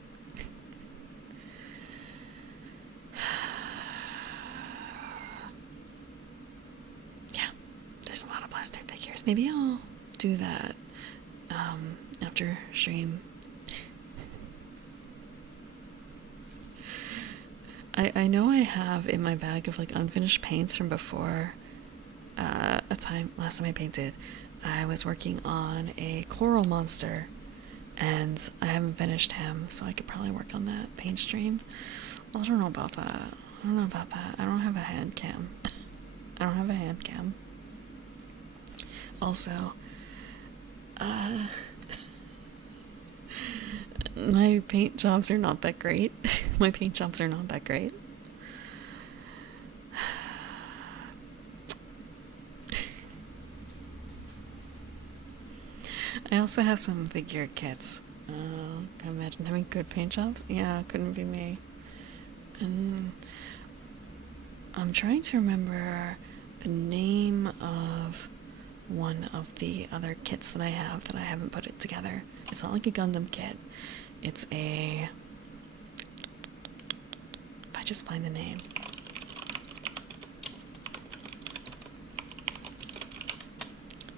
Yeah, there's a lot of plastic figures. Maybe I'll do that after stream. I know I have in my bag of like unfinished paints from before last time I painted, I was working on a coral monster and I haven't finished him, so I could probably work on that paint stream. Well, I don't know about that. I don't know about that. I don't have a hand cam. I don't have a hand cam. Also, my paint jobs are not that great. My paint jobs are not that great. I also have some figure kits. Can you imagine having good paint jobs? Yeah, couldn't be me. And I'm trying to remember the name of one of the other kits that I have that I haven't put it together. It's not like a Gundam kit. It's a... If I just find the name.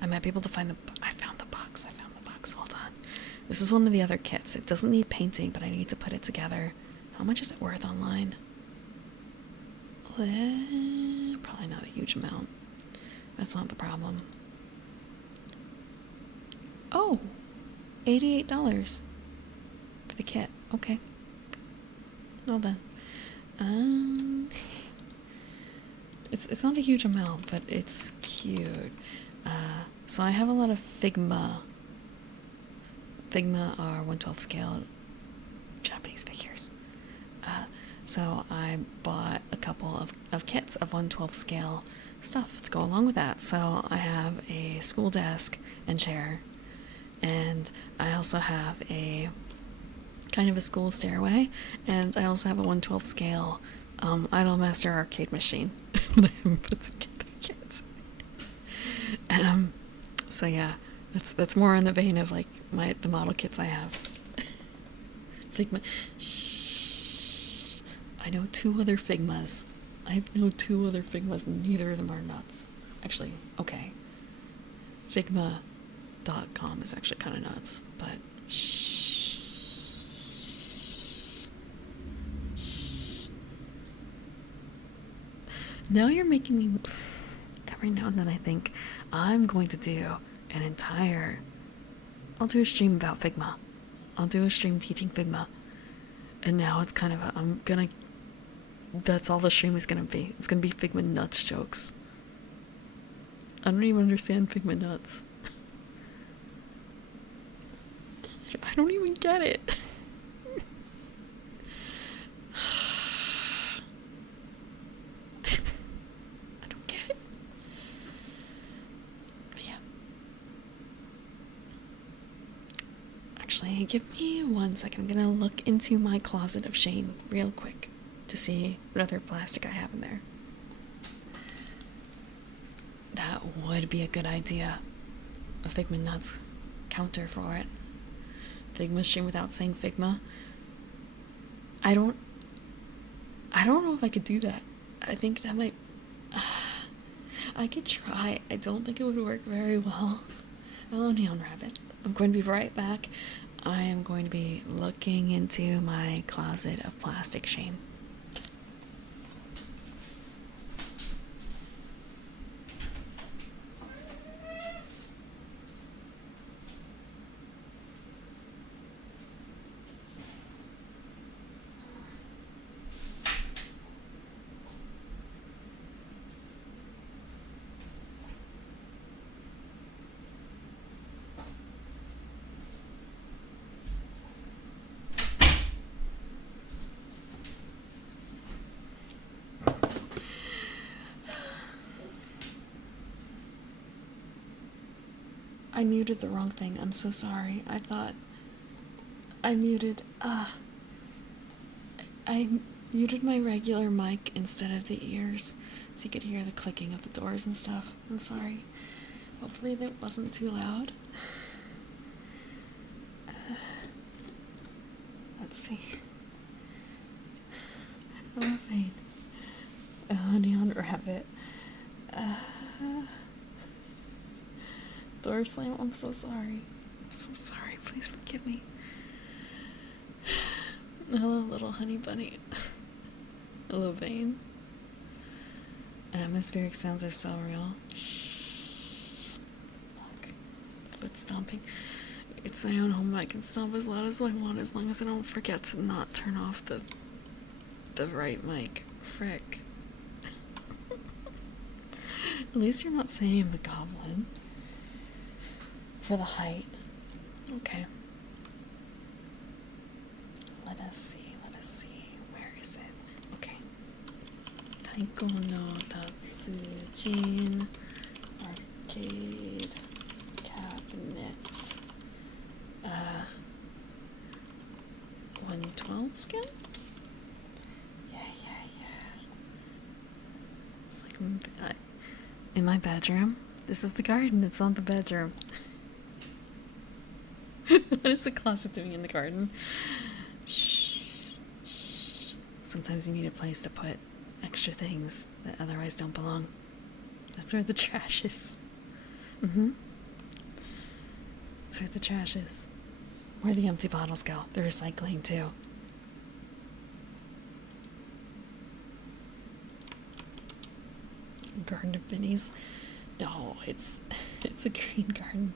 I might be able to find the... I found the box. Hold on. This is one of the other kits. It doesn't need painting, but I need to put it together. How much is it worth online? Probably not a huge amount. That's not the problem. Oh! $88 for the kit. Okay. Well then. It's not a huge amount, but it's cute. So I have a lot of Figma. Figma are 1/12 scale Japanese figures. So I bought a couple of kits of 1/12 scale stuff to go along with that. So I have a school desk and chair, and I also have a kind of a school stairway, and I also have a 1/12 scale Idolmaster arcade machine that I haven't put together yet. So yeah, that's more in the vein of like the model kits I have. Figma. Shh. I know 2 other Figmas. I know 2 other Figmas, and neither of them are nuts. Actually, okay. Figma.com is actually kind of nuts, but shh. Now you're making me... Every now and then I think I'm going to do an entire... I'll do a stream about Figma. I'll do a stream teaching Figma. And now it's kind of a... That's all the stream is gonna be. It's gonna be Figma nuts jokes. I don't even understand Figma nuts. I don't even get it. I don't get it. But yeah. Actually, give me 1 second. I'm gonna look into my closet of shame real quick to see what other plastic I have in there. That would be a good idea. A Figma nuts counter for it. Figma stream without saying Figma. I don't know if I could do that. I think that might... I could try. I don't think it would work very well. Hello, Neon Rabbit. I'm going to be right back. I am going to be looking into my closet of plastic shame. I muted the wrong thing. I'm so sorry. I thought I muted I muted my regular mic instead of the ears so you could hear the clicking of the doors and stuff. I'm sorry. Hopefully that wasn't too loud. Let's see. Oh, pain. Oh, Neon Rabbit. Door slam. I'm so sorry. I'm so sorry. Please forgive me. Hello, little honey bunny. Louvain. Atmospheric sounds are so real. Look, foot stomping. It's my own home. I can stomp as loud as I want as long as I don't forget to not turn off the right mic. Frick. At least you're not saying the goblin. For the height. Okay. Let us see. Where is it? Okay. Taiko no Tatsujin arcade cabinets. 112 scale? Yeah. It's like in my bedroom. This is the garden. It's not the bedroom. What is the closet doing in the garden? Shh. Sometimes you need a place to put extra things that otherwise don't belong. That's where the trash is. That's where the trash is. Where the empty bottles go. The recycling too. Garden of minis. No, it's a green garden.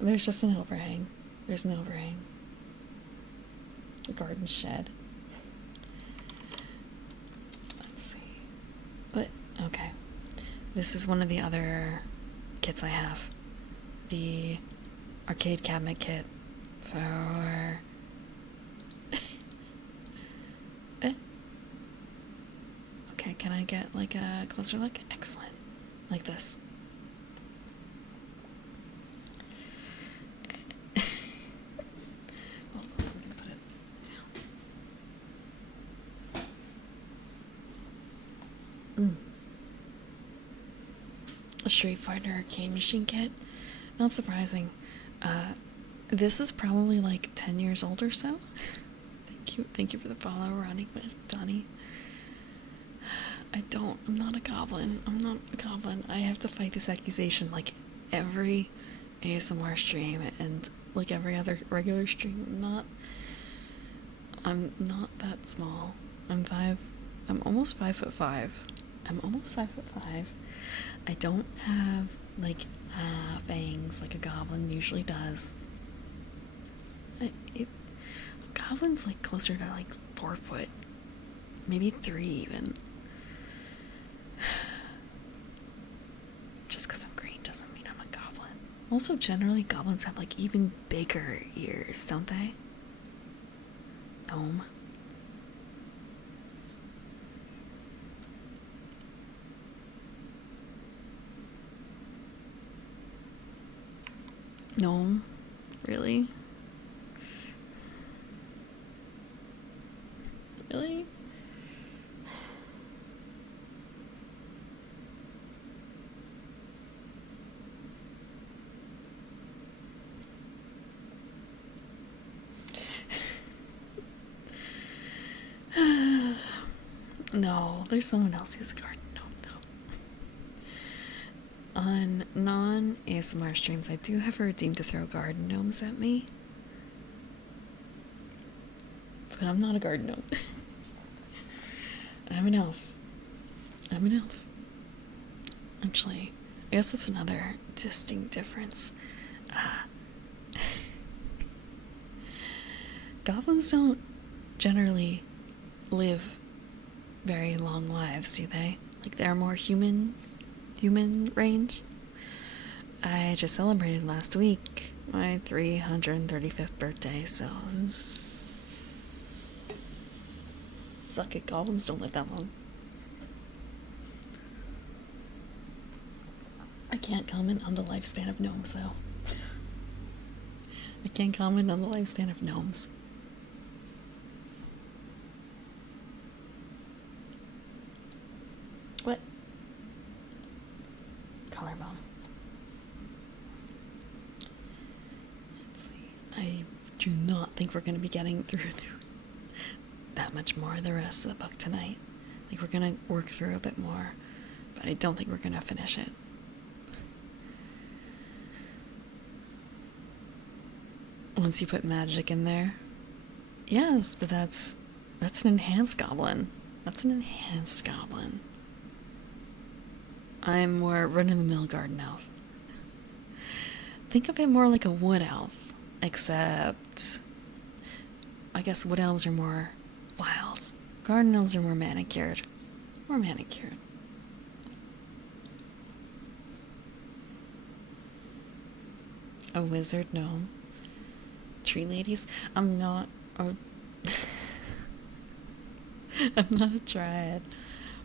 There's just an overhang. There's an overhang. A garden shed. Let's see. What? Okay. This is one of the other kits I have. The arcade cabinet kit for... Okay, can I get like a closer look? Excellent. Like this. Hold on, I'm gonna put it down. A Street Fighter arcade machine kit? Not surprising. This is probably like 10 years old or so. Thank you for the follow, Donnie. I'm not a goblin. I have to fight this accusation like every ASMR stream and like every other regular stream. I'm not that small. I'm almost 5'5". I don't have like fangs like a goblin usually does. Goblin's like closer to like 4 foot, maybe 3 even. Just because I'm green doesn't mean I'm a goblin. Also, generally, goblins have like even bigger ears, don't they? Gnome. Gnome? Really? Really? No, there's someone else who's a garden gnome, though. On non-ASMR streams, I do have a redeem to throw garden gnomes at me. But I'm not a garden gnome. I'm an elf. Actually, I guess that's another distinct difference. Goblins don't generally live very long lives, do they? Like, they're more human range. I just celebrated last week my 335th birthday, so suck it, goblins don't live that long. I can't comment on the lifespan of gnomes, though. I can't comment on the lifespan of gnomes. What? Color bomb. Let's see. I do not think we're going to be getting through that much more of the rest of the book tonight. Like, we're going to work through a bit more, but I don't think we're going to finish it. Once you put magic in there. Yes, but that's That's an enhanced goblin. That's an enhanced goblin. I'm more run-of-the-mill garden elf. Think of it more like a wood elf, except I guess wood elves are more wild. Garden elves are more manicured. More manicured. A wizard gnome. Tree ladies. I'm not a I'm not a dryad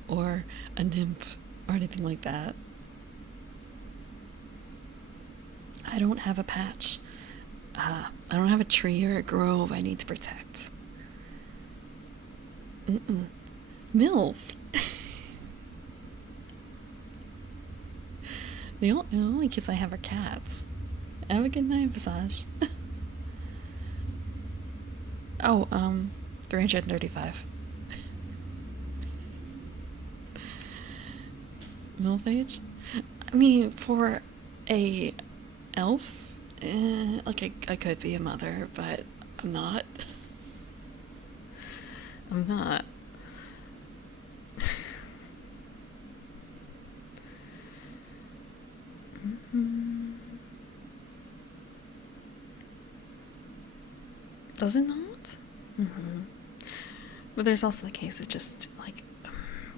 or a nymph or anything like that. I don't have a patch. I don't have a tree or a grove I need to protect. MILF. The only kids I have are cats. Have a good night, Visage. Oh, 335. MILF age? I mean, for a elf, like I could be a mother, but I'm not. I'm not. Does it not? But there's also the case of just like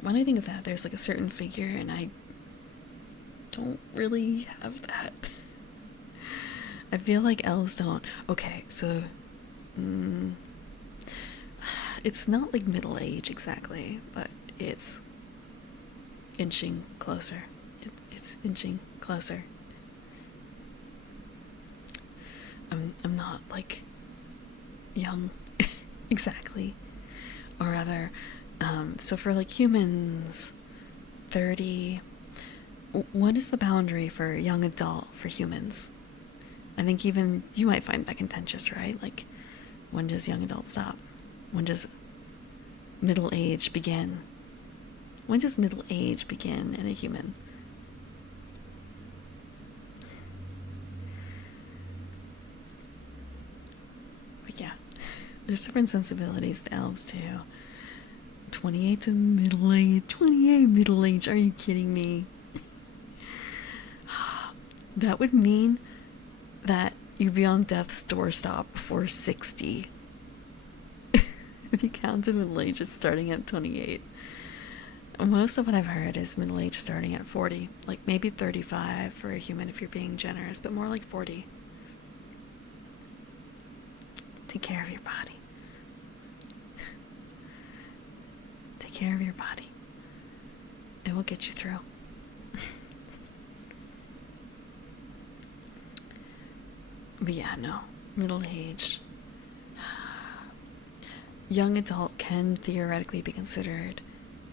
when I think of that, there's like a certain figure, and I don't really have that. I feel like elves don't. Okay, so it's not like middle age exactly, but it's inching closer. It's inching closer. I'm not like young exactly, or rather, so for like humans, 30. What is the boundary for young adult for humans? I think even you might find that contentious, right? Like, when does young adult stop? When does middle age begin? When does middle age begin in a human? But yeah, there's different sensibilities to elves too. 28 to middle age. 28 middle age. Are you kidding me? That would mean that you'd be on death's doorstep before 60. If you counted middle age as starting at 28. Most of what I've heard is middle age starting at 40. Like maybe 35 for a human if you're being generous, but more like 40. Take care of your body. Take care of your body. It will get you through. But yeah, no. Middle age. Young adult can theoretically be considered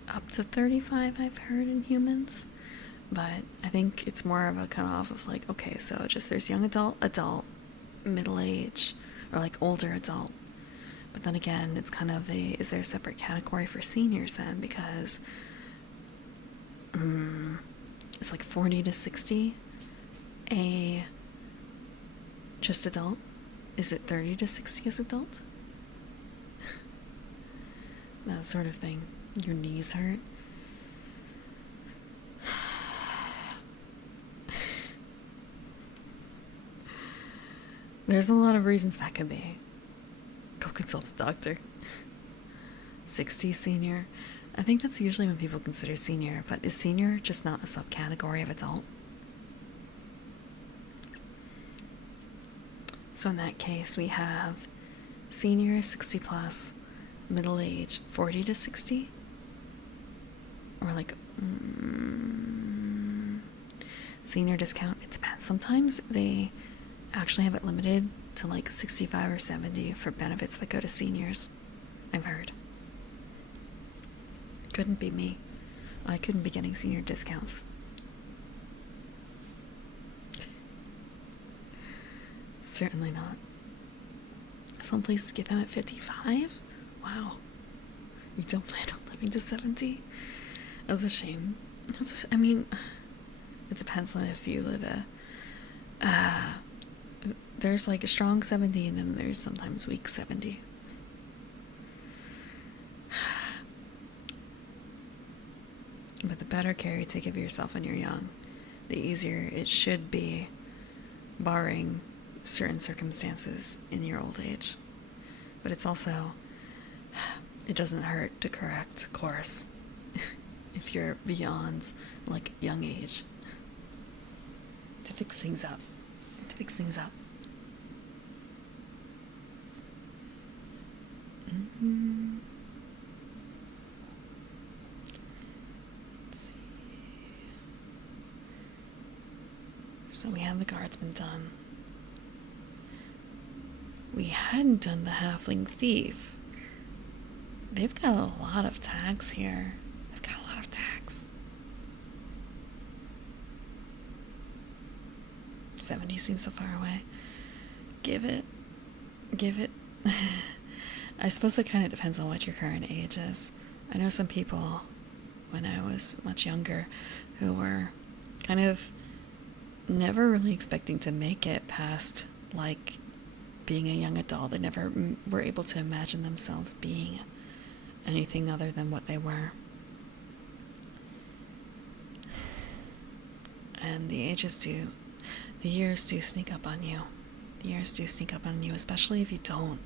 up to 35, I've heard, in humans. But I think it's more of a cutoff of like, okay, so just there's young adult, middle age, or like older adult. But then again, it's kind of is there a separate category for seniors then? Because it's like 40 to 60 a just adult? Is it 30 to 60 as adult? That sort of thing. Your knees hurt. There's a lot of reasons that could be. Go consult a doctor. 60 senior. I think that's usually when people consider senior, but is senior just not a subcategory of adult? So in that case, we have senior 60 plus, middle age 40 to 60, or like senior discount. It depends. Sometimes they actually have it limited to like 65 or 70 for benefits that go to seniors. I've heard. Couldn't be me. I couldn't be getting senior discounts. Certainly not. Some places get them at 55? Wow. You don't plan on living to 70? That's a shame. I mean, it depends on if you live there's like a strong 70 and then there's sometimes weak 70. But the better care you take of yourself when you're young, the easier it should be, barring certain circumstances in your old age. But it's also, it doesn't hurt to correct course if you're beyond like young age, to fix things up, Mm-hmm. Let's see. So we have the guardsman done. We hadn't done the halfling thief. They've got a lot of tags here. 70 seems so far away. Give it. I suppose it kind of depends on what your current age is. I know some people, when I was much younger, who were kind of never really expecting to make it past, like, being a young adult. They never were able to imagine themselves being anything other than what they were. And the years do sneak up on you. Especially if you don't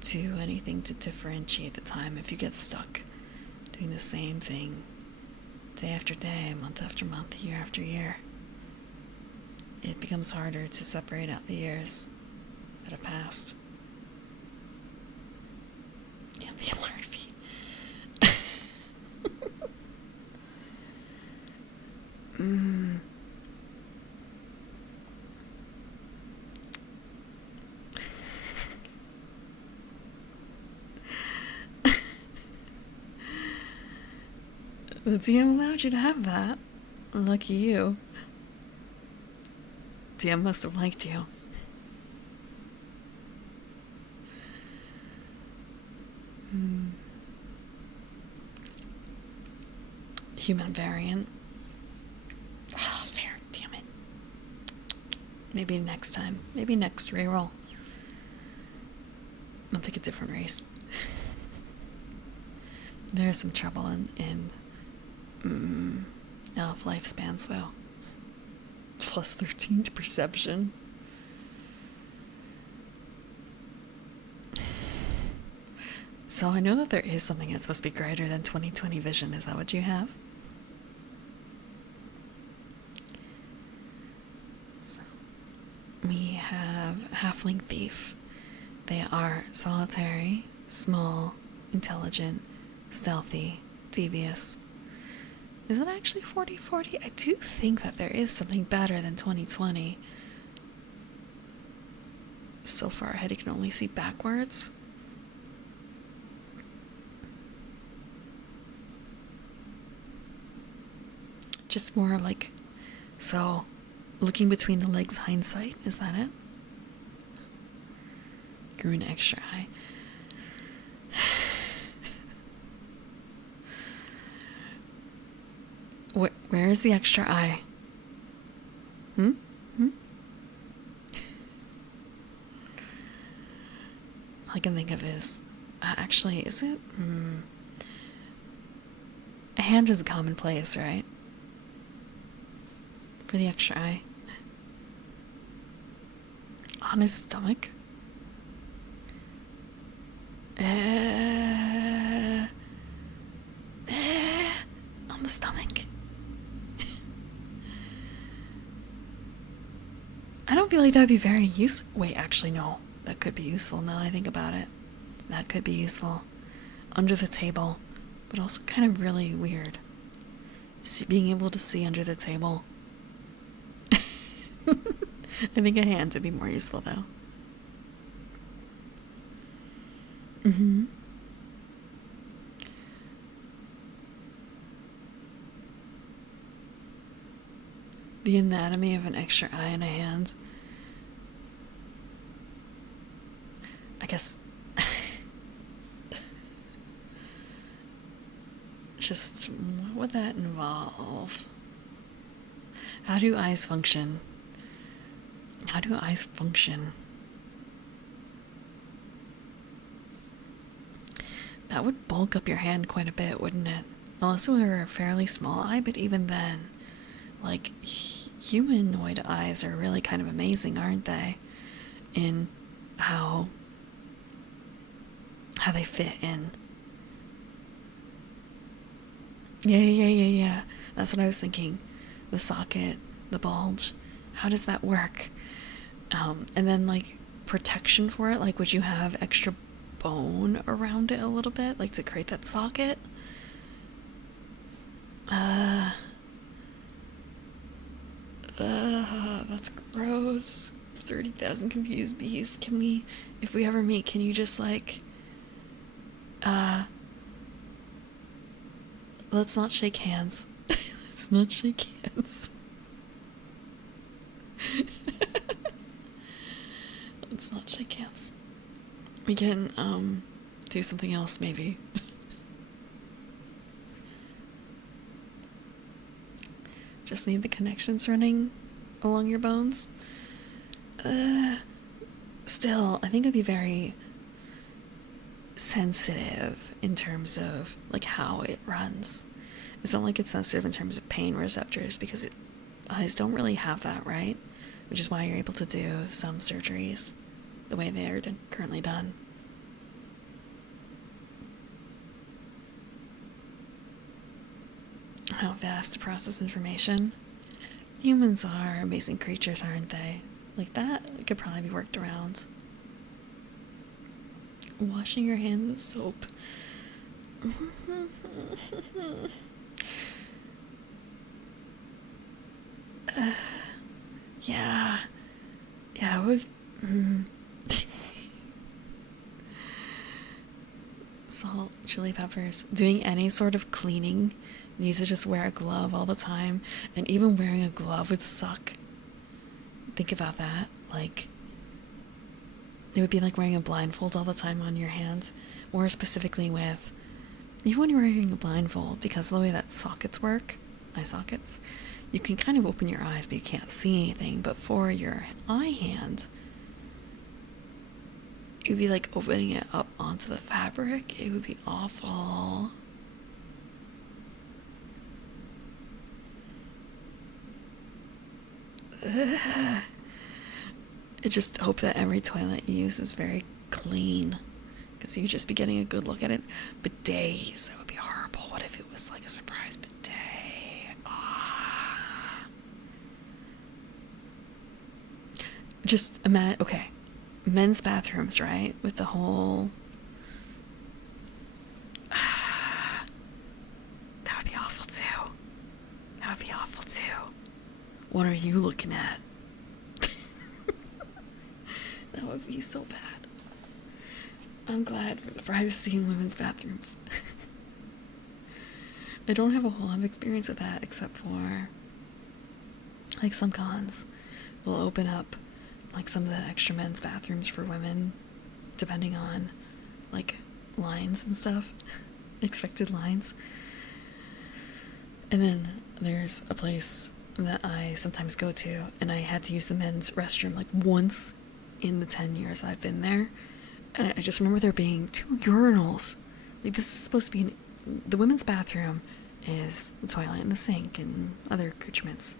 do anything to differentiate the time. If you get stuck doing the same thing day after day, month after month, year after year, it becomes harder to separate out the years that have passed. Yeah, the alert feed. The DM allowed you to have that. Lucky you. DM must have liked you. Human variant. Oh, fair. Damn it. Maybe next time. Maybe next reroll. I'll pick a different race. There's some trouble in elf lifespans, though. Plus 13 to perception. So I know that there is something that's supposed to be greater than 20/20 vision. Is that what you have? So we have halfling thief. They are solitary, small, intelligent, stealthy, devious. Is it actually 40/40? I do think that there is something better than 20/20. So far ahead, you can only see backwards. Just more like, so looking between the legs, hindsight, is that it? Grew an extra eye. Where is the extra eye? All I can think of is, actually, is it? A hand is a commonplace, right? For the extra eye. On his stomach? On the stomach? I don't feel like that would be very useful. Wait, actually, no. That could be useful now that I think about it. That could be useful. Under the table. But also kind of really weird. Being able to see under the table. I think a hand would be more useful, though. The anatomy of an extra eye in a hand. I guess. Just what would that involve? How do eyes function? That would bulk up your hand quite a bit, wouldn't it? Unless it were a fairly small eye, but even then, like, humanoid eyes are really kind of amazing, aren't they? In how they fit in. Yeah. That's what I was thinking. The socket, the bulge. How does that work? And then, like, protection for it. Like, would you have extra bone around it a little bit, like to create that socket? That's gross. 30,000 confused bees. Can we, if we ever meet, can you just like, let's not shake hands. Let's not shake hands. Let's not shake hands. We can, do something else, maybe. Just need the connections running along your bones. Still, I think it'd be very sensitive in terms of like how it runs. It's not like it's sensitive in terms of pain receptors because eyes don't really have that, right? Which is why you're able to do some surgeries the way they are currently done. How fast to process information. Humans are amazing creatures, aren't they? Like that could probably be worked around. Washing your hands with soap. Yeah. Yeah, with salt, chili peppers. Doing any sort of cleaning, you need to just wear a glove all the time. And even wearing a glove would suck. Think about that. Like, it would be like wearing a blindfold all the time on your hands. More specifically with, even when you're wearing a blindfold, because of the way that sockets work, eye sockets, you can kind of open your eyes but you can't see anything. But for your eye hand, it would be like opening it up onto the fabric. It would be awful. Ugh. I just hope that every toilet you use is very clean, because you'd just be getting a good look at it. Bidets, that would be horrible. What if it was like a surprise bidet? Ah. Just imagine, okay, men's bathrooms, right? With the whole... that would be awful too. That would be awful too. What are you looking at? That would be so bad. I'm glad for the privacy in women's bathrooms. I don't have a whole lot of experience with that, except for like some cons will open up like some of the extra men's bathrooms for women, depending on like lines and stuff, expected lines. And then there's a place that I sometimes go to, and I had to use the men's restroom like once in the 10 years I've been there, and I just remember there being 2 urinals. Like, this is supposed to be the women's bathroom is the toilet and the sink and other accoutrements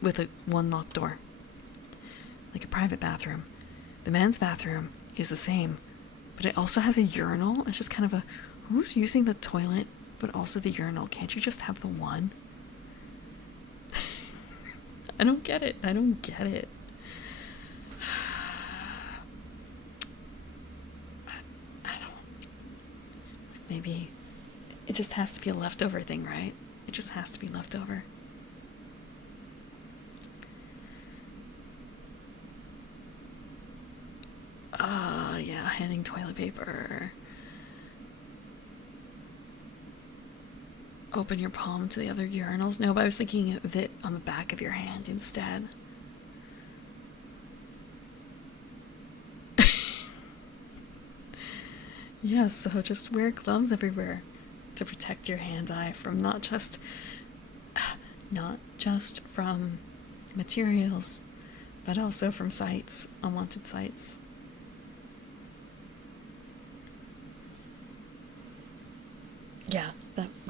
with one locked door, like a private bathroom. The men's bathroom is the same, but it also has a urinal. It's just kind of a, who's using the toilet but also the urinal? Can't you just have the one? I don't get it. I don't get it. I don't. Maybe it just has to be a leftover thing, right? It just has to be leftover. Yeah, handing toilet paper. Open your palm to the other urinals. No, but I was thinking of it on the back of your hand instead. Yes, so just wear gloves everywhere to protect your hand-eye from not just from materials, but also from sights, unwanted sights.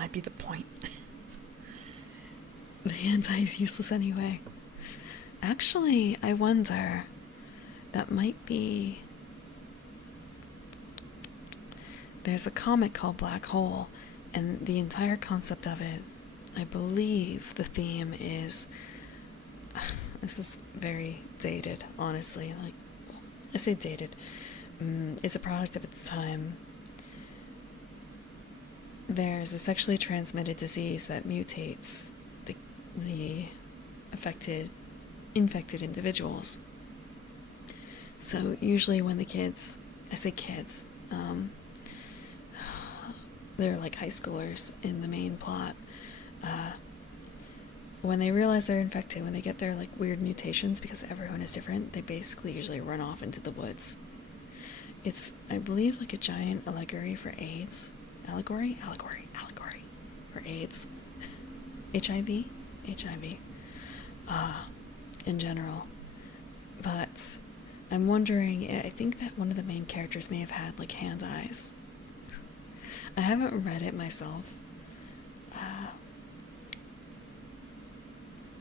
that'd be the point. The anti is useless anyway. Actually, I wonder, that might be... There's a comic called Black Hole, and the entire concept of it, I believe the theme is... This is very dated, honestly. Like, I say dated. It's a product of its time. There's a sexually transmitted disease that mutates the infected individuals. So usually when the kids, I say kids, they're like high schoolers in the main plot, when they realize they're infected, when they get their like weird mutations, because everyone is different, they basically usually run off into the woods. It's, I believe, like a giant allegory for AIDS. Allegory for AIDS. HIV in general. But I'm wondering, I think that one of the main characters may have had like hand eyes. I haven't read it myself.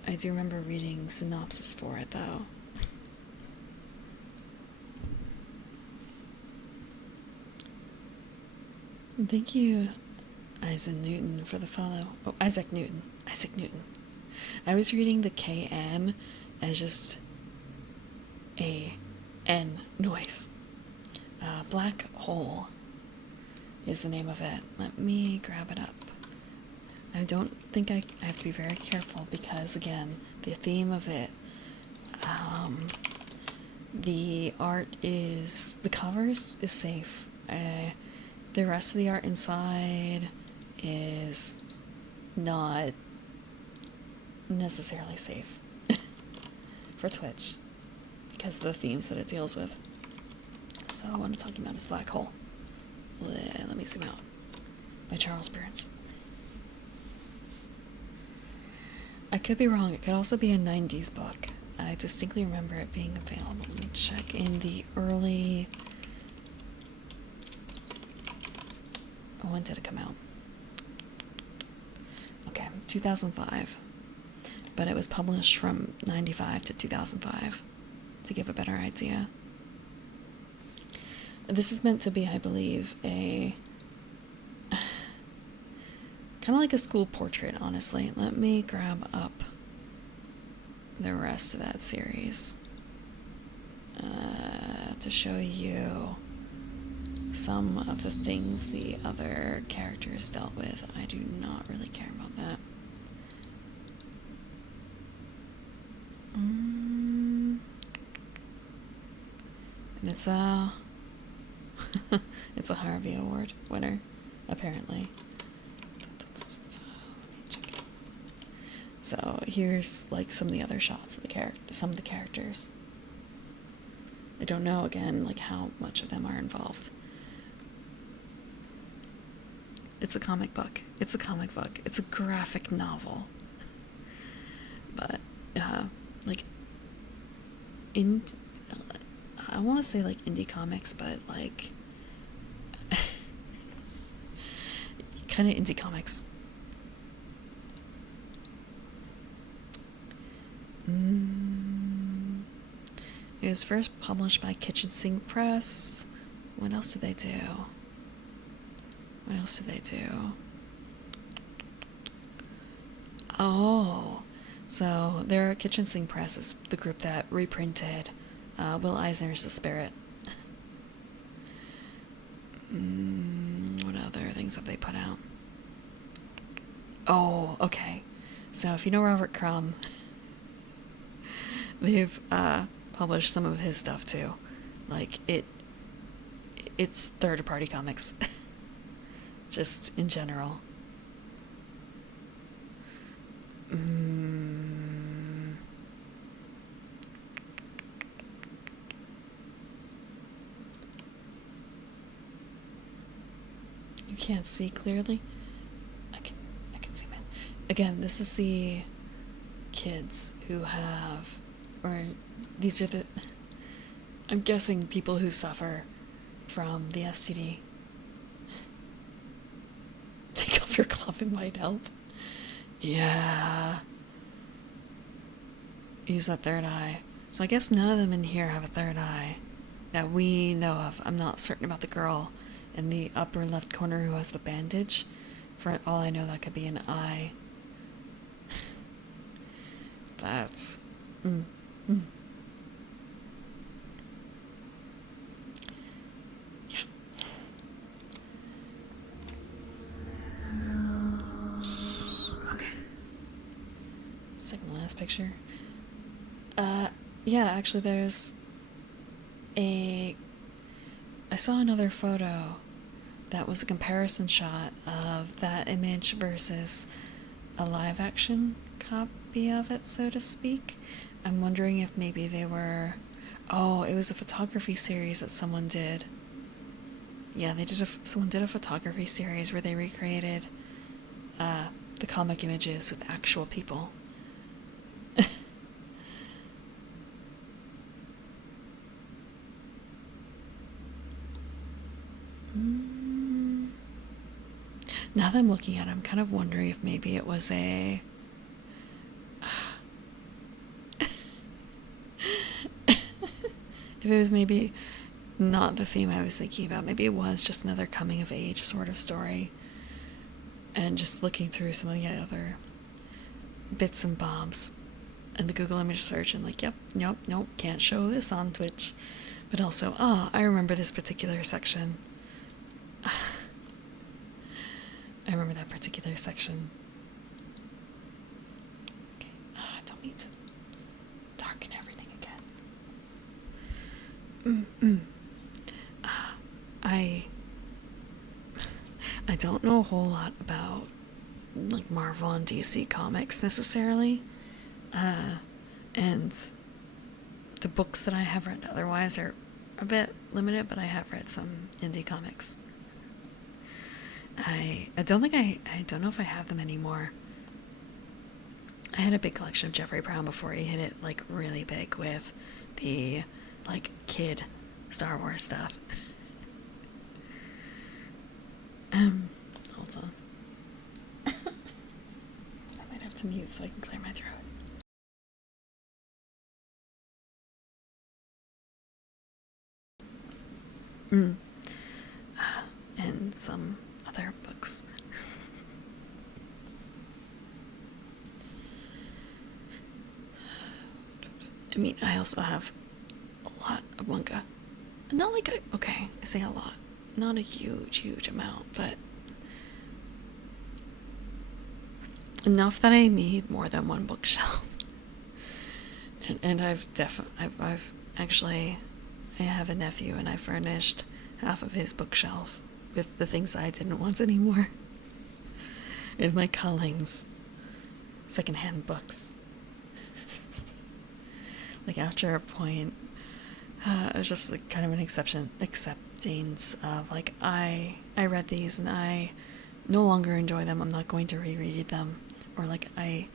I do remember reading synopsis for it though. Thank you, Isaac Newton, for the follow. Oh, Isaac Newton. I was reading the KN as just a N noise. Black Hole is the name of it. Let me grab it up. I don't think I have to be very careful because, again, the theme of it, the art is, the covers is safe. The rest of the art inside is not necessarily safe for Twitch because of the themes that it deals with. So what I'm talking about is Black Hole. Let me zoom out. By Charles Burns. I could be wrong. It could also be a 90s book. I distinctly remember it being available. Let me check in the early... Oh, when did it come out? Okay, 2005. But it was published from 95 to 2005 to give a better idea. This is meant to be, I believe, a... kind of like a school portrait, honestly. Let me grab up the rest of that series to show you some of the things the other characters dealt with. I do not really care about that. And it's a it's a Harvey Award winner, apparently. So here's like some of the other shots of some of the characters. I don't know, again, like how much of them are involved. It's a comic book. It's a graphic novel. But like I want to say like indie comics, but like kind of indie comics. It was first published by Kitchen Sink Press. What else did they do? Oh, so their Kitchen Sink Press is the group that reprinted Will Eisner's The Spirit. What other things have they put out? Oh, okay. So if you know Robert Crumb, they've published some of his stuff too. Like it's third-party comics. Just in general. You can't see clearly? I can zoom in. Again, this is the kids who have, or these are the, I'm guessing people who suffer from the STD. Take off your club might help. Yeah. Use that third eye. So I guess none of them in here have a third eye that we know of. I'm not certain about the girl in the upper left corner who has the bandage. For all I know, that could be an eye. That's... Mm. Yeah. Okay. Second to last picture. Yeah, actually there's I saw another photo that was a comparison shot of that image versus a live action copy of it, so to speak. I'm wondering if maybe they were... Oh, it was a photography series that someone did. Yeah, someone did a photography series where they recreated the comic images with actual people. Now that I'm looking at it, I'm kind of wondering if maybe it was a... if it was maybe not the theme I was thinking about. Maybe it was just another coming of age sort of story. And just looking through some of the other bits and bobs and the Google image search and like, yep, nope, can't show this on Twitch. But also, I remember this particular section. I remember that particular section. Okay, I don't need to darken everything again. I don't know a whole lot about like Marvel and DC comics necessarily, and the books that I have read otherwise are a bit limited, but I have read some indie comics. I don't think I don't know if I have them anymore. I had a big collection of Jeffrey Brown before he hit it like really big with the like kid Star Wars stuff. Hold on. I might have to mute so I can clear my throat. And some other books. I mean, I also have a lot of manga. Not like I say a lot. Not a huge amount, but enough that I need more than one bookshelf. And I have a nephew and I furnished half of his bookshelf with the things I didn't want anymore. In my Cullings secondhand books. Like after a point, it was just like kind of an acceptance of like I read these and I no longer enjoy them. I'm not going to reread them. Or like I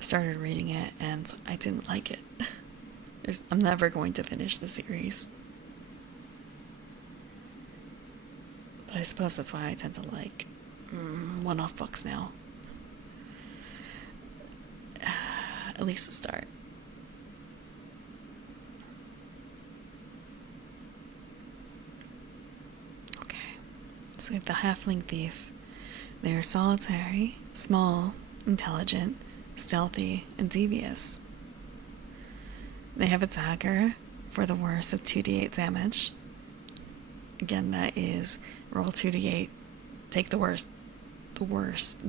started reading it and I didn't like it. I'm never going to finish the series. But I suppose that's why I tend to like one-off books now. At least to start. Okay. So we have the Halfling Thief. They are solitary, small, intelligent, stealthy, and devious. They have a dagger for the worst of 2d8 damage. Again, that is roll 2d8, take the worst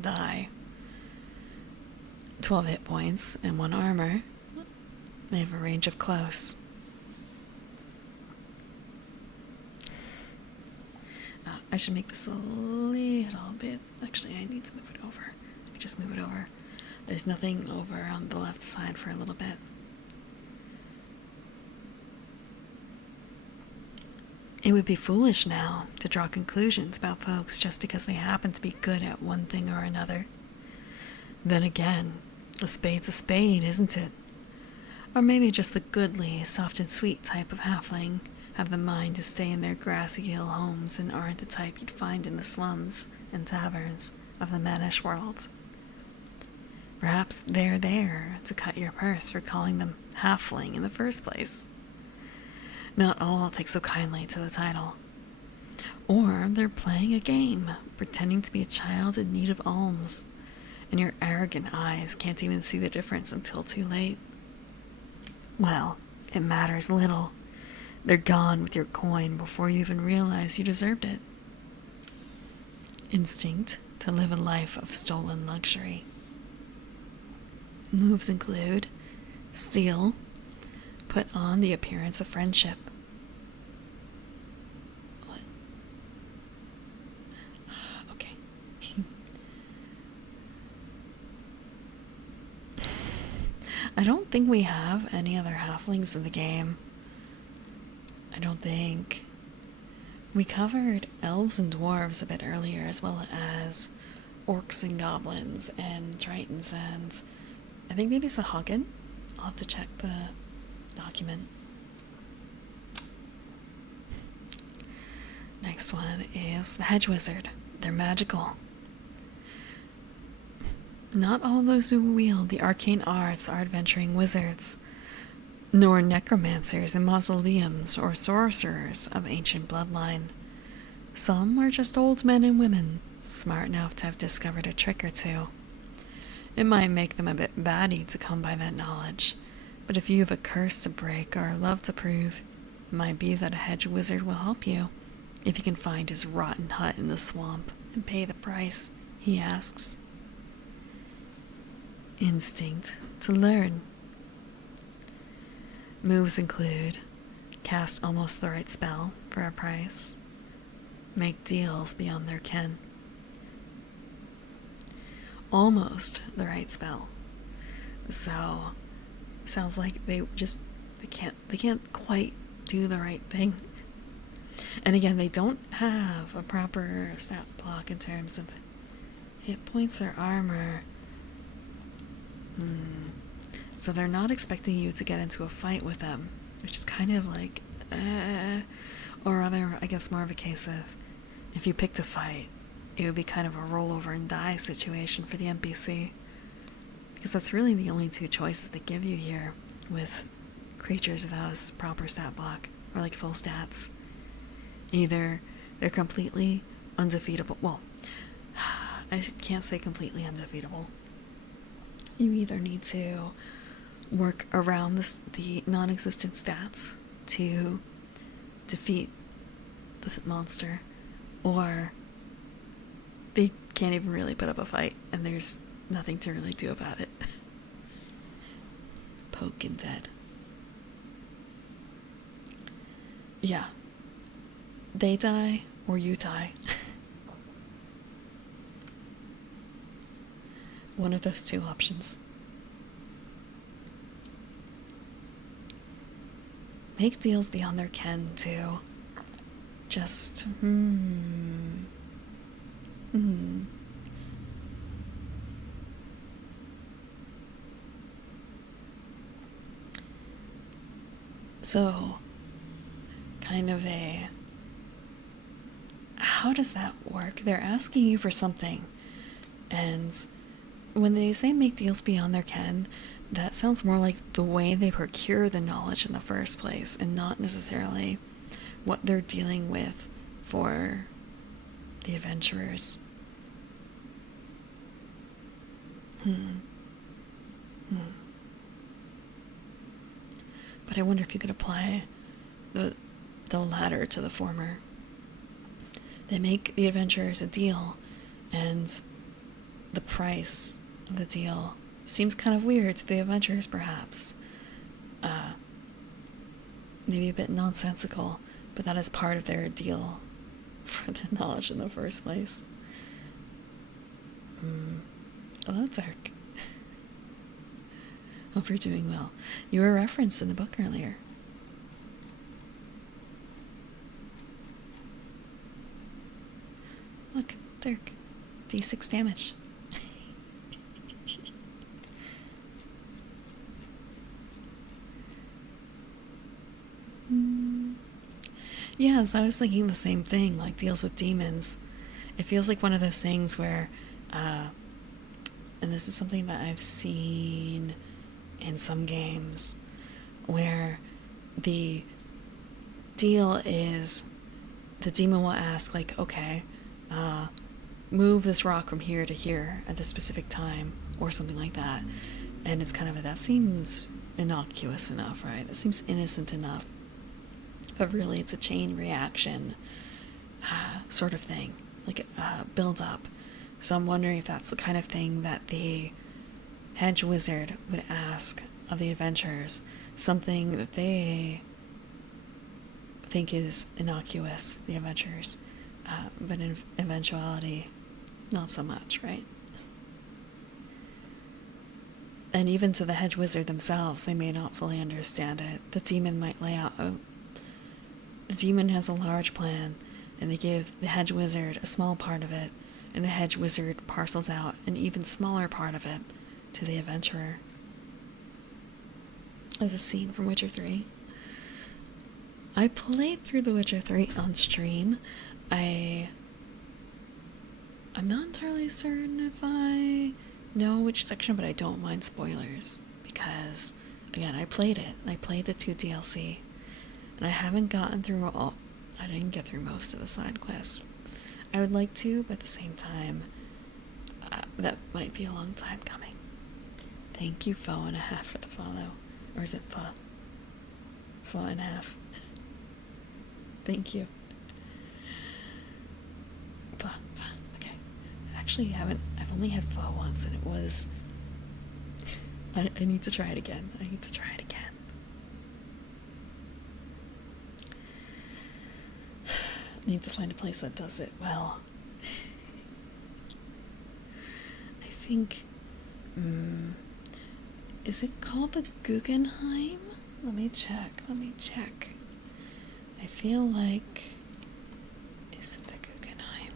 die. 12 hit points and 1 armor. They have a range of close. I should make this a little bit... Actually, I need to move it over. I just move it over. There's nothing over on the left side for a little bit. It would be foolish now to draw conclusions about folks just because they happen to be good at one thing or another. Then again, a spade's a spade, isn't it? Or maybe just the goodly, soft and sweet type of halfling have the mind to stay in their grassy hill homes and aren't the type you'd find in the slums and taverns, of the mannish world. Perhaps they're there to cut your purse for calling them halfling in the first place. Not all take so kindly to the title. Or they're playing a game, pretending to be a child in need of alms, and your arrogant eyes can't even see the difference until too late. Well, it matters little. They're gone with your coin before you even realize you deserved it. Instinct to live a life of stolen luxury. Moves include steal, put on the appearance of friendship. What? Okay. I don't think we have any other halflings in the game. I don't think. We covered elves and dwarves a bit earlier, as well as orcs and goblins and tritons and I think maybe Sahagin. I'll have to check the document. Next one is the Hedge Wizard. They're magical. Not all those who wield the arcane arts are adventuring wizards, nor necromancers in mausoleums or sorcerers of ancient bloodline. Some are just old men and women, smart enough to have discovered a trick or two. It might make them a bit batty to come by that knowledge, but if you have a curse to break or love to prove, it might be that a hedge wizard will help you, if you can find his rotten hut in the swamp and pay the price he asks. Instinct to learn. Moves include cast almost the right spell for a price, make deals beyond their ken. Almost the right spell. So sounds like they can't quite do the right thing. And again, they don't have a proper stat block in terms of hit points or armor. So they're not expecting you to get into a fight with them, which is kind of like, or rather, I guess more of a case of, if you picked a fight, it would be kind of a roll over and die situation for the NPC. Because that's really the only two choices they give you here with creatures without a proper stat block, or like full stats. Either they're completely undefeatable. Well, I can't say completely undefeatable. You either need to work around the non-existent stats to defeat the monster, or they can't even really put up a fight and there's nothing to really do about it. Poke and dead. Yeah. They die or you die. One of those two options. Make deals beyond their ken too. Just So, kind of a, how does that work? They're asking you for something, and when they say make deals beyond their ken, that sounds more like the way they procure the knowledge in the first place, and not necessarily what they're dealing with for the adventurers. But I wonder if you could apply the latter to the former. They make the adventurers a deal, and the price of the deal seems kind of weird to the adventurers, perhaps. Maybe a bit nonsensical, but that is part of their deal for the knowledge in the first place. Oh, that's dark. Hope you're doing well. You were referenced in the book earlier. Look, Dirk. D6 damage. Yes, I was thinking the same thing, like deals with demons. It feels like one of those things where And this is something that I've seen in some games where the deal is the demon will ask, like, okay, move this rock from here to here at this specific time, or something like that. And it's kind of that seems innocuous enough, right? That seems innocent enough. But really, it's a chain reaction sort of thing, like build up. So I'm wondering if that's the kind of thing that the hedge wizard would ask of the adventurers, something that they think is innocuous, the adventurers, but in eventuality, not so much, right? And even to the hedge wizard themselves, they may not fully understand it. The demon might lay out, the demon has a large plan, and they give the hedge wizard a small part of it, and the hedge wizard parcels out an even smaller part of it to the adventurer. As a scene from Witcher 3. I played through The Witcher 3 on stream. I'm not entirely certain if I know which section, but I don't mind spoilers because, again, I played it. I played the 2 DLC, and I haven't gotten through all. I didn't get through most of the side quests. I would like to, but at the same time, that might be a long time coming. Thank you, Foe and a Half, for the follow. Or is it Foe? Foe and a Half. Thank you. Foe. Okay. Actually, I've only had Foe once, and it was. I need to try it again. I need to try it again. Need to find a place that does it well. I think, is it called the Guggenheim? Let me check. I feel like, is it the Guggenheim?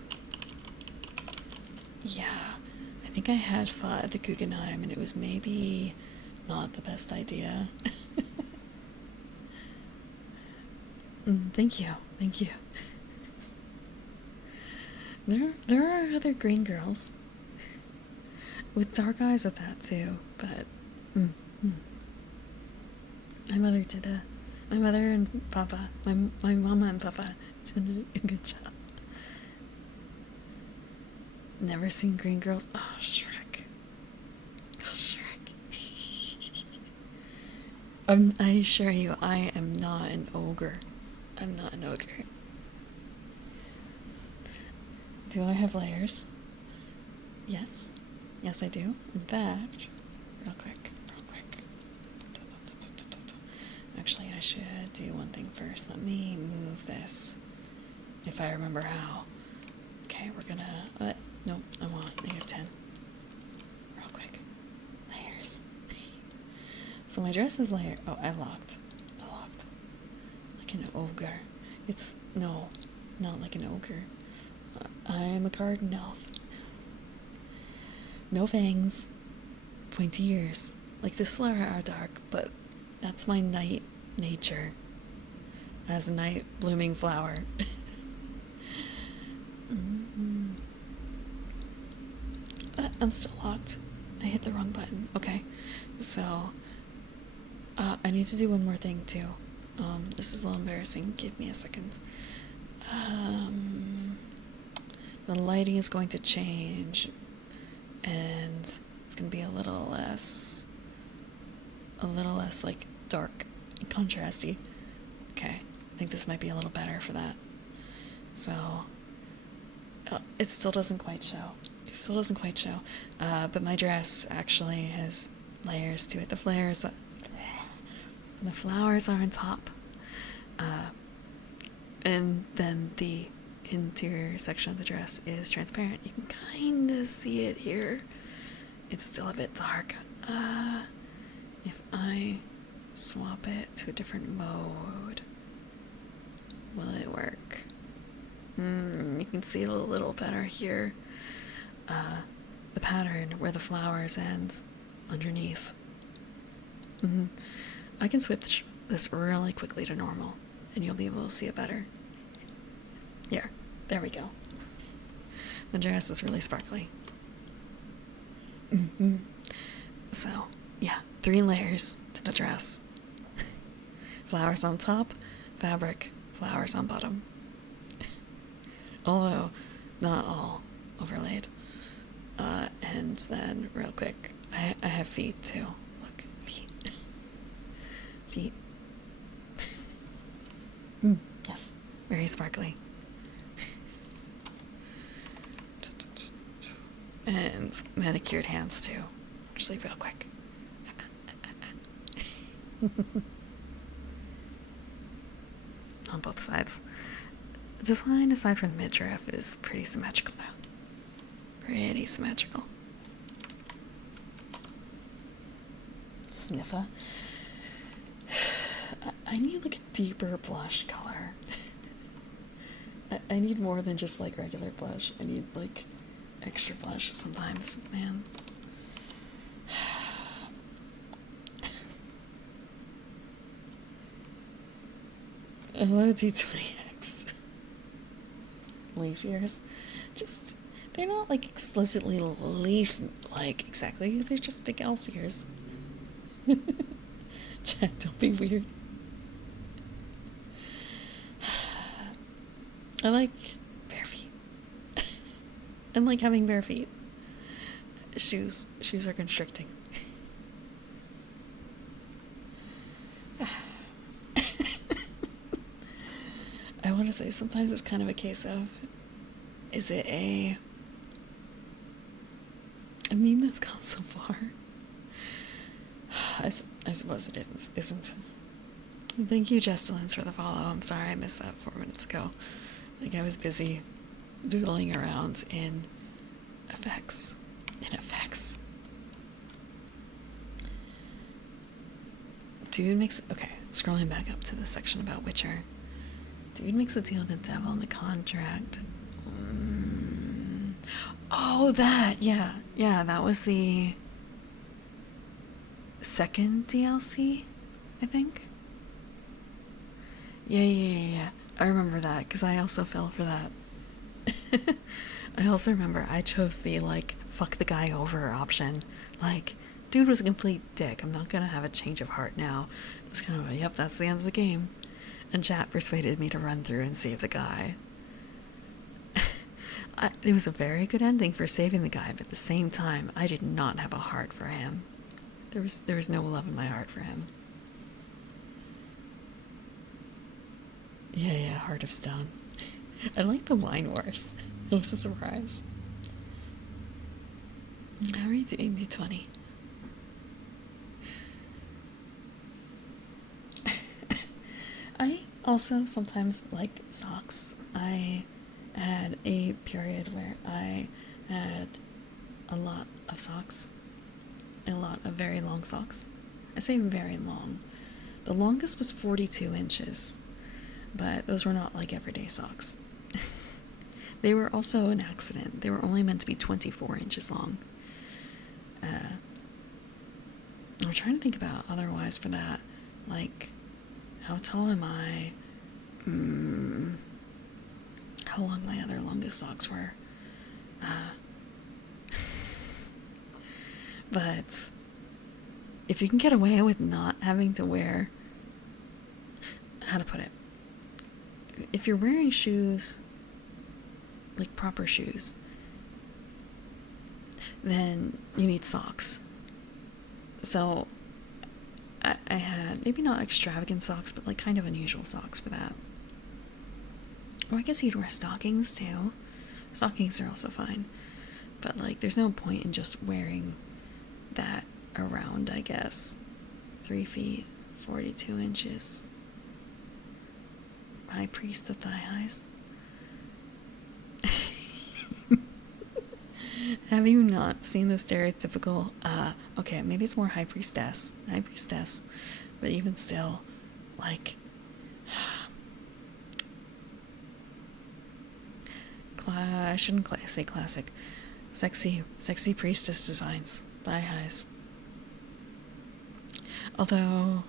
Yeah, I think I had pho at the Guggenheim, and it was maybe not the best idea. Thank you. There are other green girls with dark eyes at that too, but my mother and Papa, my mama and Papa did a good job. Never seen Green Girls. Oh, Shrek. I assure you, I am not an ogre. Do I have layers? Yes. Yes, I do. In fact, real quick. Actually, I should do one thing first. Let me move this, if I remember how. Okay, we're gonna, nope, I want -10. Real quick. Layers. So my dress is layered. Oh, I locked. Like an ogre. No, not like an ogre. I'm a garden elf. No fangs, pointy ears. Like the Slayer are dark, but that's my night nature as a night blooming flower. I'm still locked. I hit the wrong button. Okay, so I need to do one more thing too. This is a little embarrassing. Give me a second. The lighting is going to change, and it's going to be a little less like dark and contrasty. Okay, I think this might be a little better for that. So it still doesn't quite show. But my dress actually has layers to it. The flowers are on top, and then the interior section of the dress is transparent. You can kind of see it here. It's still a bit dark. If I swap it to a different mode, will it work? You can see it a little better here. The pattern where the flowers end underneath. I can switch this really quickly to normal, and you'll be able to see it better. Here, there we go. The dress is really sparkly. Mm-hmm. So, yeah, 3 layers to the dress. Flowers on top, fabric, flowers on bottom. Although, not all overlaid. And then, real quick, I have feet too. Look, feet. Feet. Yes, very sparkly. And manicured hands too. Actually, real quick. On both sides. The design, aside from the midriff, is pretty symmetrical now. Pretty symmetrical. Sniffa. I need like a deeper blush color. I need more than just like regular blush. I need like extra blush sometimes, man. Hello, D20X. Leaf years. Just, they're not like explicitly leaf like exactly. They're just big elf ears. Jack, don't be weird. I like bare feet. I like having bare feet. Shoes are constricting. I want to say sometimes it's kind of a case of, is it a meme that's gone so far? I suppose it isn't. Thank you, Jestilins, for the follow. I'm sorry I missed that 4 minutes ago. Like, I was busy doodling around in effects. Dude makes... Okay, scrolling back up to the section about Witcher. Dude makes a deal with the devil in the contract. Oh, that! Yeah, that was the second DLC, I think. Yeah. I remember that, because I also fell for that. I also remember I chose the, like, fuck the guy over option. Like, dude was a complete dick. I'm not gonna have a change of heart now. It was kind of like, yep, that's the end of the game. And chat persuaded me to run through and save the guy. It was a very good ending for saving the guy, but at the same time, I did not have a heart for him. There was no love in my heart for him. Yeah, Heart of Stone. I like the wine wars. It was a surprise. How are you doing, D20? I also sometimes like socks. I had a period where I had a lot of socks. A lot of very long socks. I say very long. The longest was 42 inches. But those were not like everyday socks. They were also an accident. They were only meant to be 24 inches long. I'm trying to think about otherwise for that. Like, how tall am I? How long my other longest socks were. But if you can get away with not having to wear... How to put it? If you're wearing shoes, like proper shoes, then you need socks. So I had maybe not extravagant socks, but like kind of unusual socks for that. Or I guess you'd wear stockings too. Stockings are also fine. But like there's no point in just wearing that around, I guess. 3 feet, 42 inches. High priest of thigh highs. Have you not seen the stereotypical, okay, maybe it's more high priestess, but even still, like, I shouldn't say classic, sexy priestess designs, thigh highs. Although,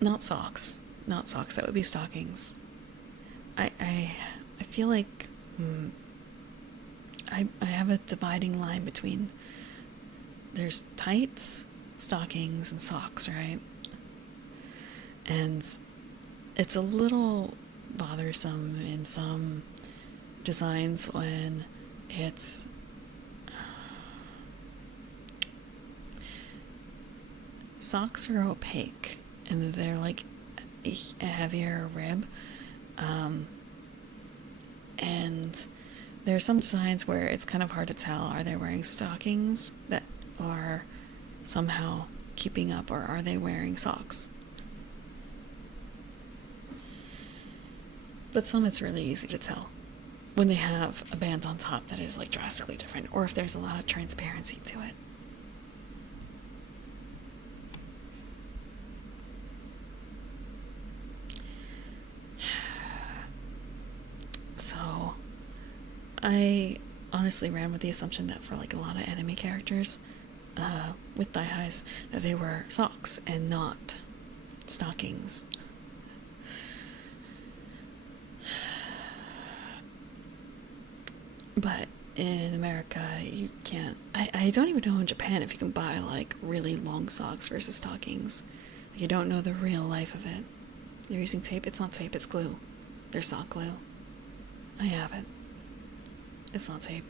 not socks, that would be stockings. I feel like, I have a dividing line between there's tights, stockings, and socks, right? And it's a little bothersome in some designs when it's socks are opaque and they're like a heavier rib. And there are some designs where it's kind of hard to tell, are they wearing stockings that are somehow keeping up, or are they wearing socks? But some it's really easy to tell when they have a band on top that is like drastically different, or if there's a lot of transparency to it. So I honestly ran with the assumption that for like a lot of anime characters with thigh highs, that they were socks and not stockings. But in America, you can't. I don't even know in Japan if you can buy like really long socks versus stockings. Like, you don't know the real life of it. They're using tape. It's not tape, it's glue. They're sock glue. I have it. It's not tape.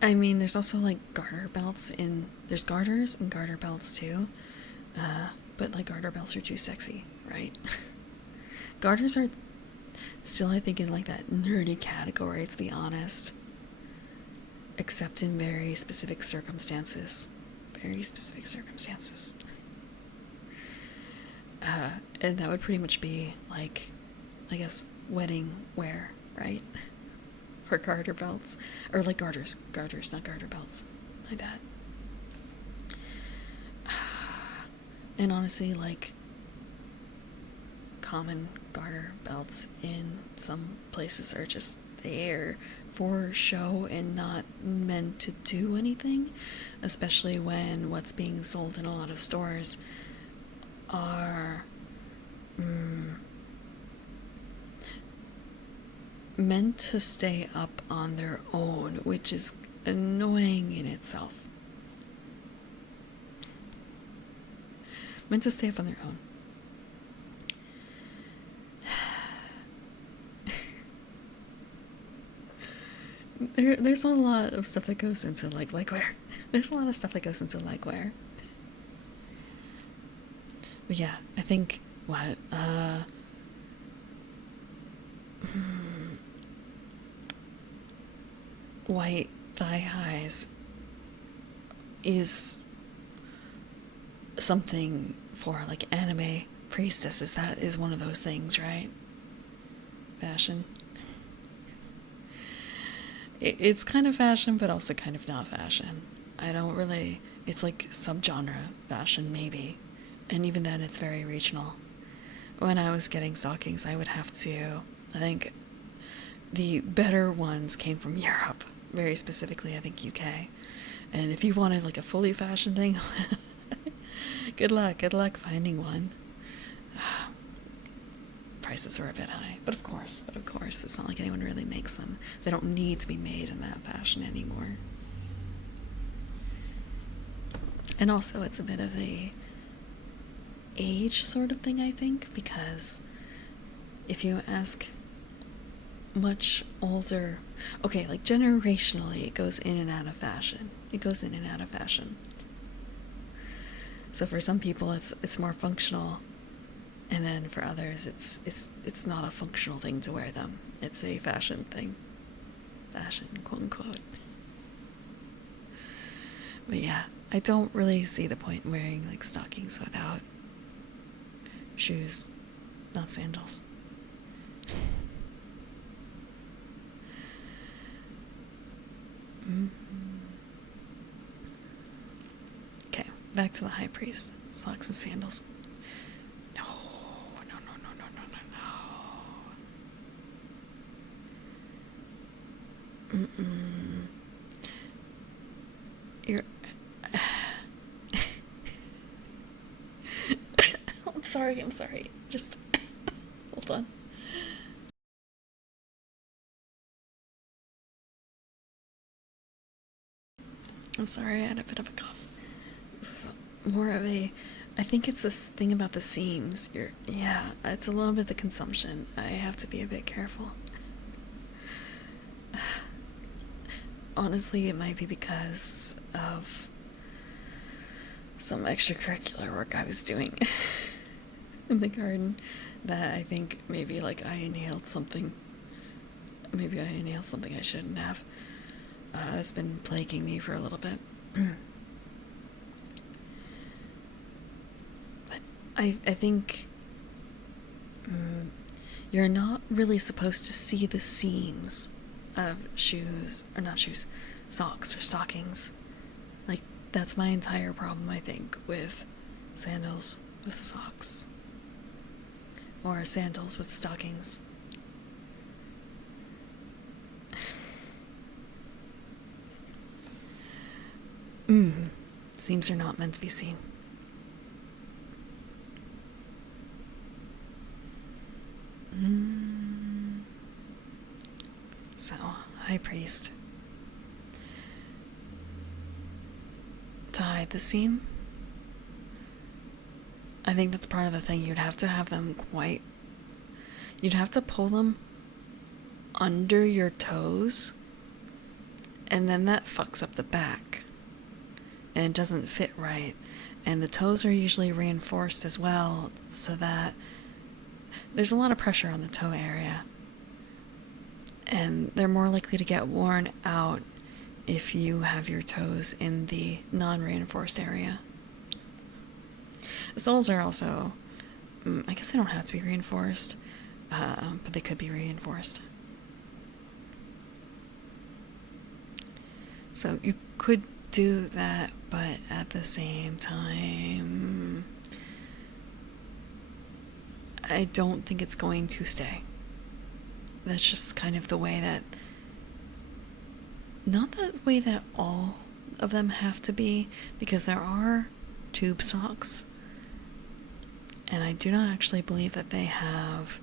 I mean, there's also like garter belts there's garters and garter belts too. But like garter belts are too sexy, right? Garters are still, I think, in like that nerdy category, to be honest. Except in very specific circumstances. Very specific circumstances. And that would pretty much be like, I guess, wedding wear, right? For garter belts. Or like garters. Garters, not garter belts. My bad. And honestly, like, common garter belts in some places are just there for show and not meant to do anything, especially when what's being sold in a lot of stores are meant to stay up on their own, which is annoying in itself. Meant to stay up on their own. There's a lot of stuff that goes into like legwear. There's a lot of stuff that goes into legwear. But yeah, I think what white thigh highs is something for like anime priestesses. That is one of those things, right? Fashion. It's kind of fashion, but also kind of not fashion. I don't really. It's like subgenre fashion, maybe. And even then, it's very regional. When I was getting stockings, I would have to. I think the better ones came from Europe. Very specifically, I think UK. And if you wanted like a fully fashion thing, good luck finding one. Prices are a bit high, but of course, it's not like anyone really makes them. They don't need to be made in that fashion anymore. And also, it's a bit of a age sort of thing, I think, because if you ask much older, okay, like generationally, it goes in and out of fashion. So for some people, it's more functional, and then for others, it's not a functional thing to wear them. It's a fashion thing, fashion, quote unquote. But yeah, I don't really see the point in wearing like stockings without shoes, not sandals. Okay, back to the high priest. Socks and sandals. No. You're sorry, I'm sorry. Just hold on. I'm sorry, I had a bit of a cough. It's more of a, I think it's this thing about the seams. Yeah, it's a little bit the consumption. I have to be a bit careful. Honestly, it might be because of some extracurricular work I was doing in the garden that I think maybe like I inhaled something. Maybe I inhaled something I shouldn't have. It's been plaguing me for a little bit. But I think you're not really supposed to see the seams of shoes, or not shoes, socks or stockings. Like, that's my entire problem, I think, with sandals with socks. Or sandals with stockings. Seams are not meant to be seen. So, High Priest. To hide the seam? I think that's part of the thing. You'd have to have them quite... You'd have to pull them under your toes, and then that fucks up the back. And it doesn't fit right. And the toes are usually reinforced as well, so that there's a lot of pressure on the toe area. And they're more likely to get worn out if you have your toes in the non-reinforced area. The soles are also, I guess they don't have to be reinforced, but they could be reinforced. So you could do that, but at the same time, I don't think it's going to stay. That's just kind of the way that, not the way that all of them have to be, because there are tube socks, and I do not actually believe that they have,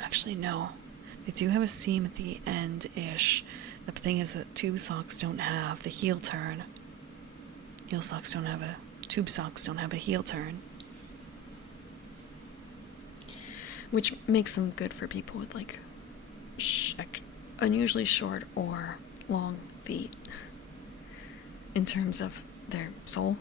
actually no, they do have a seam at the end-ish. The thing is that tube socks don't have the heel turn. Tube socks don't have a heel turn. Which makes them good for people with like unusually short or long feet. In terms of their sole.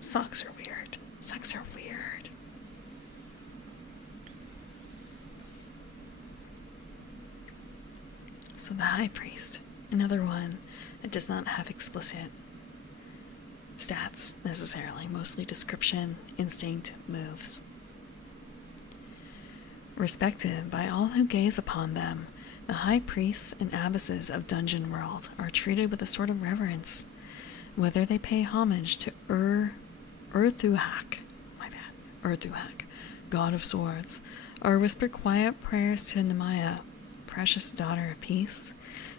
Socks are weird. Socks are weird. So the High Priest, another one that does not have explicit stats necessarily, mostly description, instinct, moves. Respected by all who gaze upon them, the high priests and abbesses of Dungeon World are treated with a sort of reverence, whether they pay homage to Urthuhak, god of swords, or whisper quiet prayers to Nemaya, precious daughter of peace.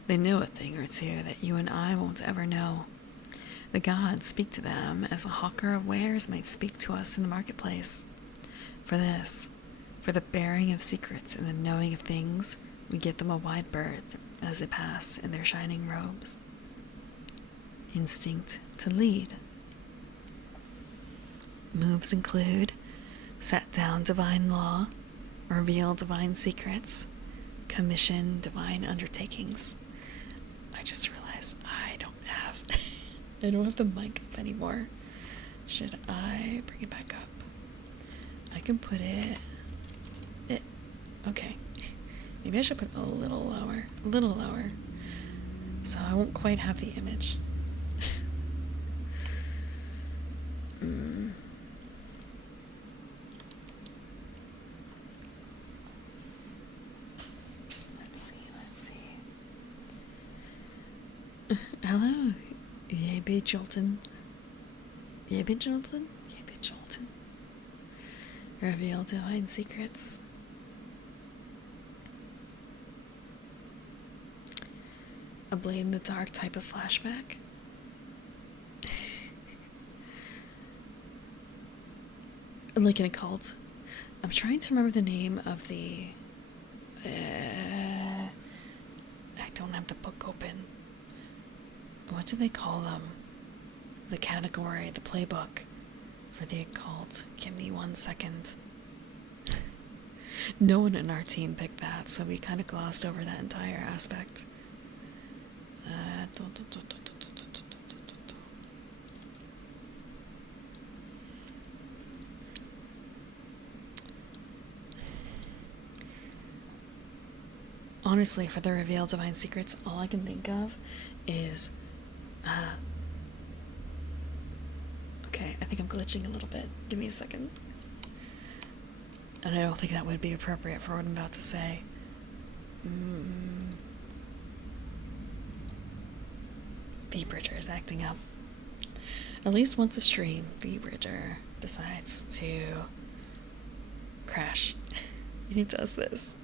They know a thing or two that you and I won't ever know. The gods speak to them as a hawker of wares might speak to us in the marketplace. For the bearing of secrets and the knowing of things, we give them a wide berth as they pass in their shining robes. Instinct to lead. Moves include set down divine law, reveal divine secrets, commission divine undertakings. I just realized I don't have the mic up anymore. Should I bring it back up? I can put it okay. Maybe I should put it a little lower, so I won't quite have the image. Let's see. Hello, Yebe Jolton. Reveal divine secrets. A blade in the dark type of flashback. Like in a cult. I'm trying to remember the name of the... I don't have the book open. What do they call them? The category, the playbook for the occult. Give me 1 second. No one in our team picked that, so we kind of glossed over that entire aspect. Honestly, for the reveal divine secrets, all I can think of is okay, I think I'm glitching a little bit. Give me a second. And I don't think that would be appropriate for what I'm about to say. V-Bridger is acting up. At least once a stream, V-Bridger decides to crash. And he does this.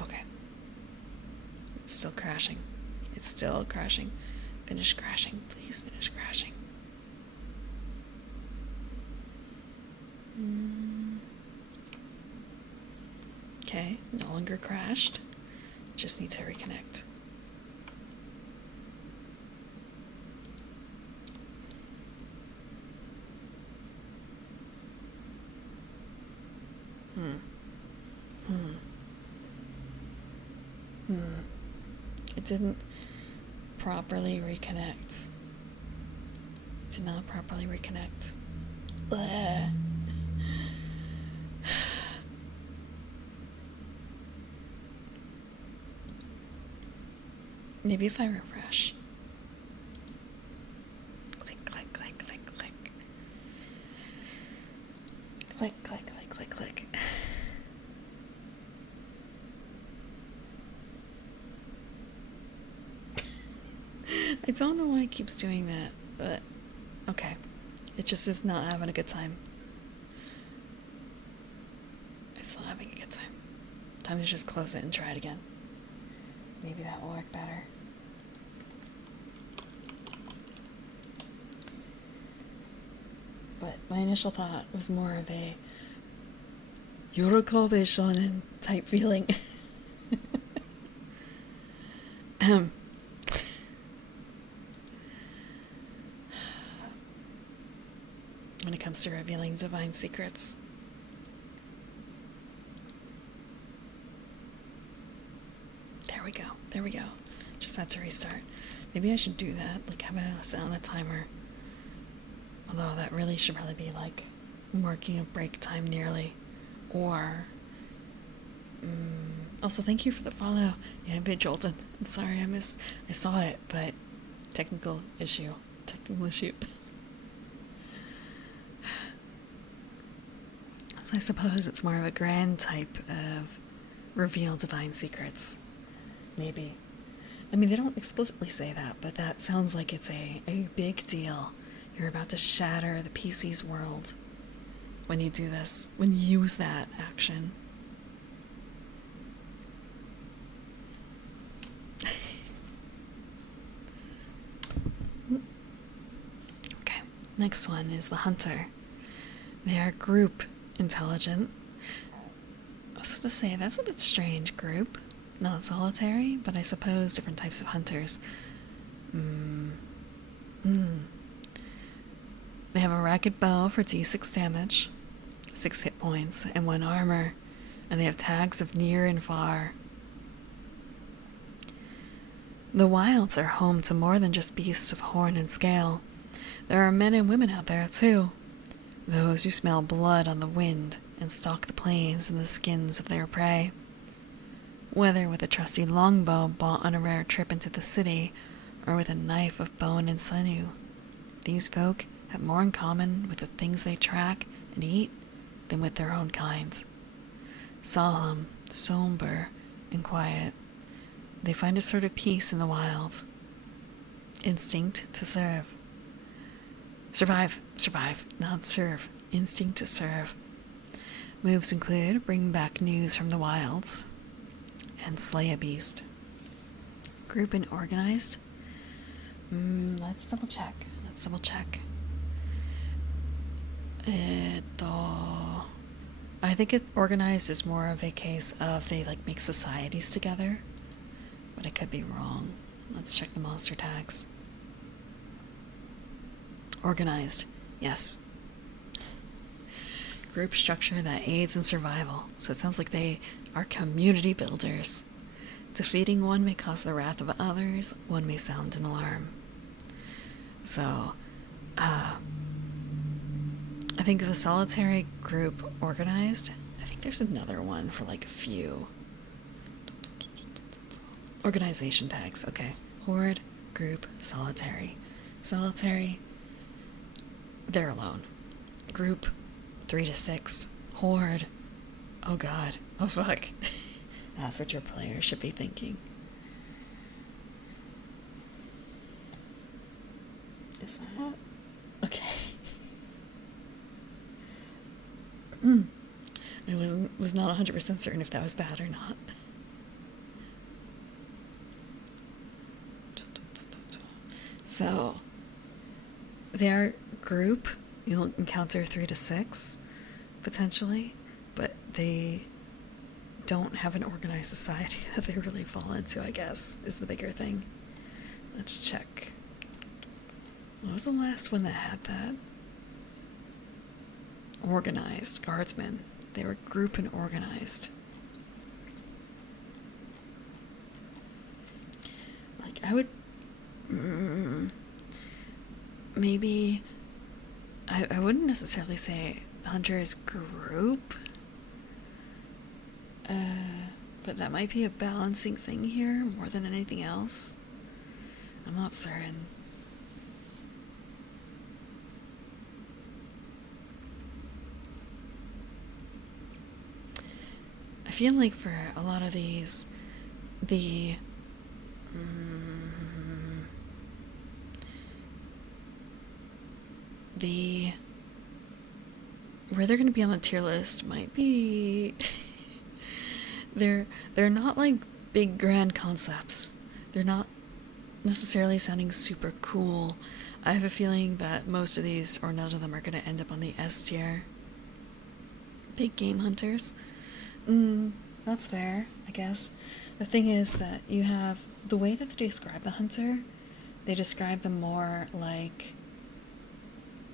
Okay. It's still crashing. It's still crashing. Finish crashing. Please finish crashing. Okay, no longer crashed. Just need to reconnect. It didn't properly reconnect. It did not properly reconnect. Bleh. Maybe if I refresh. Click, click, click, click, click. Click, click, click, click, click. I don't know why it keeps doing that, but okay. It just is not having a good time. It's not having a good time. Time to just close it and try it again. Maybe that will work better. But my initial thought was more of a Yorokobe shonen type feeling. When it comes to revealing divine secrets. There we go. There we go. Just had to restart. Maybe I should do that. Like have a set on a timer. Although that really should probably be like marking a break time nearly. Or also thank you for the follow. Yeah, Bit Jolton. I'm sorry I saw it, but technical issue. So I suppose it's more of a grand type of reveal divine secrets. Maybe. I mean, they don't explicitly say that, but that sounds like it's a big deal. You're about to shatter the PC's world when you do this, when you use that action. Okay, next one is the hunter. They are group intelligent. I was to say, that's a bit strange. Group, not solitary, but I suppose different types of hunters. They have a ragged bow for d6 damage, 6 hit points, and 1 armor, and they have tags of near and far. The wilds are home to more than just beasts of horn and scale. There are men and women out there, too. Those who smell blood on the wind and stalk the plains in the skins of their prey. Whether with a trusty longbow bought on a rare trip into the city, or with a knife of bone and sinew, these folk have more in common with the things they track and eat than with their own kinds. Solemn, somber, and quiet, they find a sort of peace in the wild. Instinct to serve. Survive, not serve. Instinct to serve. Moves include bring back news from the wilds, and slay a beast. Group and organized. Let's double check. I think it organized is more of a case of they like make societies together, but I could be wrong. Let's check the monster tags. Organized, yes. Group structure that aids in survival. So it sounds like they are community builders. Defeating one may cause the wrath of others. One may sound an alarm. So, I think the solitary group organized. I think there's another one for like a few. Organization tags. Okay. Horde, group, solitary. Solitary, they're alone. Group, 3 to 6. Horde, oh god. Oh fuck. That's what your player should be thinking. Is that? Okay. I was not 100% certain if that was bad or not. So, their group, you'll encounter 3 to 6, potentially, but they don't have an organized society that they really fall into, I guess, is the bigger thing. Let's check. What was the last one that had that? Organized guardsmen. They were group and organized. Like, I would maybe I wouldn't necessarily say hunters group, but that might be a balancing thing here more than anything else. I'm not certain. I feel like for a lot of these, where they're going to be on the tier list might be they're not like big grand concepts. They're not necessarily sounding super cool. I have a feeling that most of these, or none of them, are going to end up on the S tier. Big game hunters. That's fair, I guess. The thing is that you have the way that they describe the hunter, they describe them more like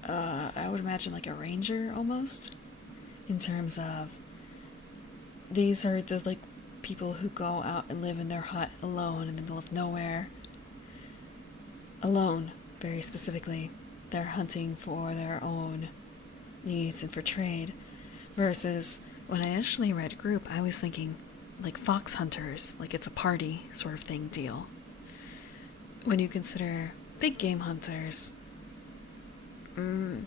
I would imagine like a ranger almost, in terms of these are the like people who go out and live in their hut alone in the middle of nowhere. Alone, very specifically. They're hunting for their own needs and for trade. Versus when I initially read group, I was thinking like fox hunters, like it's a party sort of thing deal. When you consider big game hunters, do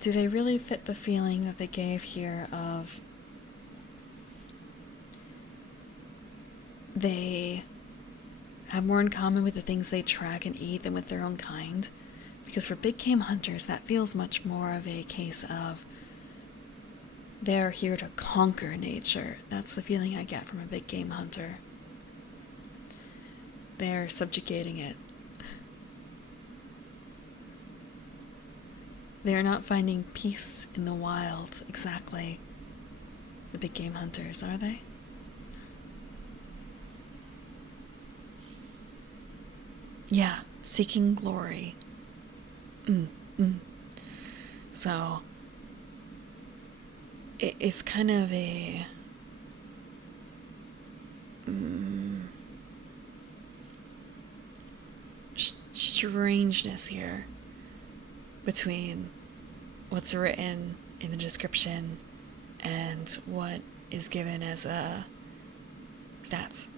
they really fit the feeling that they gave here of they have more in common with the things they track and eat than with their own kind? Because for big game hunters, that feels much more of a case of they're here to conquer nature. That's the feeling I get from a big game hunter. They're subjugating it. They're not finding peace in the wild, exactly. The big game hunters, are they? Yeah, seeking glory. So, it's kind of a strangeness here between what's written in the description and what is given as stats.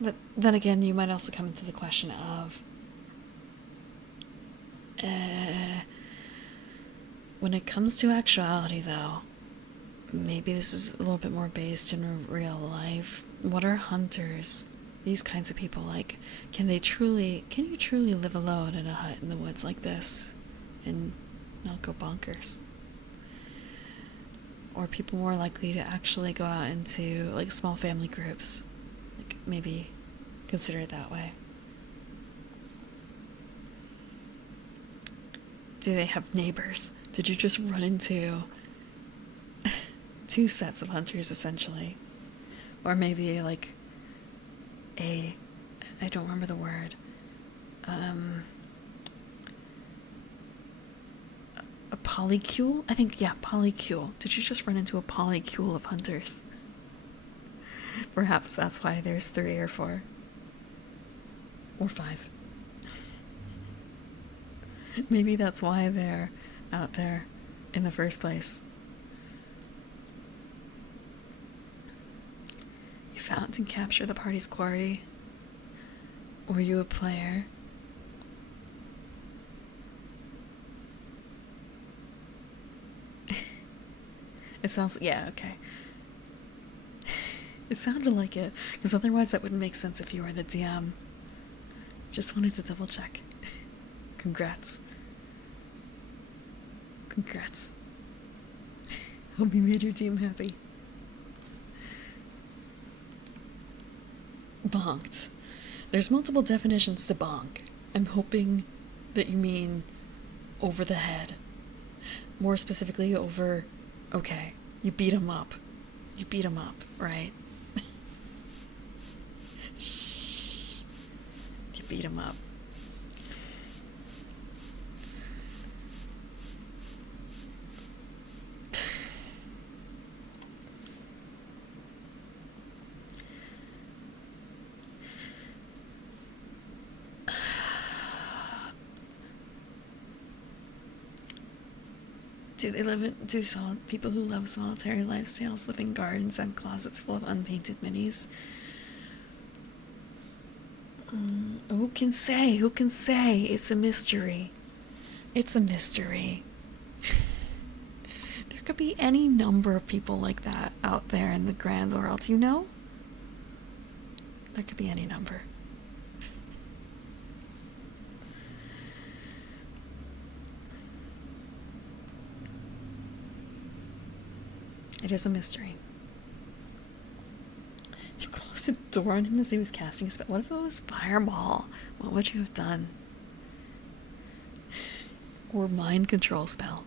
But then again, you might also come into the question of when it comes to actuality, though, maybe this is a little bit more based in real life. What are hunters? These kinds of people like? Can you truly live alone in a hut in the woods like this and not go bonkers? Or people more likely to actually go out into like small family groups? Like maybe consider it that way. Do they have neighbors? Did you just run into two sets of hunters essentially? Or maybe like I don't remember the word. A polycule? I think, yeah, polycule. Did you just run into a polycule of hunters? Perhaps that's why there's 3 or 4. Or 5. Maybe that's why they're out there in the first place. You found and captured the party's quarry. Were you a player? It sounds, yeah, okay. It sounded like it, because otherwise that wouldn't make sense if you were the DM. Just wanted to double check. Congrats. Congrats. Hope you made your team happy. Bonked. There's multiple definitions to bonk. I'm hoping that you mean over the head. More specifically, over... Okay, you beat him up. You beat him up, right? Shh. You beat him up. People who love solitary lifestyles live in gardens and closets full of unpainted minis? Who can say? Who can say? It's a mystery. It's a mystery. There could be any number of people like that out there in the grand world, you know? There could be any number. It is a mystery. You closed the door on him as he was casting a spell. What if it was fireball? What would you have done? Or mind control spell.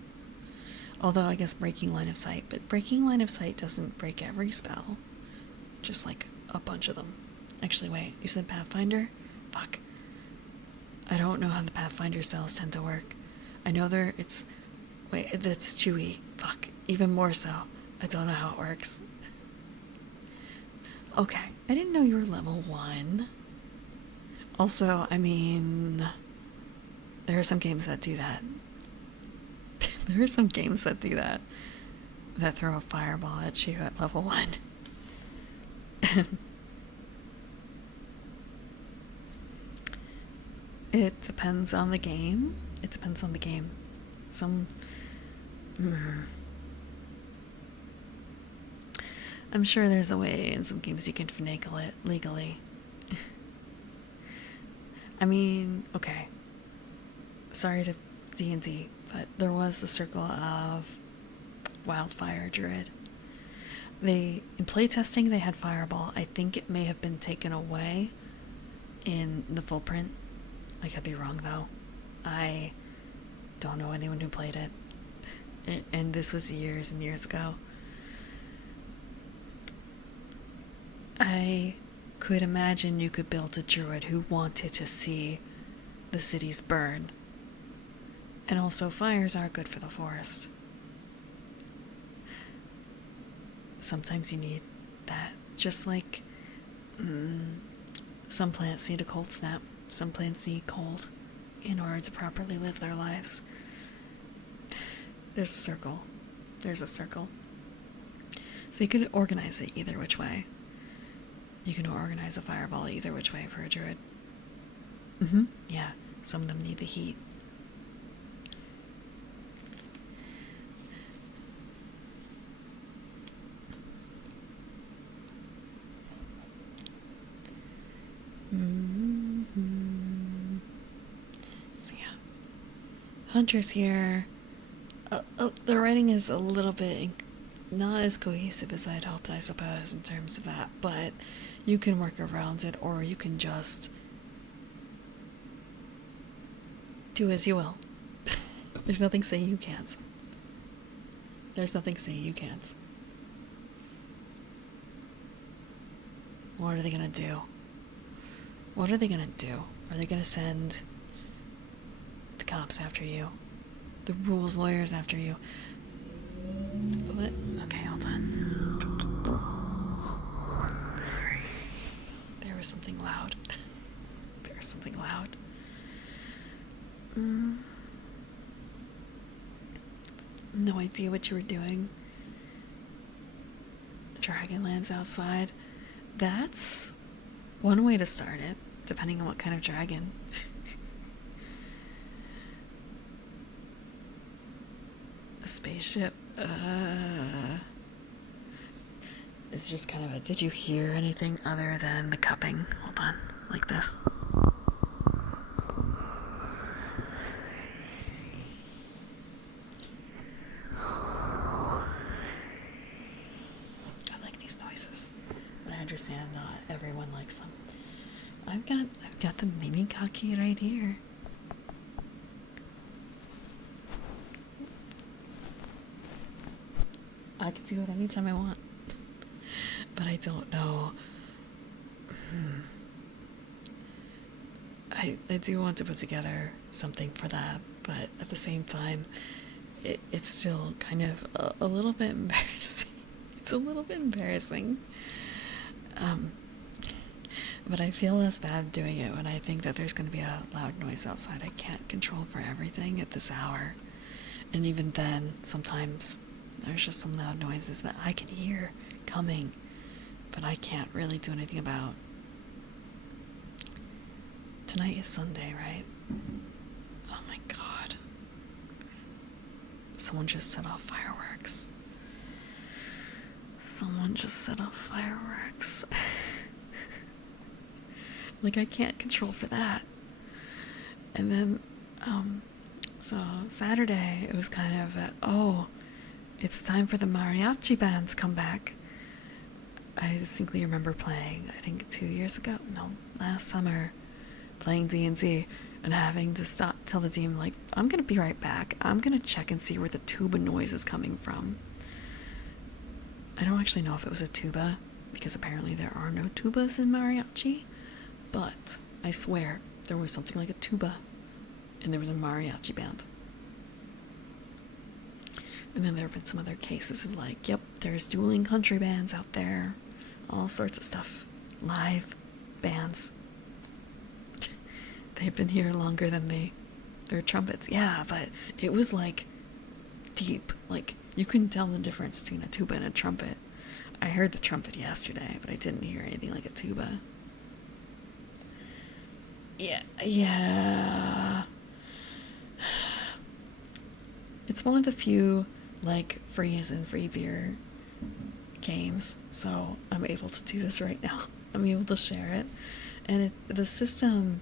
Although I guess breaking line of sight. But breaking line of sight doesn't break every spell. Just like a bunch of them. Actually, wait. You said Pathfinder? Fuck. I don't know how the Pathfinder spells tend to work. I know it's... Wait, that's 2E. Fuck. Even more so. I don't know how it works. Okay, I didn't know you were level 1. Also, I mean, there are some games that do that. There are some games that do that. That throw a fireball at you at level 1. It depends on the game. It depends on the game. Some... I'm sure there's a way in some games you can finagle it legally. I mean, okay. Sorry to D&D, but there was the circle of Wildfire Druid. In playtesting they had Fireball. I think it may have been taken away in the full print. I could be wrong though. I don't know anyone who played it. And this was years and years ago. I could imagine you could build a druid who wanted to see the cities burn. And also fires are good for the forest. Sometimes you need that. Just like some plants need a cold snap. Some plants need cold in order to properly live their lives. There's a circle. There's a circle. So you could organize it either which way. You can organize a fireball either which way for a druid. Yeah, some of them need the heat. So yeah. Hunter's here. The writing is a little bit not as cohesive as I'd hoped, I suppose, in terms of that, but you can work around it, or you can just do as you will. There's nothing saying you can't. There's nothing saying you can't. What are they gonna do? What are they gonna do? Are they gonna send the cops after you? The rules lawyers after you? Okay, hold on. Sorry. There was something loud. There was something loud. No idea what you were doing. Dragonland's outside. That's one way to start it, depending on what kind of dragon. A spaceship. It's just kind of a, did you hear anything other than the cupping? Hold on, like this. I like these noises, but I understand not everyone likes them. I've got the Mimikaki right here. I can do it anytime I want. But I don't know. I do want to put together something for that, but at the same time, it's still kind of a little bit embarrassing. It's a little bit embarrassing. But I feel less bad doing it when I think that there's going to be a loud noise outside I can't control for everything at this hour. And even then, sometimes there's just some loud noises that I can hear coming, but I can't really do anything about. Tonight is Sunday, right? Oh my god. Someone just set off fireworks. Someone just set off fireworks. Like, I can't control for that. And then, so Saturday, it was kind of, oh, it's time for the mariachi band to come back. I distinctly remember playing, I think 2 years ago, no, last summer, playing D&D and having to stop, tell the team, like, I'm gonna be right back. I'm gonna check and see where the tuba noise is coming from. I don't actually know if it was a tuba, because apparently there are no tubas in mariachi, but I swear there was something like a tuba, and there was a mariachi band. And then there have been some other cases of like, yep, there's dueling country bands out there, all sorts of stuff, live bands. They've been here longer than their trumpets. Yeah, but it was like deep. Like, you couldn't tell the difference between a tuba and a trumpet. I heard the trumpet yesterday, but I didn't hear anything like a tuba. Yeah. It's one of the few, like, free as in free beer games, so I'm able to do this right now. I'm able to share it. And the system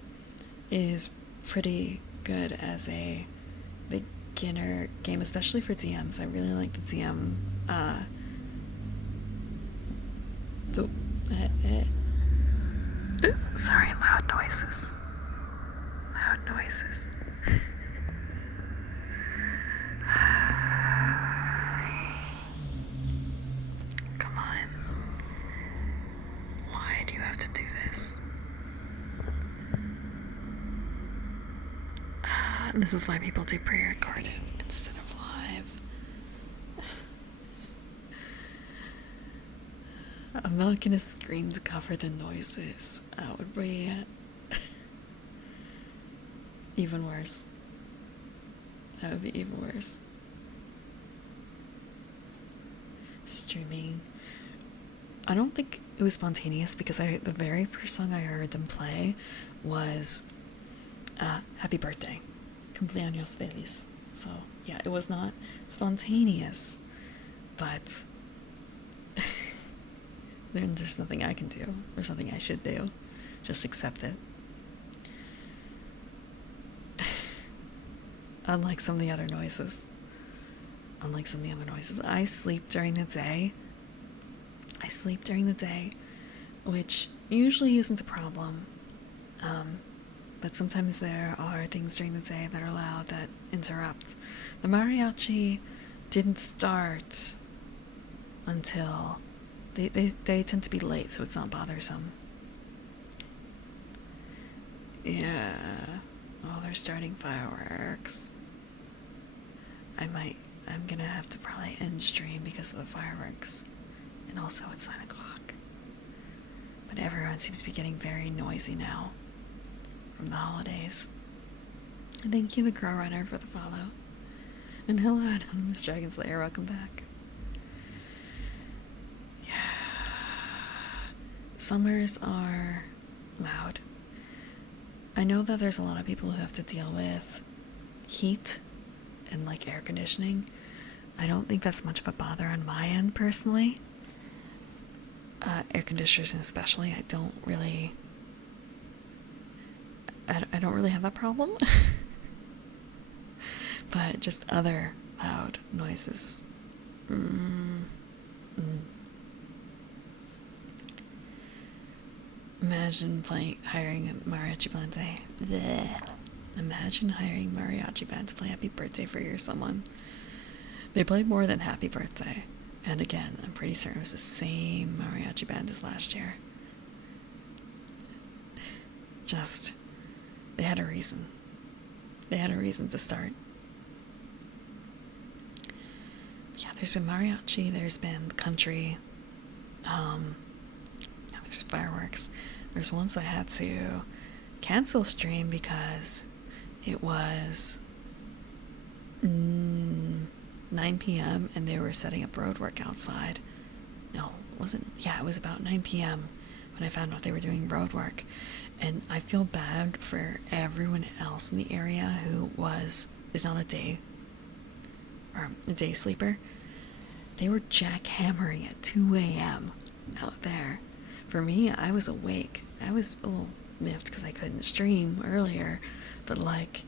is pretty good as a beginner game, especially for DMs. I really like the DM. Sorry, loud noises. Loud noises. Come on. Why do you have to do this? This is why people do pre-recorded instead of live. I'm not gonna scream to cover the noises. That would be even worse. That would be even worse. Streaming. I don't think it was spontaneous because the very first song I heard them play was Happy Birthday. Cumpleaños feliz. So, yeah, it was not spontaneous, but there's nothing I can do. There's nothing I should do. Just accept it. Unlike some of the other noises. unlike some of the other noises. I sleep during the day. Which usually isn't a problem. But sometimes there are things during the day that are loud that interrupt. The mariachi didn't start until they tend to be late, so it's not bothersome. Yeah. Oh, they're starting fireworks. I'm gonna have to probably end stream because of the fireworks. And also it's 9 o'clock. But everyone seems to be getting very noisy now from the holidays. And thank you, the Crow Runner, for the follow. And hello, Anonymous Dragon Slayer, welcome back. Yeah. Summers are loud. I know that there's a lot of people who have to deal with heat and like air conditioning. I don't think that's much of a bother on my end personally. Air conditioners especially, I don't really have that problem. But just other loud noises. Imagine hiring a mariachi band to Imagine hiring mariachi band to play Happy Birthday for your someone. They play more than Happy Birthday. And again, I'm pretty certain it was the same mariachi band as last year. Just, they had a reason. They had a reason to start. Yeah, there's been mariachi, there's been country, there's fireworks. There's once I had to cancel stream because it was 9 p.m. and they were setting up road work outside. No, it wasn't. Yeah, it was about 9 p.m. when I found out they were doing road work. And I feel bad for everyone else in the area who is on a day sleeper. They were jackhammering at 2 a.m. out there. For me, I was awake. I was a little miffed because I couldn't stream earlier. But like,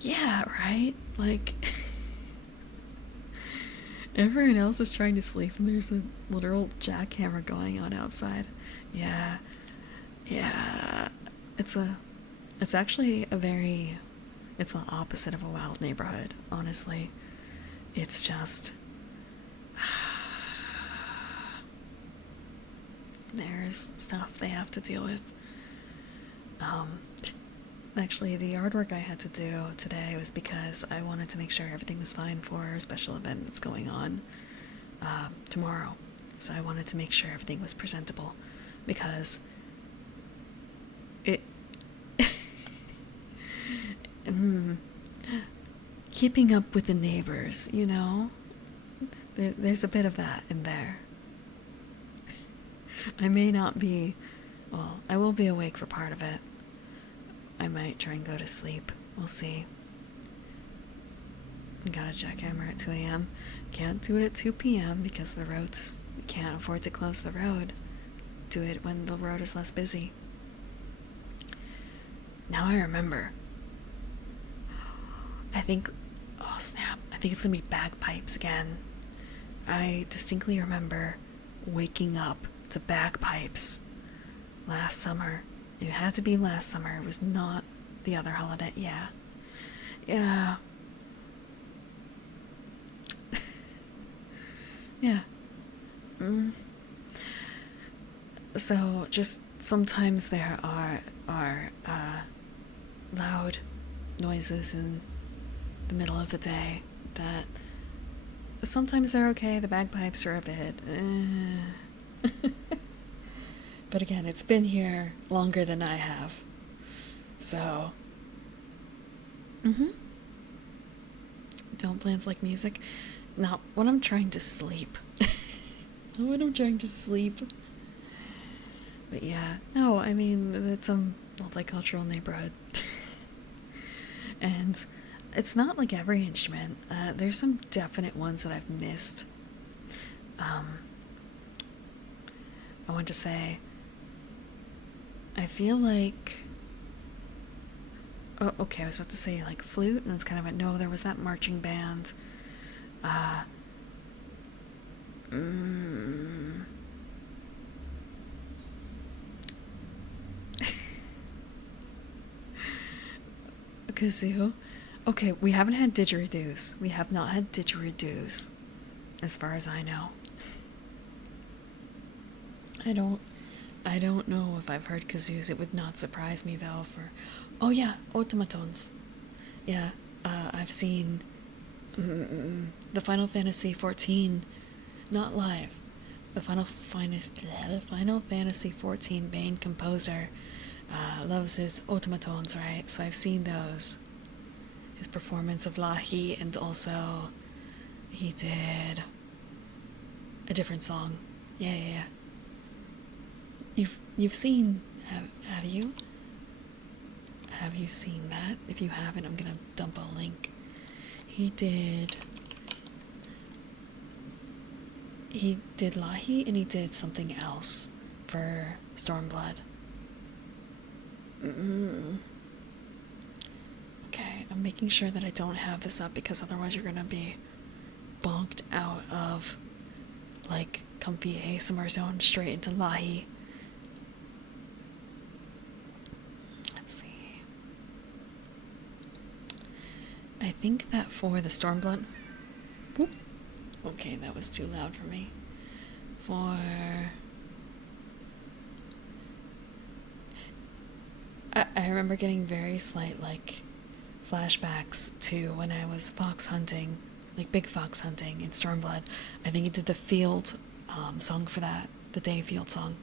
yeah, right? Like, everyone else is trying to sleep and there's a literal jackhammer going on outside. Yeah. It's actually it's the opposite of a wild neighborhood, honestly. It's just, there's stuff they have to deal with. Actually, the yard work I had to do today was because I wanted to make sure everything was fine for a special event that's going on tomorrow. So I wanted to make sure everything was presentable because keeping up with the neighbors, you know? There's a bit of that in there. I may not be, well, I will be awake for part of it. I might try and go to sleep. We'll see. Got a jackhammer at 2 a.m. Can't do it at 2 p.m. because the roads, we can't afford to close the road. Do it when the road is less busy. Now I remember. Oh snap, I think it's gonna be bagpipes again. I distinctly remember waking up to bagpipes last summer. It had to be last summer. It was not the other holiday. Yeah. Yeah. So just sometimes there are loud noises in the middle of the day that sometimes they're okay. The bagpipes are a bit but again, it's been here longer than I have, so don't plans like music. Not when I'm trying to sleep. Not when I'm trying to sleep. But yeah, no, I mean, it's a multicultural neighborhood. And it's not like every instrument. There's some definite ones that I've missed. I want to say, I feel like, oh, okay, I was about to say like flute, and it's kind of no, there was that marching band. Mm. Kazoo? Okay, we haven't had didgeridoos. We have not had didgeridoos, as far as I know. I don't know if I've heard kazoos. It would not surprise me though. Oh yeah, automatons. Yeah, I've seen the Final Fantasy 14, not live. The Final Fantasy 14 main composer loves his automatons, right? So I've seen those. His performance of Lahi, and also he did a different song. Yeah. You've seen, have you? Have you seen that? If you haven't, I'm gonna dump a link. He did Lahi, and he did something else for Stormblood. Okay, I'm making sure that I don't have this up, because otherwise you're gonna be bonked out of like comfy ASMR zone straight into Lahi. Let's see. I think that for the Stormblood. Whoop. Okay, that was too loud for me. I remember getting very slight like flashbacks to when I was fox hunting, like big fox hunting in Stormblood. I think he did the field song for that, the day field song.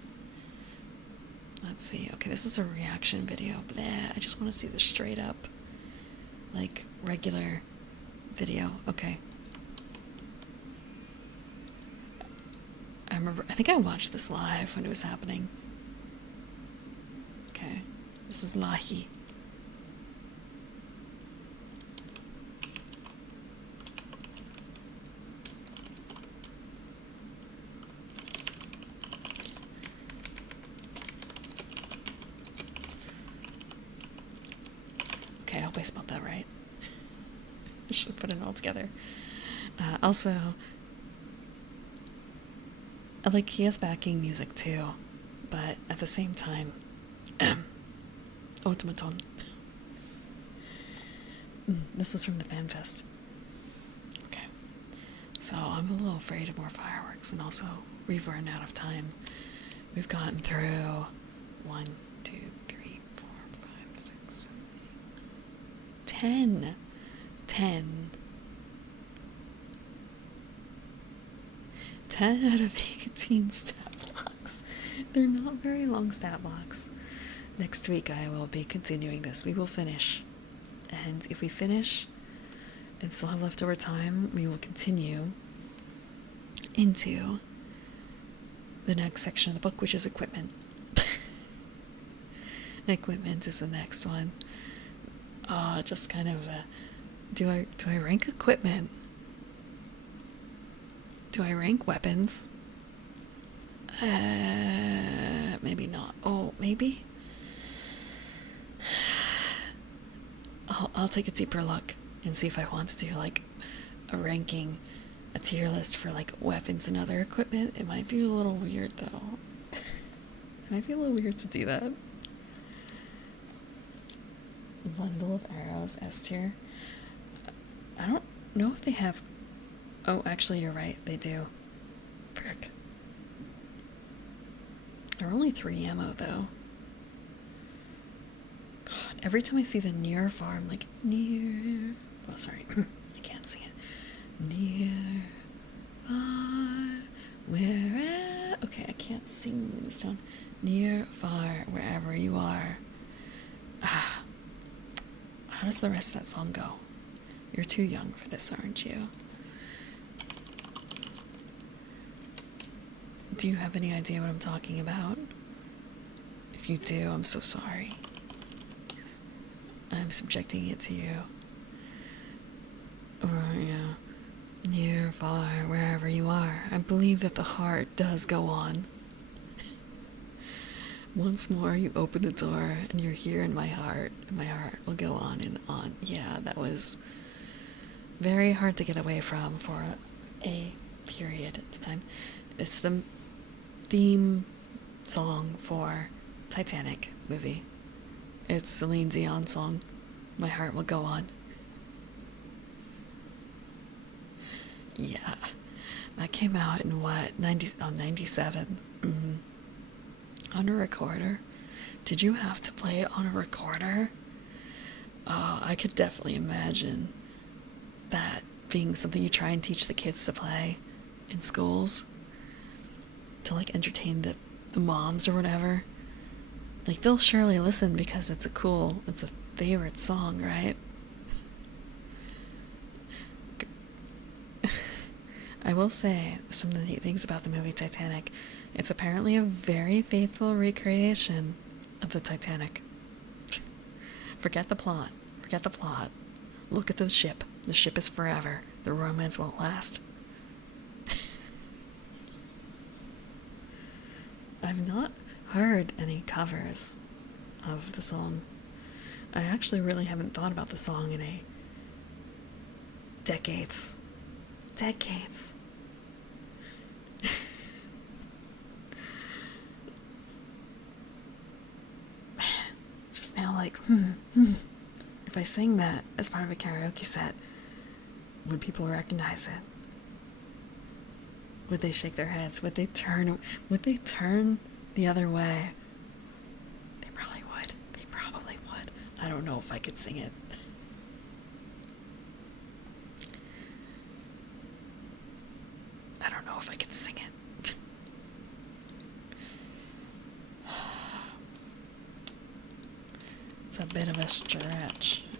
Let's see. Okay, this is a reaction video. Bleh, I just want to see the straight up, like, regular video. Okay. I think I watched this live when it was happening. Okay. This is Lahi. Okay, I hope I spelled that right. I should put it all together. Also, like, he has backing music too, but at the same time, automaton. This was from the fan fest. Okay, so I'm a little afraid of more fireworks, and also we've run out of time. We've gotten through 1, 2, 3, 4, 5, 6, 7, 8, 10 out of 18 stat blocks. They're not very long stat blocks. Next week I will be continuing this. We will finish. And if we finish and still have leftover time, we will continue into the next section of the book, which is equipment. Equipment is the next one. Just kind of do I rank equipment? Do I rank weapons? Maybe not. Oh, maybe? I'll take a deeper look and see if I want to do like a ranking, a tier list for like weapons and other equipment. It might be a little weird though. It might be a little weird to do that. Bundle of arrows, S tier. I don't know if they have. Oh, actually, you're right. They do. Frick. There are only 3 ammo, though. God, every time I see the near farm, like, near... Oh, sorry. I can't sing it. Near far, where... Okay, I can't sing in this tone. Near, far, wherever you are. Ah. How does the rest of that song go? You're too young for this, aren't you? Do you have any idea what I'm talking about? If you do, I'm so sorry. I'm subjecting it to you. Or, yeah, near, far, wherever you are. I believe that the heart does go on. Once more, you open the door and you're here in my heart, and my heart will go on and on. Yeah, that was very hard to get away from for a period of time. It's the theme song for Titanic movie. It's Celine Dion's song, My Heart Will Go On. Yeah, that came out in what, 97? On a recorder. Did you have to play it on a recorder? Oh, I could definitely imagine that being something you try and teach the kids to play in schools to like entertain the moms or whatever. Like, they'll surely listen because it's a favorite song, right? I will say some of the neat things about the movie Titanic. It's apparently a very faithful recreation of the Titanic. Forget the plot. Look at the ship. The ship is forever. The romance won't last. I've not heard any covers of the song. I actually really haven't thought about the song in decades. Just now, like, if I sang that as part of a karaoke set, would people recognize it? Would they shake their heads? Would they turn the other way? They probably would. I don't know if I could sing it. It's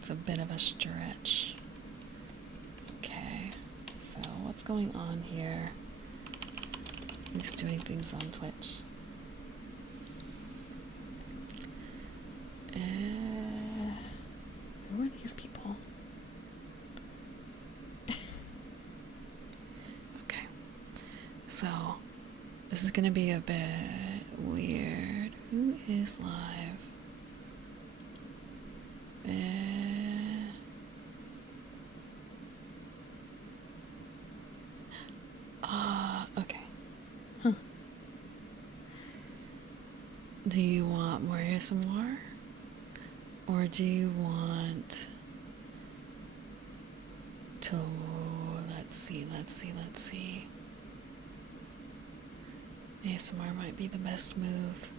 a bit of a stretch. Okay, so what's going on here? He's doing things on Twitch. Who are these people? Okay, so this is gonna be a bit weird. Who is live? Okay. Huh. Do you want more ASMR? Or do you want to, let's see. ASMR might be the best move.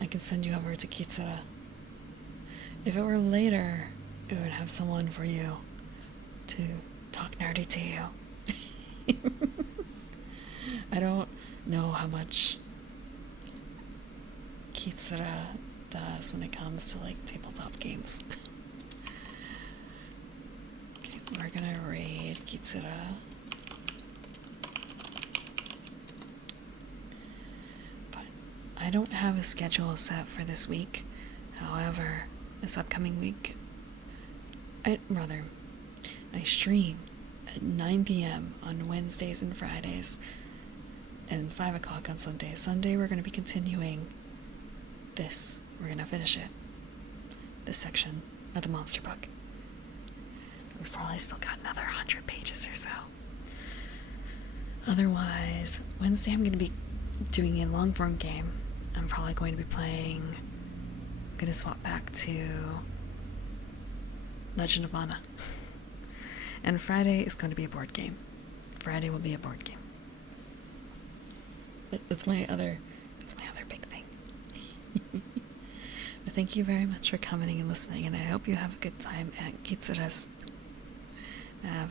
I can send you over to Kitsura. If it were later, it would have someone for you to talk nerdy to you. I don't know how much Kitsura does when it comes to like tabletop games. Okay, we're gonna raid Kitsura. I don't have a schedule set for this week. However, this upcoming week, I stream at 9 p.m. on Wednesdays and Fridays and 5 o'clock on Sundays. Sunday, we're going to be continuing this. We're going to finish it. This section of the monster book. We've probably still got another 100 pages or so. Otherwise, Wednesday I'm going to be doing a long form game. I'm probably going to be playing. I'm going to swap back to Legend of Mana. And Friday is going to be a board game. Friday will be a board game. That's my other big thing. But thank you very much for coming and listening, and I hope you have a good time at Kitsura's. Have a